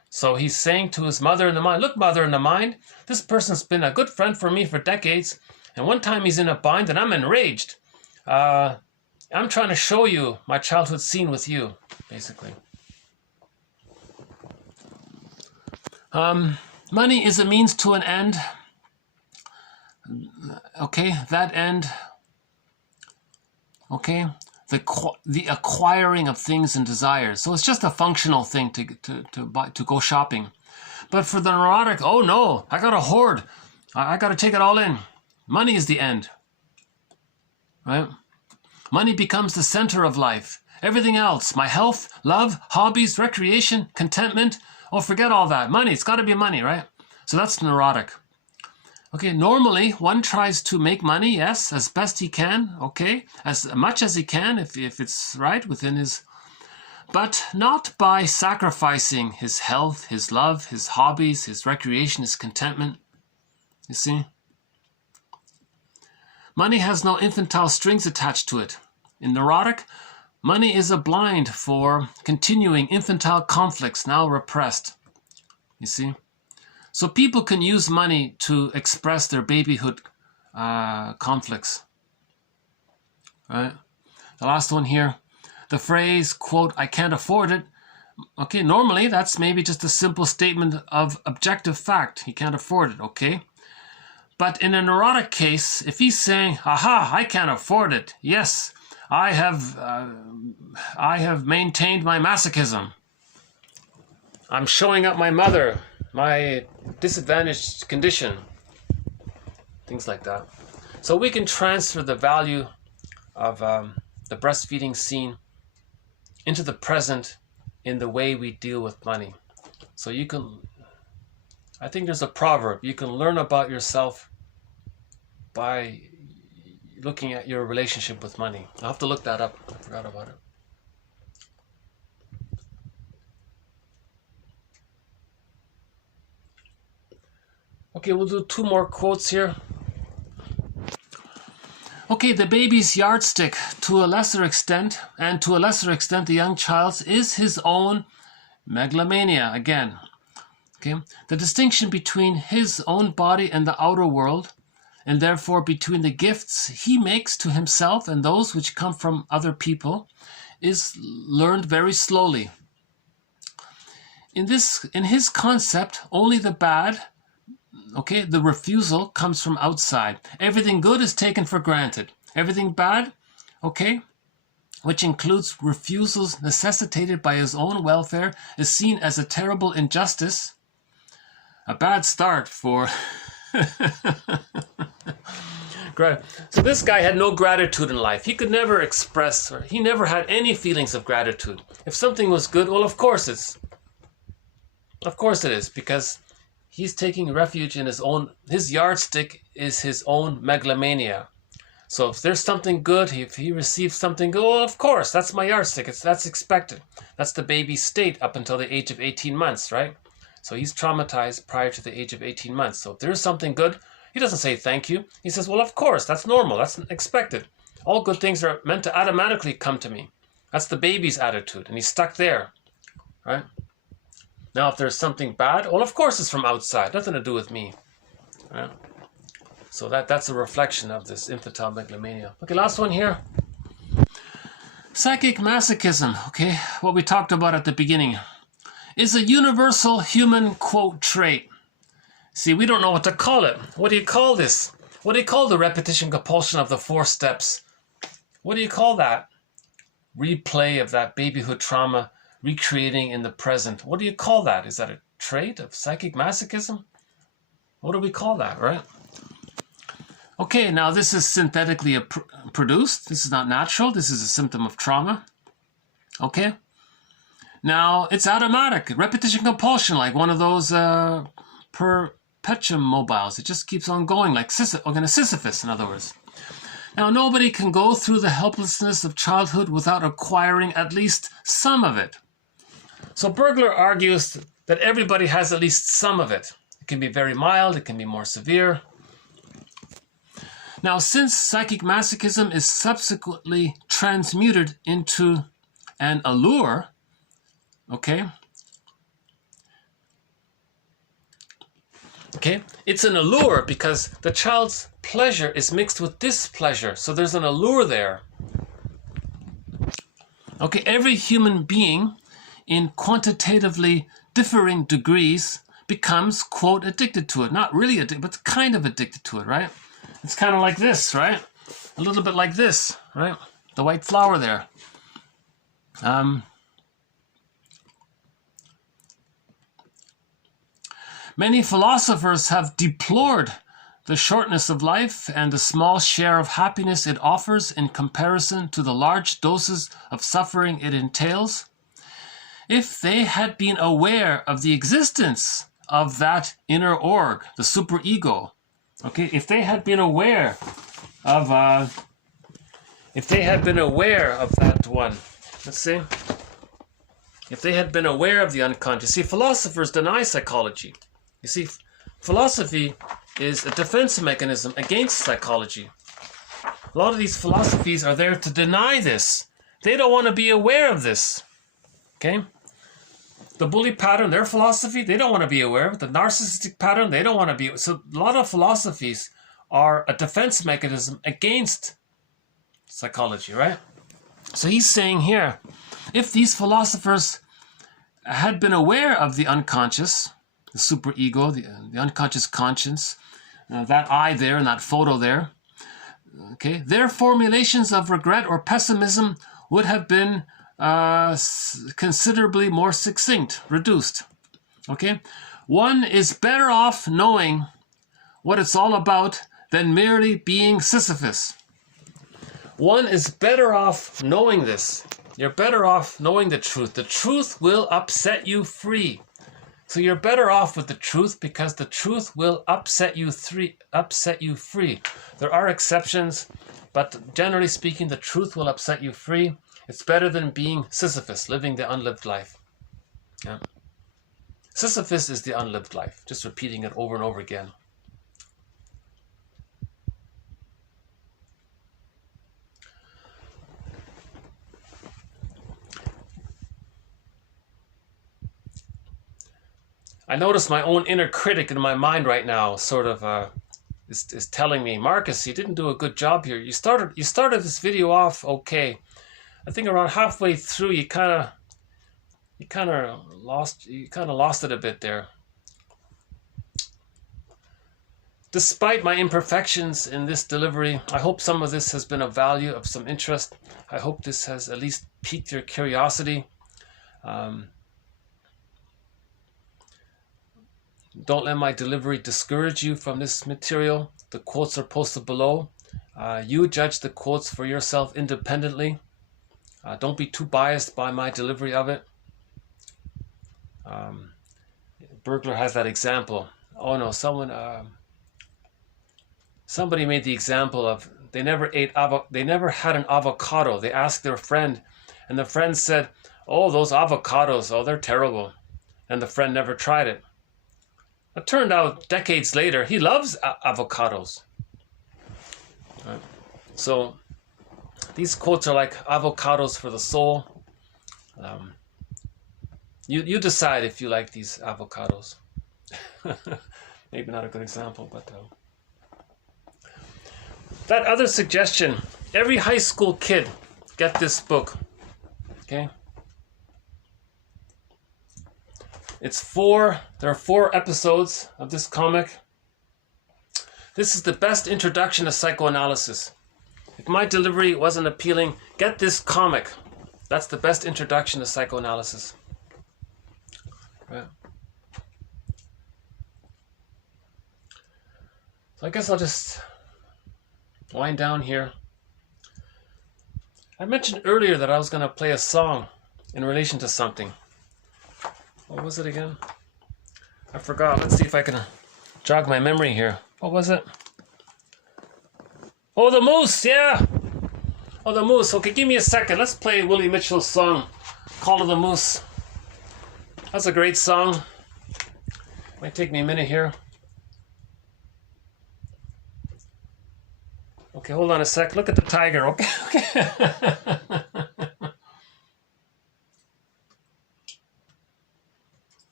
So he's saying to his mother in the mind, look, mother in the mind, this person's been a good friend for me for decades. And one time he's in a bind and I'm enraged. I'm trying to show you my childhood scene with you, basically. Money is a means to an end. Okay, that end. Okay, the acquiring of things and desires. So it's just a functional thing to go shopping. But for the neurotic, oh no, I got to hoard. I got to take it all in. Money is the end. Right? Money becomes the center of life. Everything else, my health, love, hobbies, recreation, contentment. Oh, forget all that. Money, it's got to be money, right? So that's neurotic. Okay, normally one tries to make money, yes, as best he can, okay, as much as he can if it's right within his, but not by sacrificing his health, his love, his hobbies, his recreation, his contentment. You see? Money has no infantile strings attached to it. In neurotic, money is a blind for continuing infantile conflicts now repressed. You see? So people can use money to express their babyhood conflicts. Right? The last one here, the phrase, quote, I can't afford it. Okay, normally that's maybe just a simple statement of objective fact. He can't afford it, okay? But in a neurotic case, if he's saying, aha, I can't afford it. Yes, I have maintained my masochism. I'm showing up my mother, my disadvantaged condition, things like that. So we can transfer the value of the breastfeeding scene into the present in the way we deal with money. So you can, I think there's a proverb, you can learn about yourself by looking at your relationship with money. I'll have to look that up. I forgot about it. Okay, we'll do 2 more quotes here. Okay, the baby's yardstick, to a lesser extent, and to a lesser extent the young child's, is his own megalomania, again. Okay, the distinction between his own body and the outer world, and therefore between the gifts he makes to himself and those which come from other people, is learned very slowly. In his concept, only the bad, okay, the refusal comes from outside. Everything good is taken for granted. Everything bad, okay, which includes refusals necessitated by his own welfare, is seen as a terrible injustice. A bad start for... Great. So this guy had no gratitude in life. He could never express, or he never had any feelings of gratitude. If something was good, well, of course it is, because he's taking refuge in his yardstick is his own megalomania. So if there's something good, if he receives something good, well, of course, that's my yardstick. That's expected. That's the baby's state up until the age of 18 months, right? So he's traumatized prior to the age of 18 months. So if there's something good, he doesn't say thank you. He says, well, of course, that's normal. That's expected. All good things are meant to automatically come to me. That's the baby's attitude, and he's stuck there, right? Now, if there's something bad, well, of course it's from outside. Nothing to do with me. Right? So that's a reflection of this infantile megalomania. Okay, last one here. Psychic masochism, okay, what we talked about at the beginning, is a universal human, quote, trait. See, we don't know what to call it. What do you call this? What do you call the repetition compulsion of the 4 steps? What do you call that? Replay of that babyhood trauma, recreating in the present. What do you call that? Is that a trait of psychic masochism? What do we call that, right? Okay, now this is synthetically produced. This is not natural. This is a symptom of trauma. Okay? Now, it's automatic. Repetition compulsion, like one of those perpetuum mobiles. It just keeps on going, like Sisyphus, in other words. Now, nobody can go through the helplessness of childhood without acquiring at least some of it. So Bergler argues that everybody has at least some of it. It can be very mild, it can be more severe. Now, since psychic masochism is subsequently transmuted into an allure, okay, it's an allure because the child's pleasure is mixed with displeasure. So there's an allure there. Okay, every human being in quantitatively differing degrees becomes, quote, addicted to it. Not really addicted, but kind of addicted to it, right? It's kind of like this, right? A little bit like this, right? The white flower there. Many philosophers have deplored the shortness of life and the small share of happiness it offers in comparison to the large doses of suffering it entails. If they had been aware of the existence of that inner org, the superego, okay, if they had been aware of that one, let's see, if they had been aware of the unconscious. See, philosophers deny psychology. You see, philosophy is a defense mechanism against psychology. A lot of these philosophies are there to deny this. They don't want to be aware of this. Okay? The bully pattern, their philosophy, they don't want to be aware of it. The narcissistic pattern, they don't want to be. So a lot of philosophies are a defense mechanism against psychology, right? So he's saying here, if these philosophers had been aware of the unconscious, the superego, the unconscious conscience, that I there in that photo there, Okay, their formulations of regret or pessimism would have been considerably more succinct, reduced. Okay, one is better off knowing what it's all about than merely being Sisyphus. One is better off knowing this. You're better off knowing the truth. The truth will upset you free. So you're better off with the truth because the truth will upset you free. There are exceptions, but generally speaking, the truth will upset you free. It's better than being Sisyphus, living the unlived life. Yeah. Sisyphus is the unlived life, just repeating it over and over again. I notice my own inner critic in my mind right now sort of is telling me, Marcus, you didn't do a good job here. You started this video off okay. I think around halfway through you kind of lost it a bit there. Despite my imperfections in this delivery, I hope some of this has been of value, of some interest. I hope this has at least piqued your curiosity. Don't let my delivery discourage you from this material. The quotes are posted below. You judge the quotes for yourself independently. Don't be too biased by my delivery of it. Bergler has that example. Oh no, somebody made the example of they never had an avocado. They asked their friend, and the friend said, "Oh, those avocados, oh, they're terrible," and the friend never tried it. It turned out decades later, he loves avocados. Right. So these quotes are like avocados for the soul. You decide if you like these avocados. Maybe not a good example, but that other suggestion, every high school kid get this book. Okay? There are 4 episodes of this comic. This is the best introduction to psychoanalysis. If my delivery wasn't appealing, get this comic. That's the best introduction to psychoanalysis. Right. So I guess I'll just wind down here. I mentioned earlier that I was going to play a song in relation to something. What was it again? I forgot. Let's see if I can jog my memory here. What was it? Oh, the Moose, yeah! Oh, the Moose. Okay, give me a second. Let's play Willie Mitchell's song, Call of the Moose. That's a great song. Might take me a minute here. Okay, hold on a sec. Look at the tiger. Okay.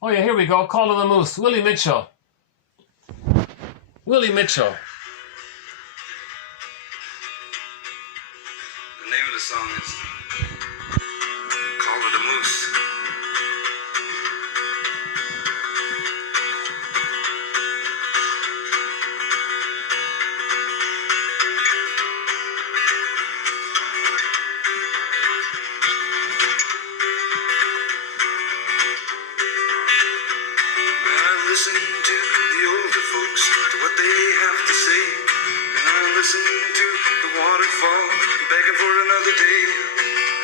Oh yeah, here we go. Call of the Moose. Willie Mitchell. Willie Mitchell. The name of the song is Call of the Moose. Listen to the older folks, to what they have to say. And I listen to the waterfall, begging for another day.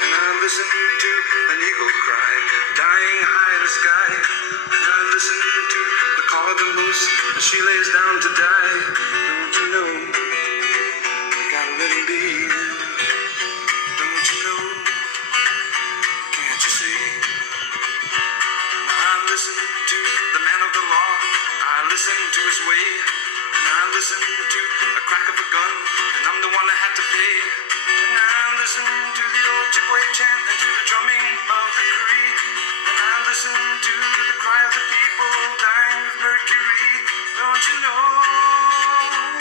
And I listen to an eagle cry, dying high in the sky. And I listen to the call of the moose as she lays down to die. Don't you know, we gotta let him be. Don't you know, can't you see? I listen to the man of the law, I listen to his way, and I listen to a crack of a gun, and I'm the one that had to pay. And I listen to the old Chipway chant and to the drumming of the Cree, and I listen to the cry of the people dying of mercury. Don't you know,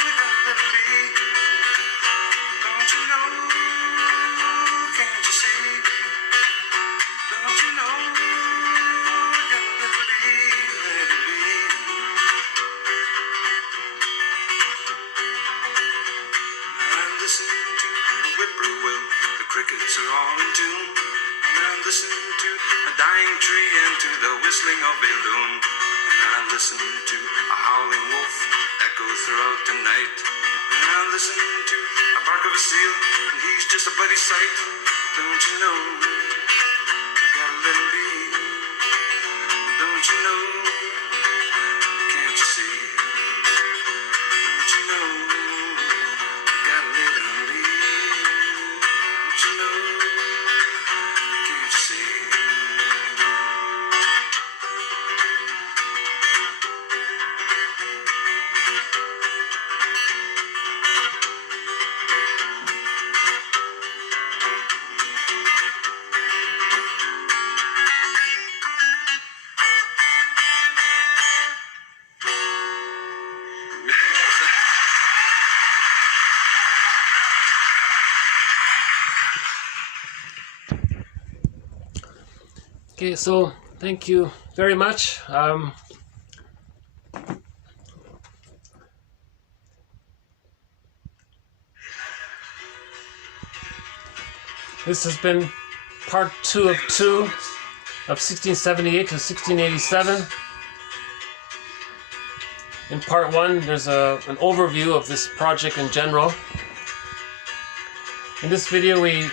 we gotta let it be. Don't you know, can't you see? Don't you know? listen to a dying tree and to the whistling of a loon. And I listen to a howling wolf echo throughout the night. And I listen to a bark of a seal, and he's just a bloody sight. Don't you know? You gotta let him be. Don't you know? Can't you see? Don't you know? You gotta let him be. Don't you know? Can't you see? Okay, so thank you very much. This has been part 2 of 1678 to 1687. In part 1, there's an overview of this project in general. In this video, we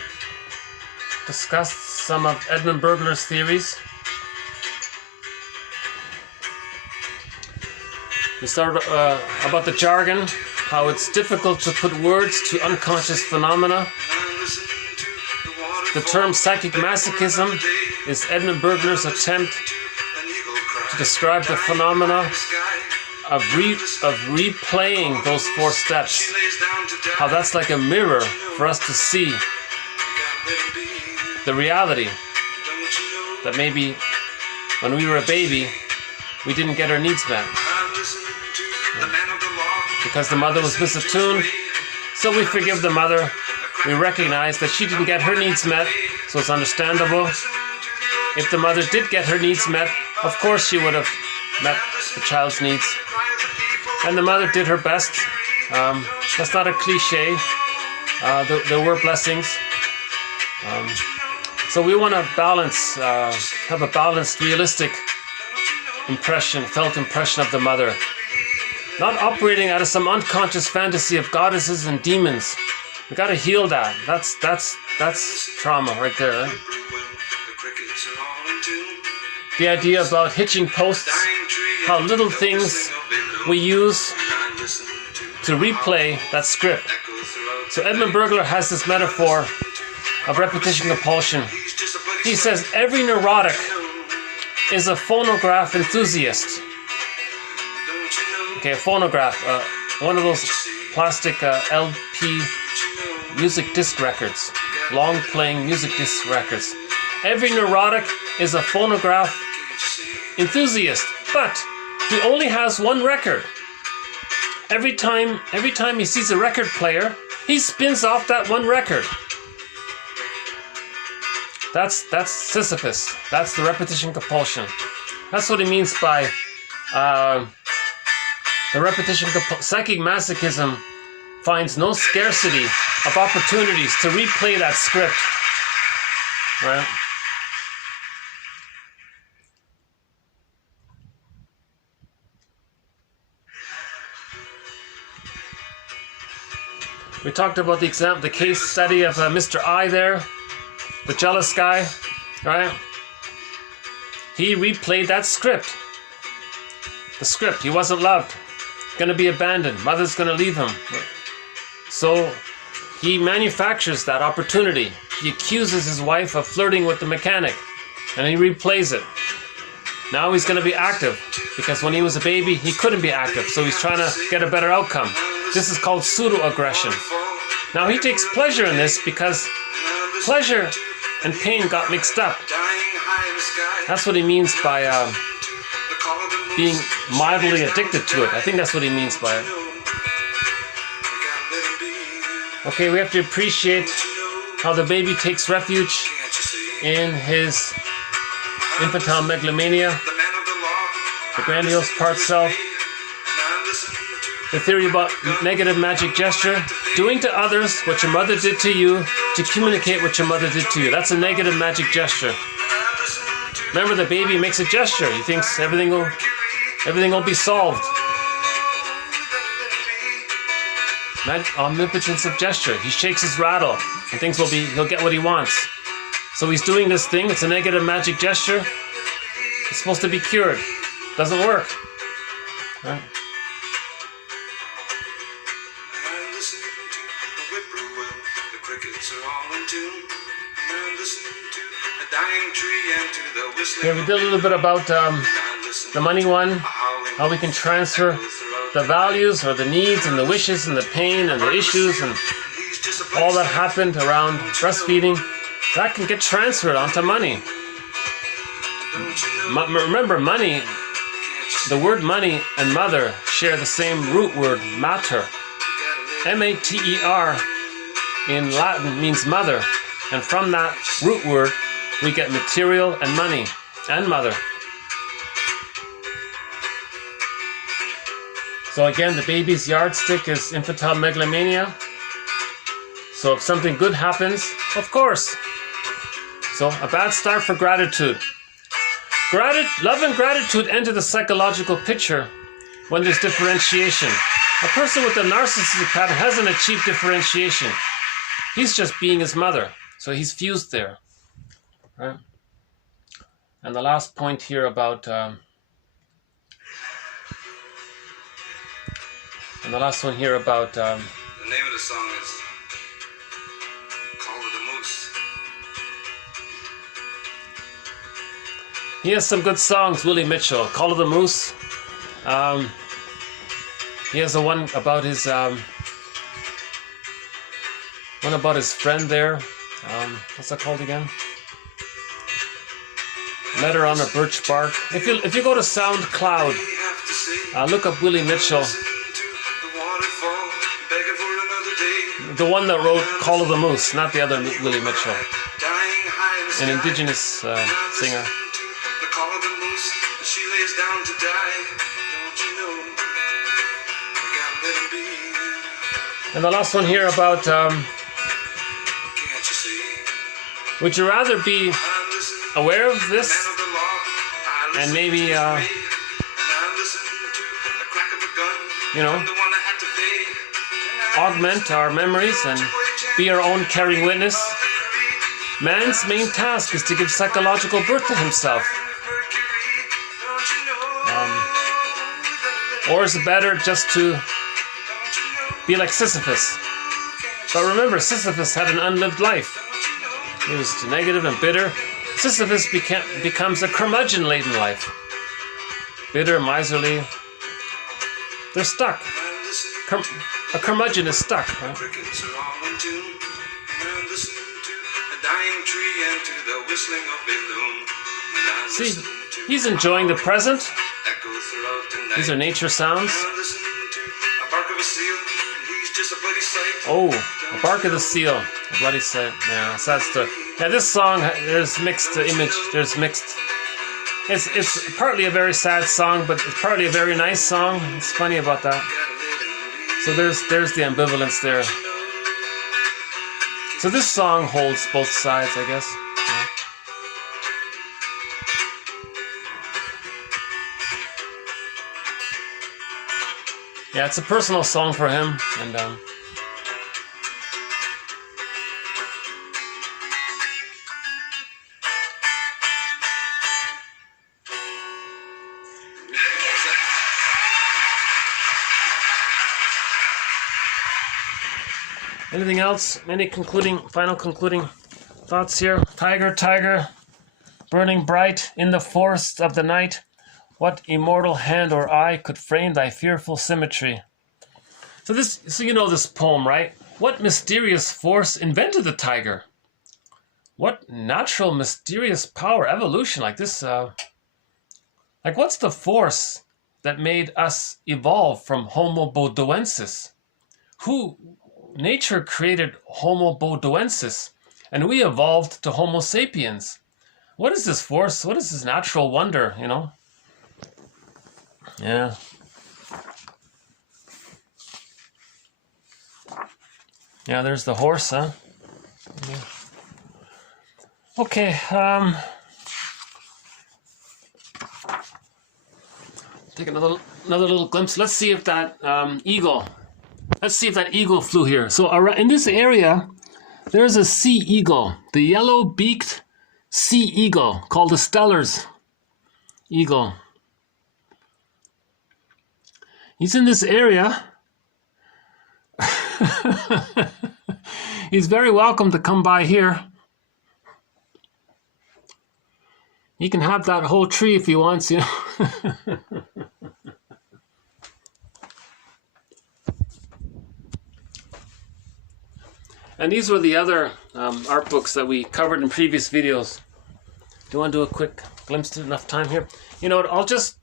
discussed some of Edmund Bergler's theories. We started about the jargon, how it's difficult to put words to unconscious phenomena. The term psychic masochism is Edmund Bergler's attempt to describe the phenomena of replaying those 4 steps. How that's like a mirror for us to see the reality that maybe when we were a baby we didn't get our needs met because the mother was misattuned. So we forgive the mother. We recognize that she didn't get her needs met, so it's understandable. If the mother did get her needs met, of course she would have met the child's needs, and the mother did her best. That's not a cliche. There were blessings. So we want to balance, have a balanced, realistic impression, felt impression of the mother. Not operating out of some unconscious fantasy of goddesses and demons. We got to heal that. That's trauma right there. Right? The idea about hitching posts, how little things we use to replay that script. So Edmund Bergler has this metaphor of repetition compulsion. He says every neurotic is a phonograph enthusiast. Okay, a phonograph, one of those plastic LP music disc records, long playing music disc records. Every neurotic is a phonograph enthusiast, but he only has one record. Every time he sees a record player, he spins off that one record. That's Sisyphus. That's the repetition compulsion. That's what he means by the repetition psychic masochism finds no scarcity of opportunities to replay that script. Right? We talked about the case study of Mr. I there, the jealous guy, right? He replayed that script. The script, he wasn't loved, gonna be abandoned, mother's gonna leave him. So he manufactures that opportunity. He accuses his wife of flirting with the mechanic, and he replays it. Now he's gonna be active, because when he was a baby, he couldn't be active, so he's trying to get a better outcome. This is called pseudo-aggression. Now he takes pleasure in this because pleasure and pain got mixed up. That's what he means by being mildly addicted to it. I think that's what he means by it. Okay, we have to appreciate how the baby takes refuge in his infantile megalomania, the grandiose part self. The theory about negative magic gesture, doing to others what your mother did to you to communicate what your mother did to you. That's a negative magic gesture. Remember, the baby makes a gesture. He thinks everything will be solved. Omnipotence of gesture. He shakes his rattle and thinks he'll get what he wants. So he's doing this thing. It's a negative magic gesture. It's supposed to be cured. Doesn't work. Right? Here we did a little bit about the money one, how we can transfer the values or the needs and the wishes and the pain and the issues and all that happened around breastfeeding. That can get transferred onto money. Remember, money, the word money and mother share the same root word, mater. M-A-T-E-R in Latin means mother. And from that root word, we get material and money and mother. So again, the baby's yardstick is infantile megalomania. So if something good happens, of course. So a bad start for gratitude. Love and gratitude enter the psychological picture when there's differentiation. A person with a narcissistic pattern hasn't achieved differentiation. He's just being his mother. So he's fused there. Right? And the last point here about and the last one here about the name of the song is Call of the Moose. He has some good songs, Willie Mitchell. Call of the Moose. He has a one about his friend there. What's that called again? Letter on a Birch Bark. If you go to SoundCloud, look up Willie Mitchell. The one that wrote Call of the Moose, not the other Willie Mitchell. An indigenous singer. And the last one here about would you rather be aware of this and maybe augment our memories and be our own caring witness? Man's main task is to give psychological birth to himself. Or is it better just to be like Sisyphus? But remember, Sisyphus had an unlived life. He was negative and bitter. Sisyphus becomes a curmudgeon-laden life. Bitter, miserly. They're stuck. A curmudgeon is stuck. Right? See, he's enjoying the present. These are nature sounds. Oh, a bark of the seal, a bloody sight. Yeah, sad story. Yeah, this song, there's mixed image. There's mixed. It's partly a very sad song, but it's partly a very nice song. It's funny about that. So there's the ambivalence there. So this song holds both sides, I guess. Yeah, it's a personal song for him, and anything else? Any final concluding thoughts here? Tiger, burning bright in the forests of the night. What immortal hand or eye could frame thy fearful symmetry? So you know this poem, right? What mysterious force invented the tiger? What natural mysterious power, evolution like this? Like what's the force that made us evolve from Homo bodoensis? Nature created Homo bodoensis, and we evolved to Homo sapiens. What is this force? What is this natural wonder, Yeah. Yeah, there's the horse, huh? Yeah. Okay, take another little glimpse. Let's see if that eagle. Let's see if that eagle flew here. So in this area, there's a sea eagle, the yellow-beaked sea eagle called the Steller's eagle. He's in this area. He's very welcome to come by here. He can have that whole tree if he wants, you know. And these were the other art books that we covered in previous videos. Do you want to do a quick glimpse? Enough time here? You know what? I'll just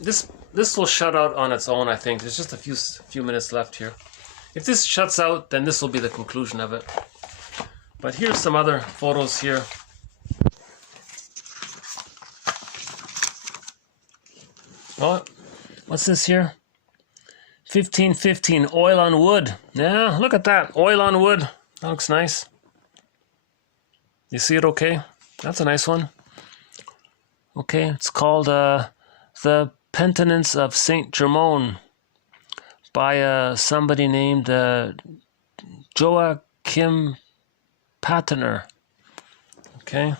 this will shut out on its own. I think there's just a few minutes left here. If this shuts out, then this will be the conclusion of it. But here's some other photos here. Oh, what's this here? 1515, oil on wood. Yeah, look at that. Oil on wood. That looks nice. You see it okay? That's a nice one. Okay, it's called The Penitence of Saint Germone by somebody named Joachim Patiner. Okay.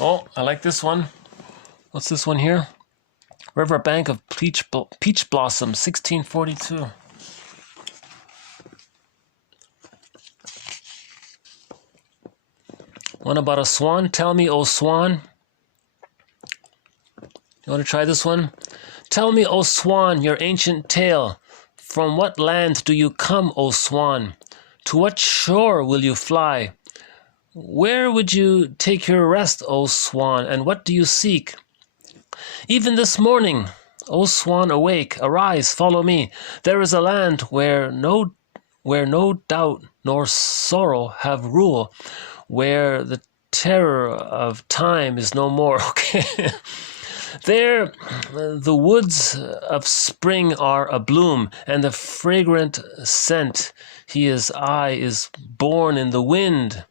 Oh, I like this one. What's this one here? River Bank of Peach Blossom, 1642. One about a swan. Tell me, O swan. You want to try this one? Tell me, O swan, your ancient tale. From what land do you come, O swan? To what shore will you fly? Where would you take your rest, O swan, and what do you seek? Even this morning, O swan, awake, arise, follow me. There is a land where no doubt nor sorrow have rule, where the terror of time is no more. Okay. There the woods of spring are abloom, and the fragrant scent his eye is borne in the wind.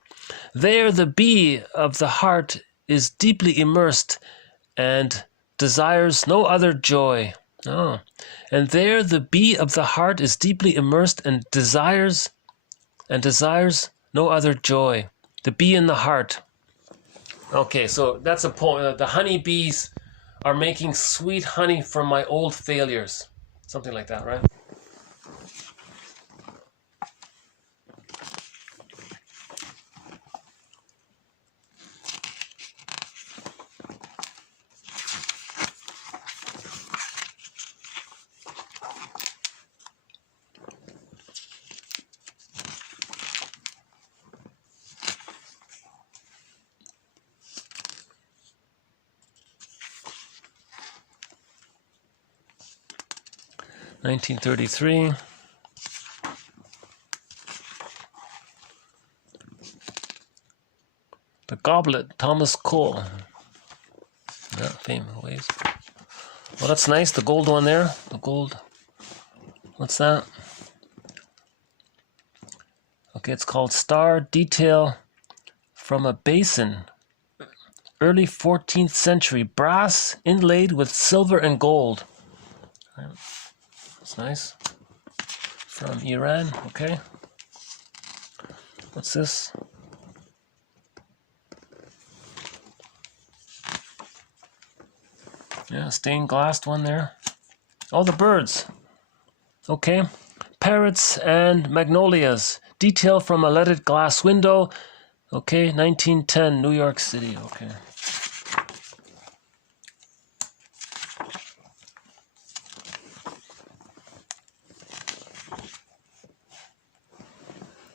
There the bee of the heart is deeply immersed, and desires no other joy. Oh. And there the bee of the heart is deeply immersed and desires no other joy. The bee in the heart. Okay, so that's a poem. The honeybees are making sweet honey from my old failures. Something like that, right? (1933). The Goblet, Thomas Cole. Yeah, famous ways. Well, that's nice. The gold one there. The gold. What's that? Okay, it's called Star Detail from a Basin. Early 14th century. Brass inlaid with silver and gold. That's nice. From Iran. Okay. What's this? Yeah, stained glass one there. Oh, the birds. Okay. Parrots and magnolias. Detail from a leaded glass window. Okay, 1910, New York City. Okay.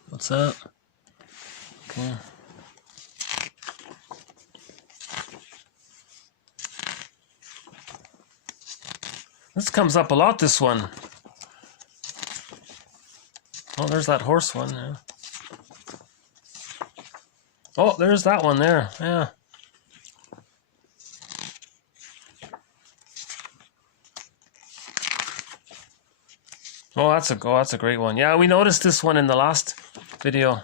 What's that? Okay. This comes up a lot, this one. Oh, there's that horse one there. Oh, there's that one there. Yeah. Oh, that's a great one. Yeah, we noticed this one in the last video.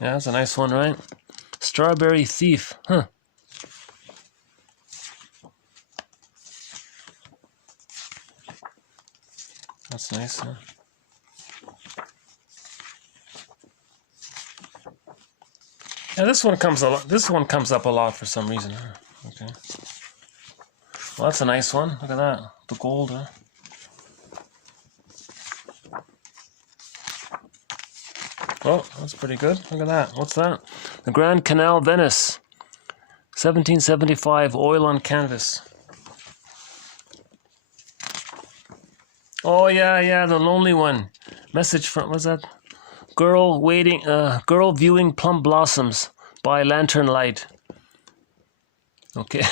Yeah, that's a nice one, right? Strawberry Thief. Huh. That's nice, huh? Yeah, this one comes a lot. This one comes up a lot for some reason. Huh? Okay. Well, that's a nice one. Look at that. The gold, huh? Oh, that's pretty good. Look at that. What's that? The Grand Canal, Venice. 1775, oil on canvas. Oh, yeah, the lonely one. Message from, what's that? Girl viewing plum blossoms by lantern light. Okay.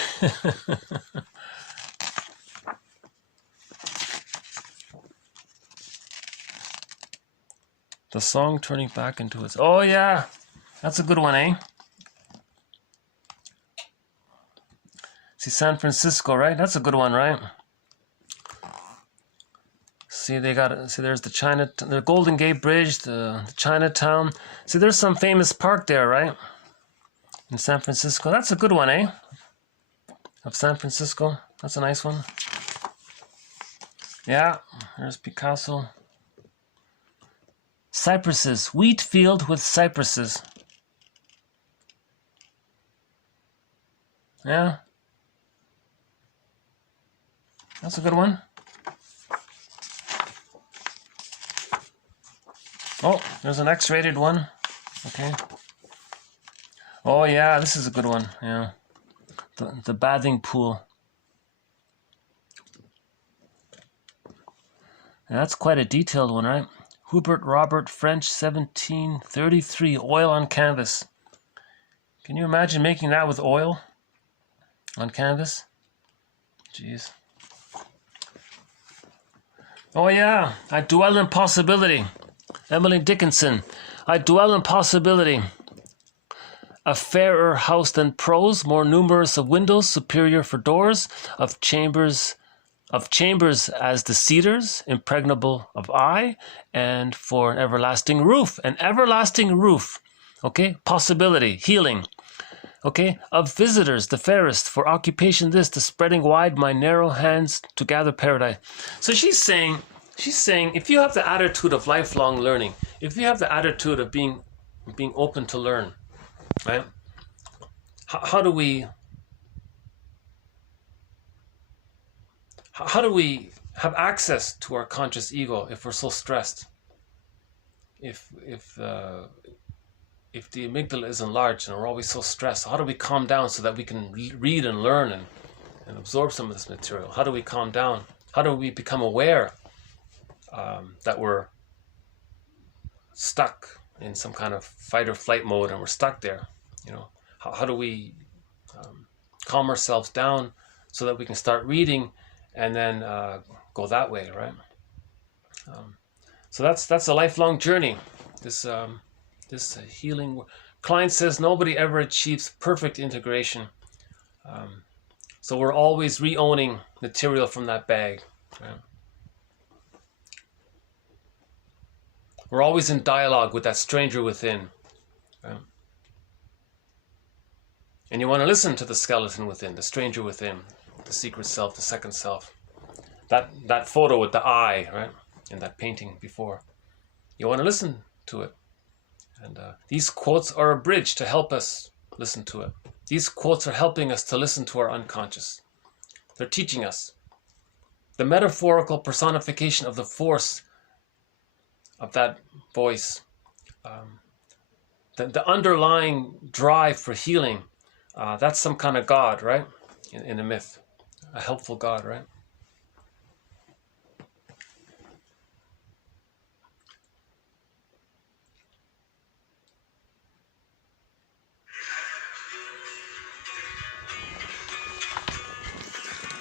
The song turning back into its... Oh, yeah. That's a good one, eh? See, San Francisco, right? That's a good one, right? See, they got... See, there's the Golden Gate Bridge, the Chinatown. See, there's some famous park there, right? In San Francisco. That's a good one, eh? Of San Francisco. That's a nice one. Yeah, there's Picasso. Cypresses. Wheat field with cypresses. Yeah. That's a good one. Oh, there's an X-rated one. Okay. Oh, yeah, this is a good one. Yeah. The bathing pool. And that's quite a detailed one, right? Hubert Robert French, 1733, oil on canvas. Can you imagine making that with oil on canvas? Jeez. Oh yeah, I dwell in possibility. Emily Dickinson, I dwell in possibility. A fairer house than prose, more numerous of windows, superior for doors, of chambers as the cedars, impregnable of eye, and for an everlasting roof. An everlasting roof. Okay? Possibility, healing. Okay? Of visitors, the fairest, for occupation this, the spreading wide my narrow hands to gather paradise. So she's saying, if you have the attitude of lifelong learning, if you have the attitude of being open to learn, right? How do we have access to our conscious ego if we're so stressed? If the amygdala is enlarged and we're always so stressed, how do we calm down so that we can read and learn and absorb some of this material? How do we calm down? How do we become aware that we're stuck in some kind of fight or flight mode and we're stuck there? You know, how do we calm ourselves down so that we can start reading and then go that way, right? So that's a lifelong journey. This healing. Klein says nobody ever achieves perfect integration. So we're always re-owning material from that bag. Right? We're always in dialogue with that stranger within. Right? And you want to listen to the skeleton within, the stranger within, the secret self, the second self. That photo with the eye, right? In that painting before. You want to listen to it. And these quotes are a bridge to help us listen to it. These quotes are helping us to listen to our unconscious. They're teaching us. The metaphorical personification of the force of that voice. The underlying drive for healing. That's some kind of God, right? In a myth. A helpful God, right?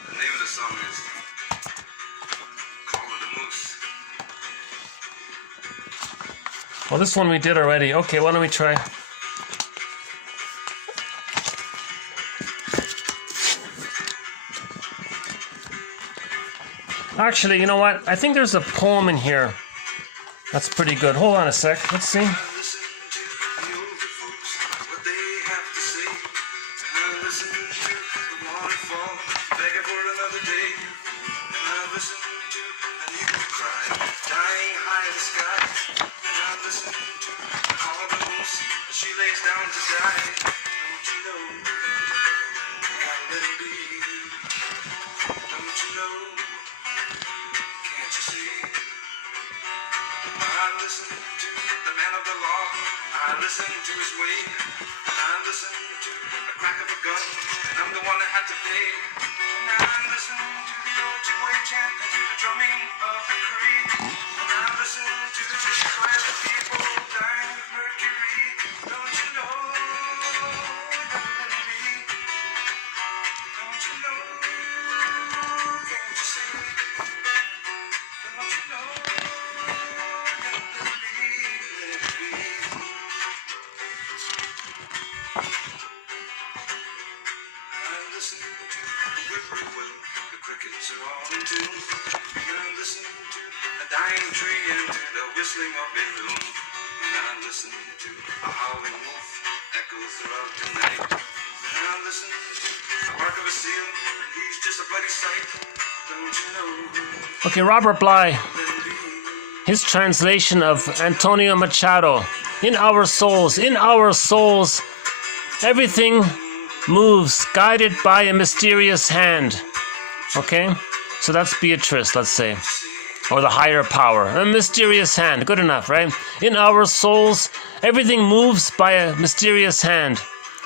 The name of the song is Call of the Moose. Well, this one we did already. Okay, why don't we try... Actually, you know what? I think there's a poem in here that's pretty good. Hold on a sec. Let's see. Listen to the older folks, what they have to to the call of the moose as she lays down to die. Don't you know? Gotta let it be. Don't you know? Can't you see? I listen to the man of the law. I listen to his way. I listen to the crack of a gun, and I'm the one that had to pay. And I listen to the old Chipway chant and to the drumming of the creek. And I listen to the cry of the people dying with mercury. Don't you know? Don't you know? Can't you see? Don't you know? Crickets are all in tune. And I listen to a dying tree and to the whistling of a loon. And I listen to a howling wolf echo throughout the night. And I listen to the bark of a seal. He's just a bloody sight. Don't you know? Okay, Robert Bly, his translation of Antonio Machado. In our souls, everything moves, guided by a mysterious hand. Okay, so that's Beatrice, let's say, or the higher power, a mysterious hand. Good enough, right? In our souls, everything moves by a mysterious hand.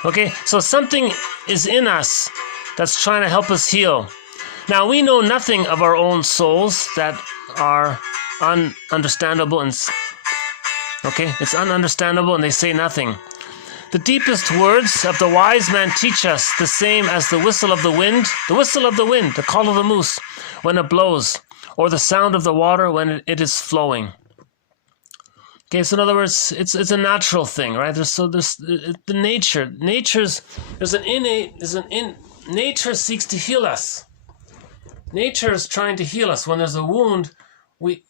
Okay, so something is in us that's trying to help us heal. Now, we know nothing of our own souls that are ununderstandable, and okay, it's ununderstandable, and they say nothing. The deepest words of the wise man teach us the same as the whistle of the wind, the call of the moose when it blows, or the sound of the water when it is flowing. Okay, so in other words, it's a natural thing, right? There's the nature. Nature seeks to heal us. Nature is trying to heal us. When there's a wound,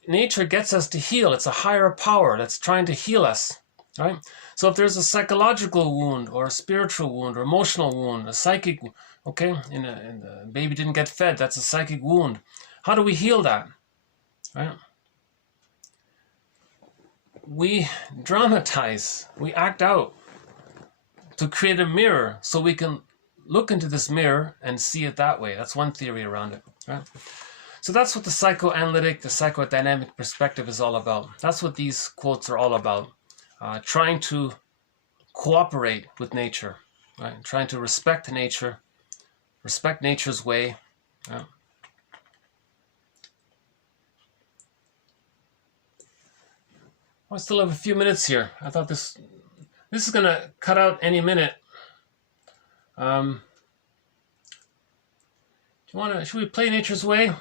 nature gets us to heal. It's a higher power that's trying to heal us, right? So if there's a psychological wound or a spiritual wound or emotional wound, a psychic, okay, and the baby didn't get fed, that's a psychic wound. How do we heal that, right? We dramatize, we act out to create a mirror so we can look into this mirror and see it that way. That's one theory around it, right? So that's what the psychoanalytic, the psychodynamic perspective is all about. That's what these quotes are all about. Trying to cooperate with nature, right? Trying to respect nature, respect nature's way. Yeah. I still have a few minutes here. I thought this is gonna cut out any minute. Should we play Nature's Way?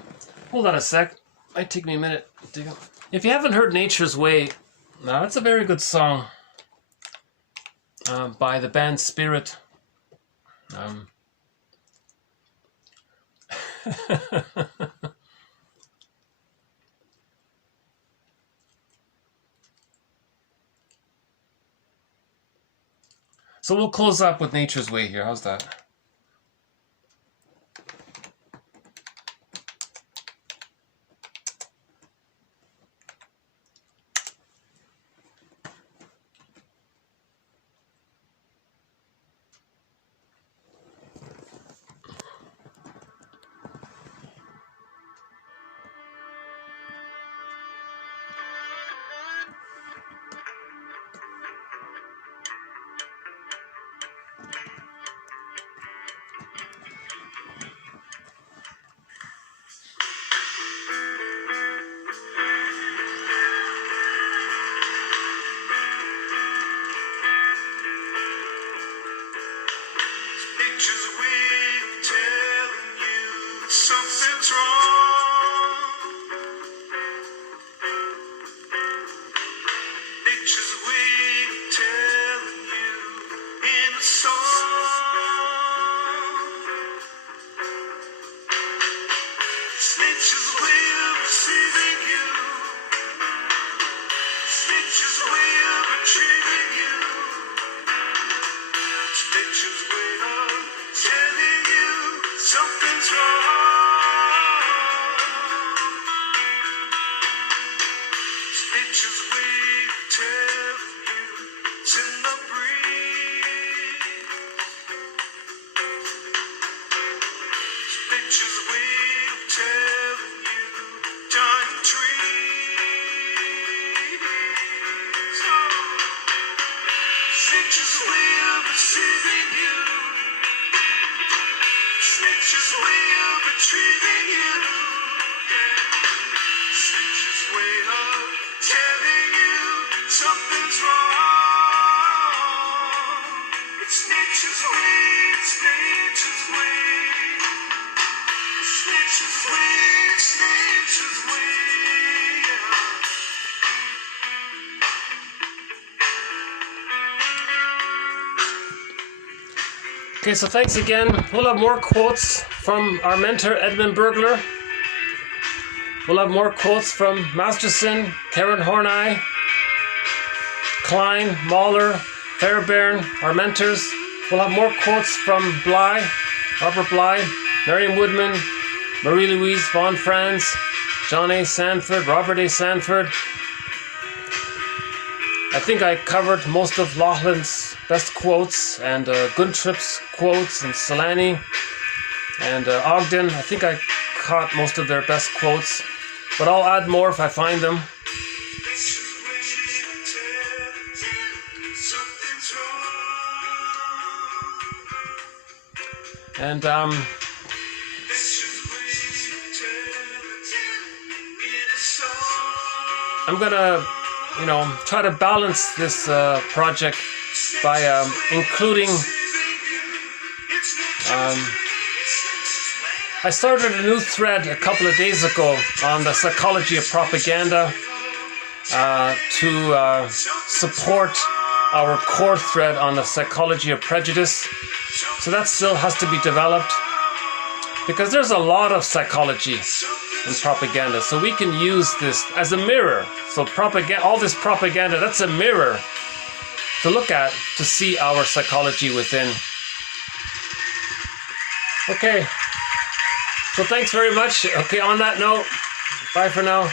Hold on a sec. Might take me a minute. If you haven't heard Nature's Way, now it's a very good song by the band Spirit. So we'll close up with Nature's Way here. How's that? snitch's way of deceiving you. Snitch's way of retrieving you. Yeah. Snitch's way of telling you something's wrong. It's snitch's way, it's snitch's way. Snitch's way, snitch's way. Okay, so thanks again. We'll have more quotes from our mentor, Edmund Bergler. We'll have more quotes from Masterson, Karen Horney, Klein, Mahler, Fairbairn, our mentors. We'll have more quotes from Bly, Robert Bly, Marion Woodman, Marie-Louise von Franz, John A. Sanford, Robert A. Sanford. I think I covered most of Laughlin's best quotes, and Guntrip's quotes, and Solani, and Ogden. I think I caught most of their best quotes, but I'll add more if I find them. And I'm gonna, try to balance this project by including. I started a new thread a couple of days ago on the psychology of propaganda to support our core thread on the psychology of prejudice. So that still has to be developed, because there's a lot of psychology in propaganda. So we can use this as a mirror. So propaganda, all this propaganda, that's a mirror to look at to see our psychology within. Okay. So thanks very much. Okay, on that note, bye for now.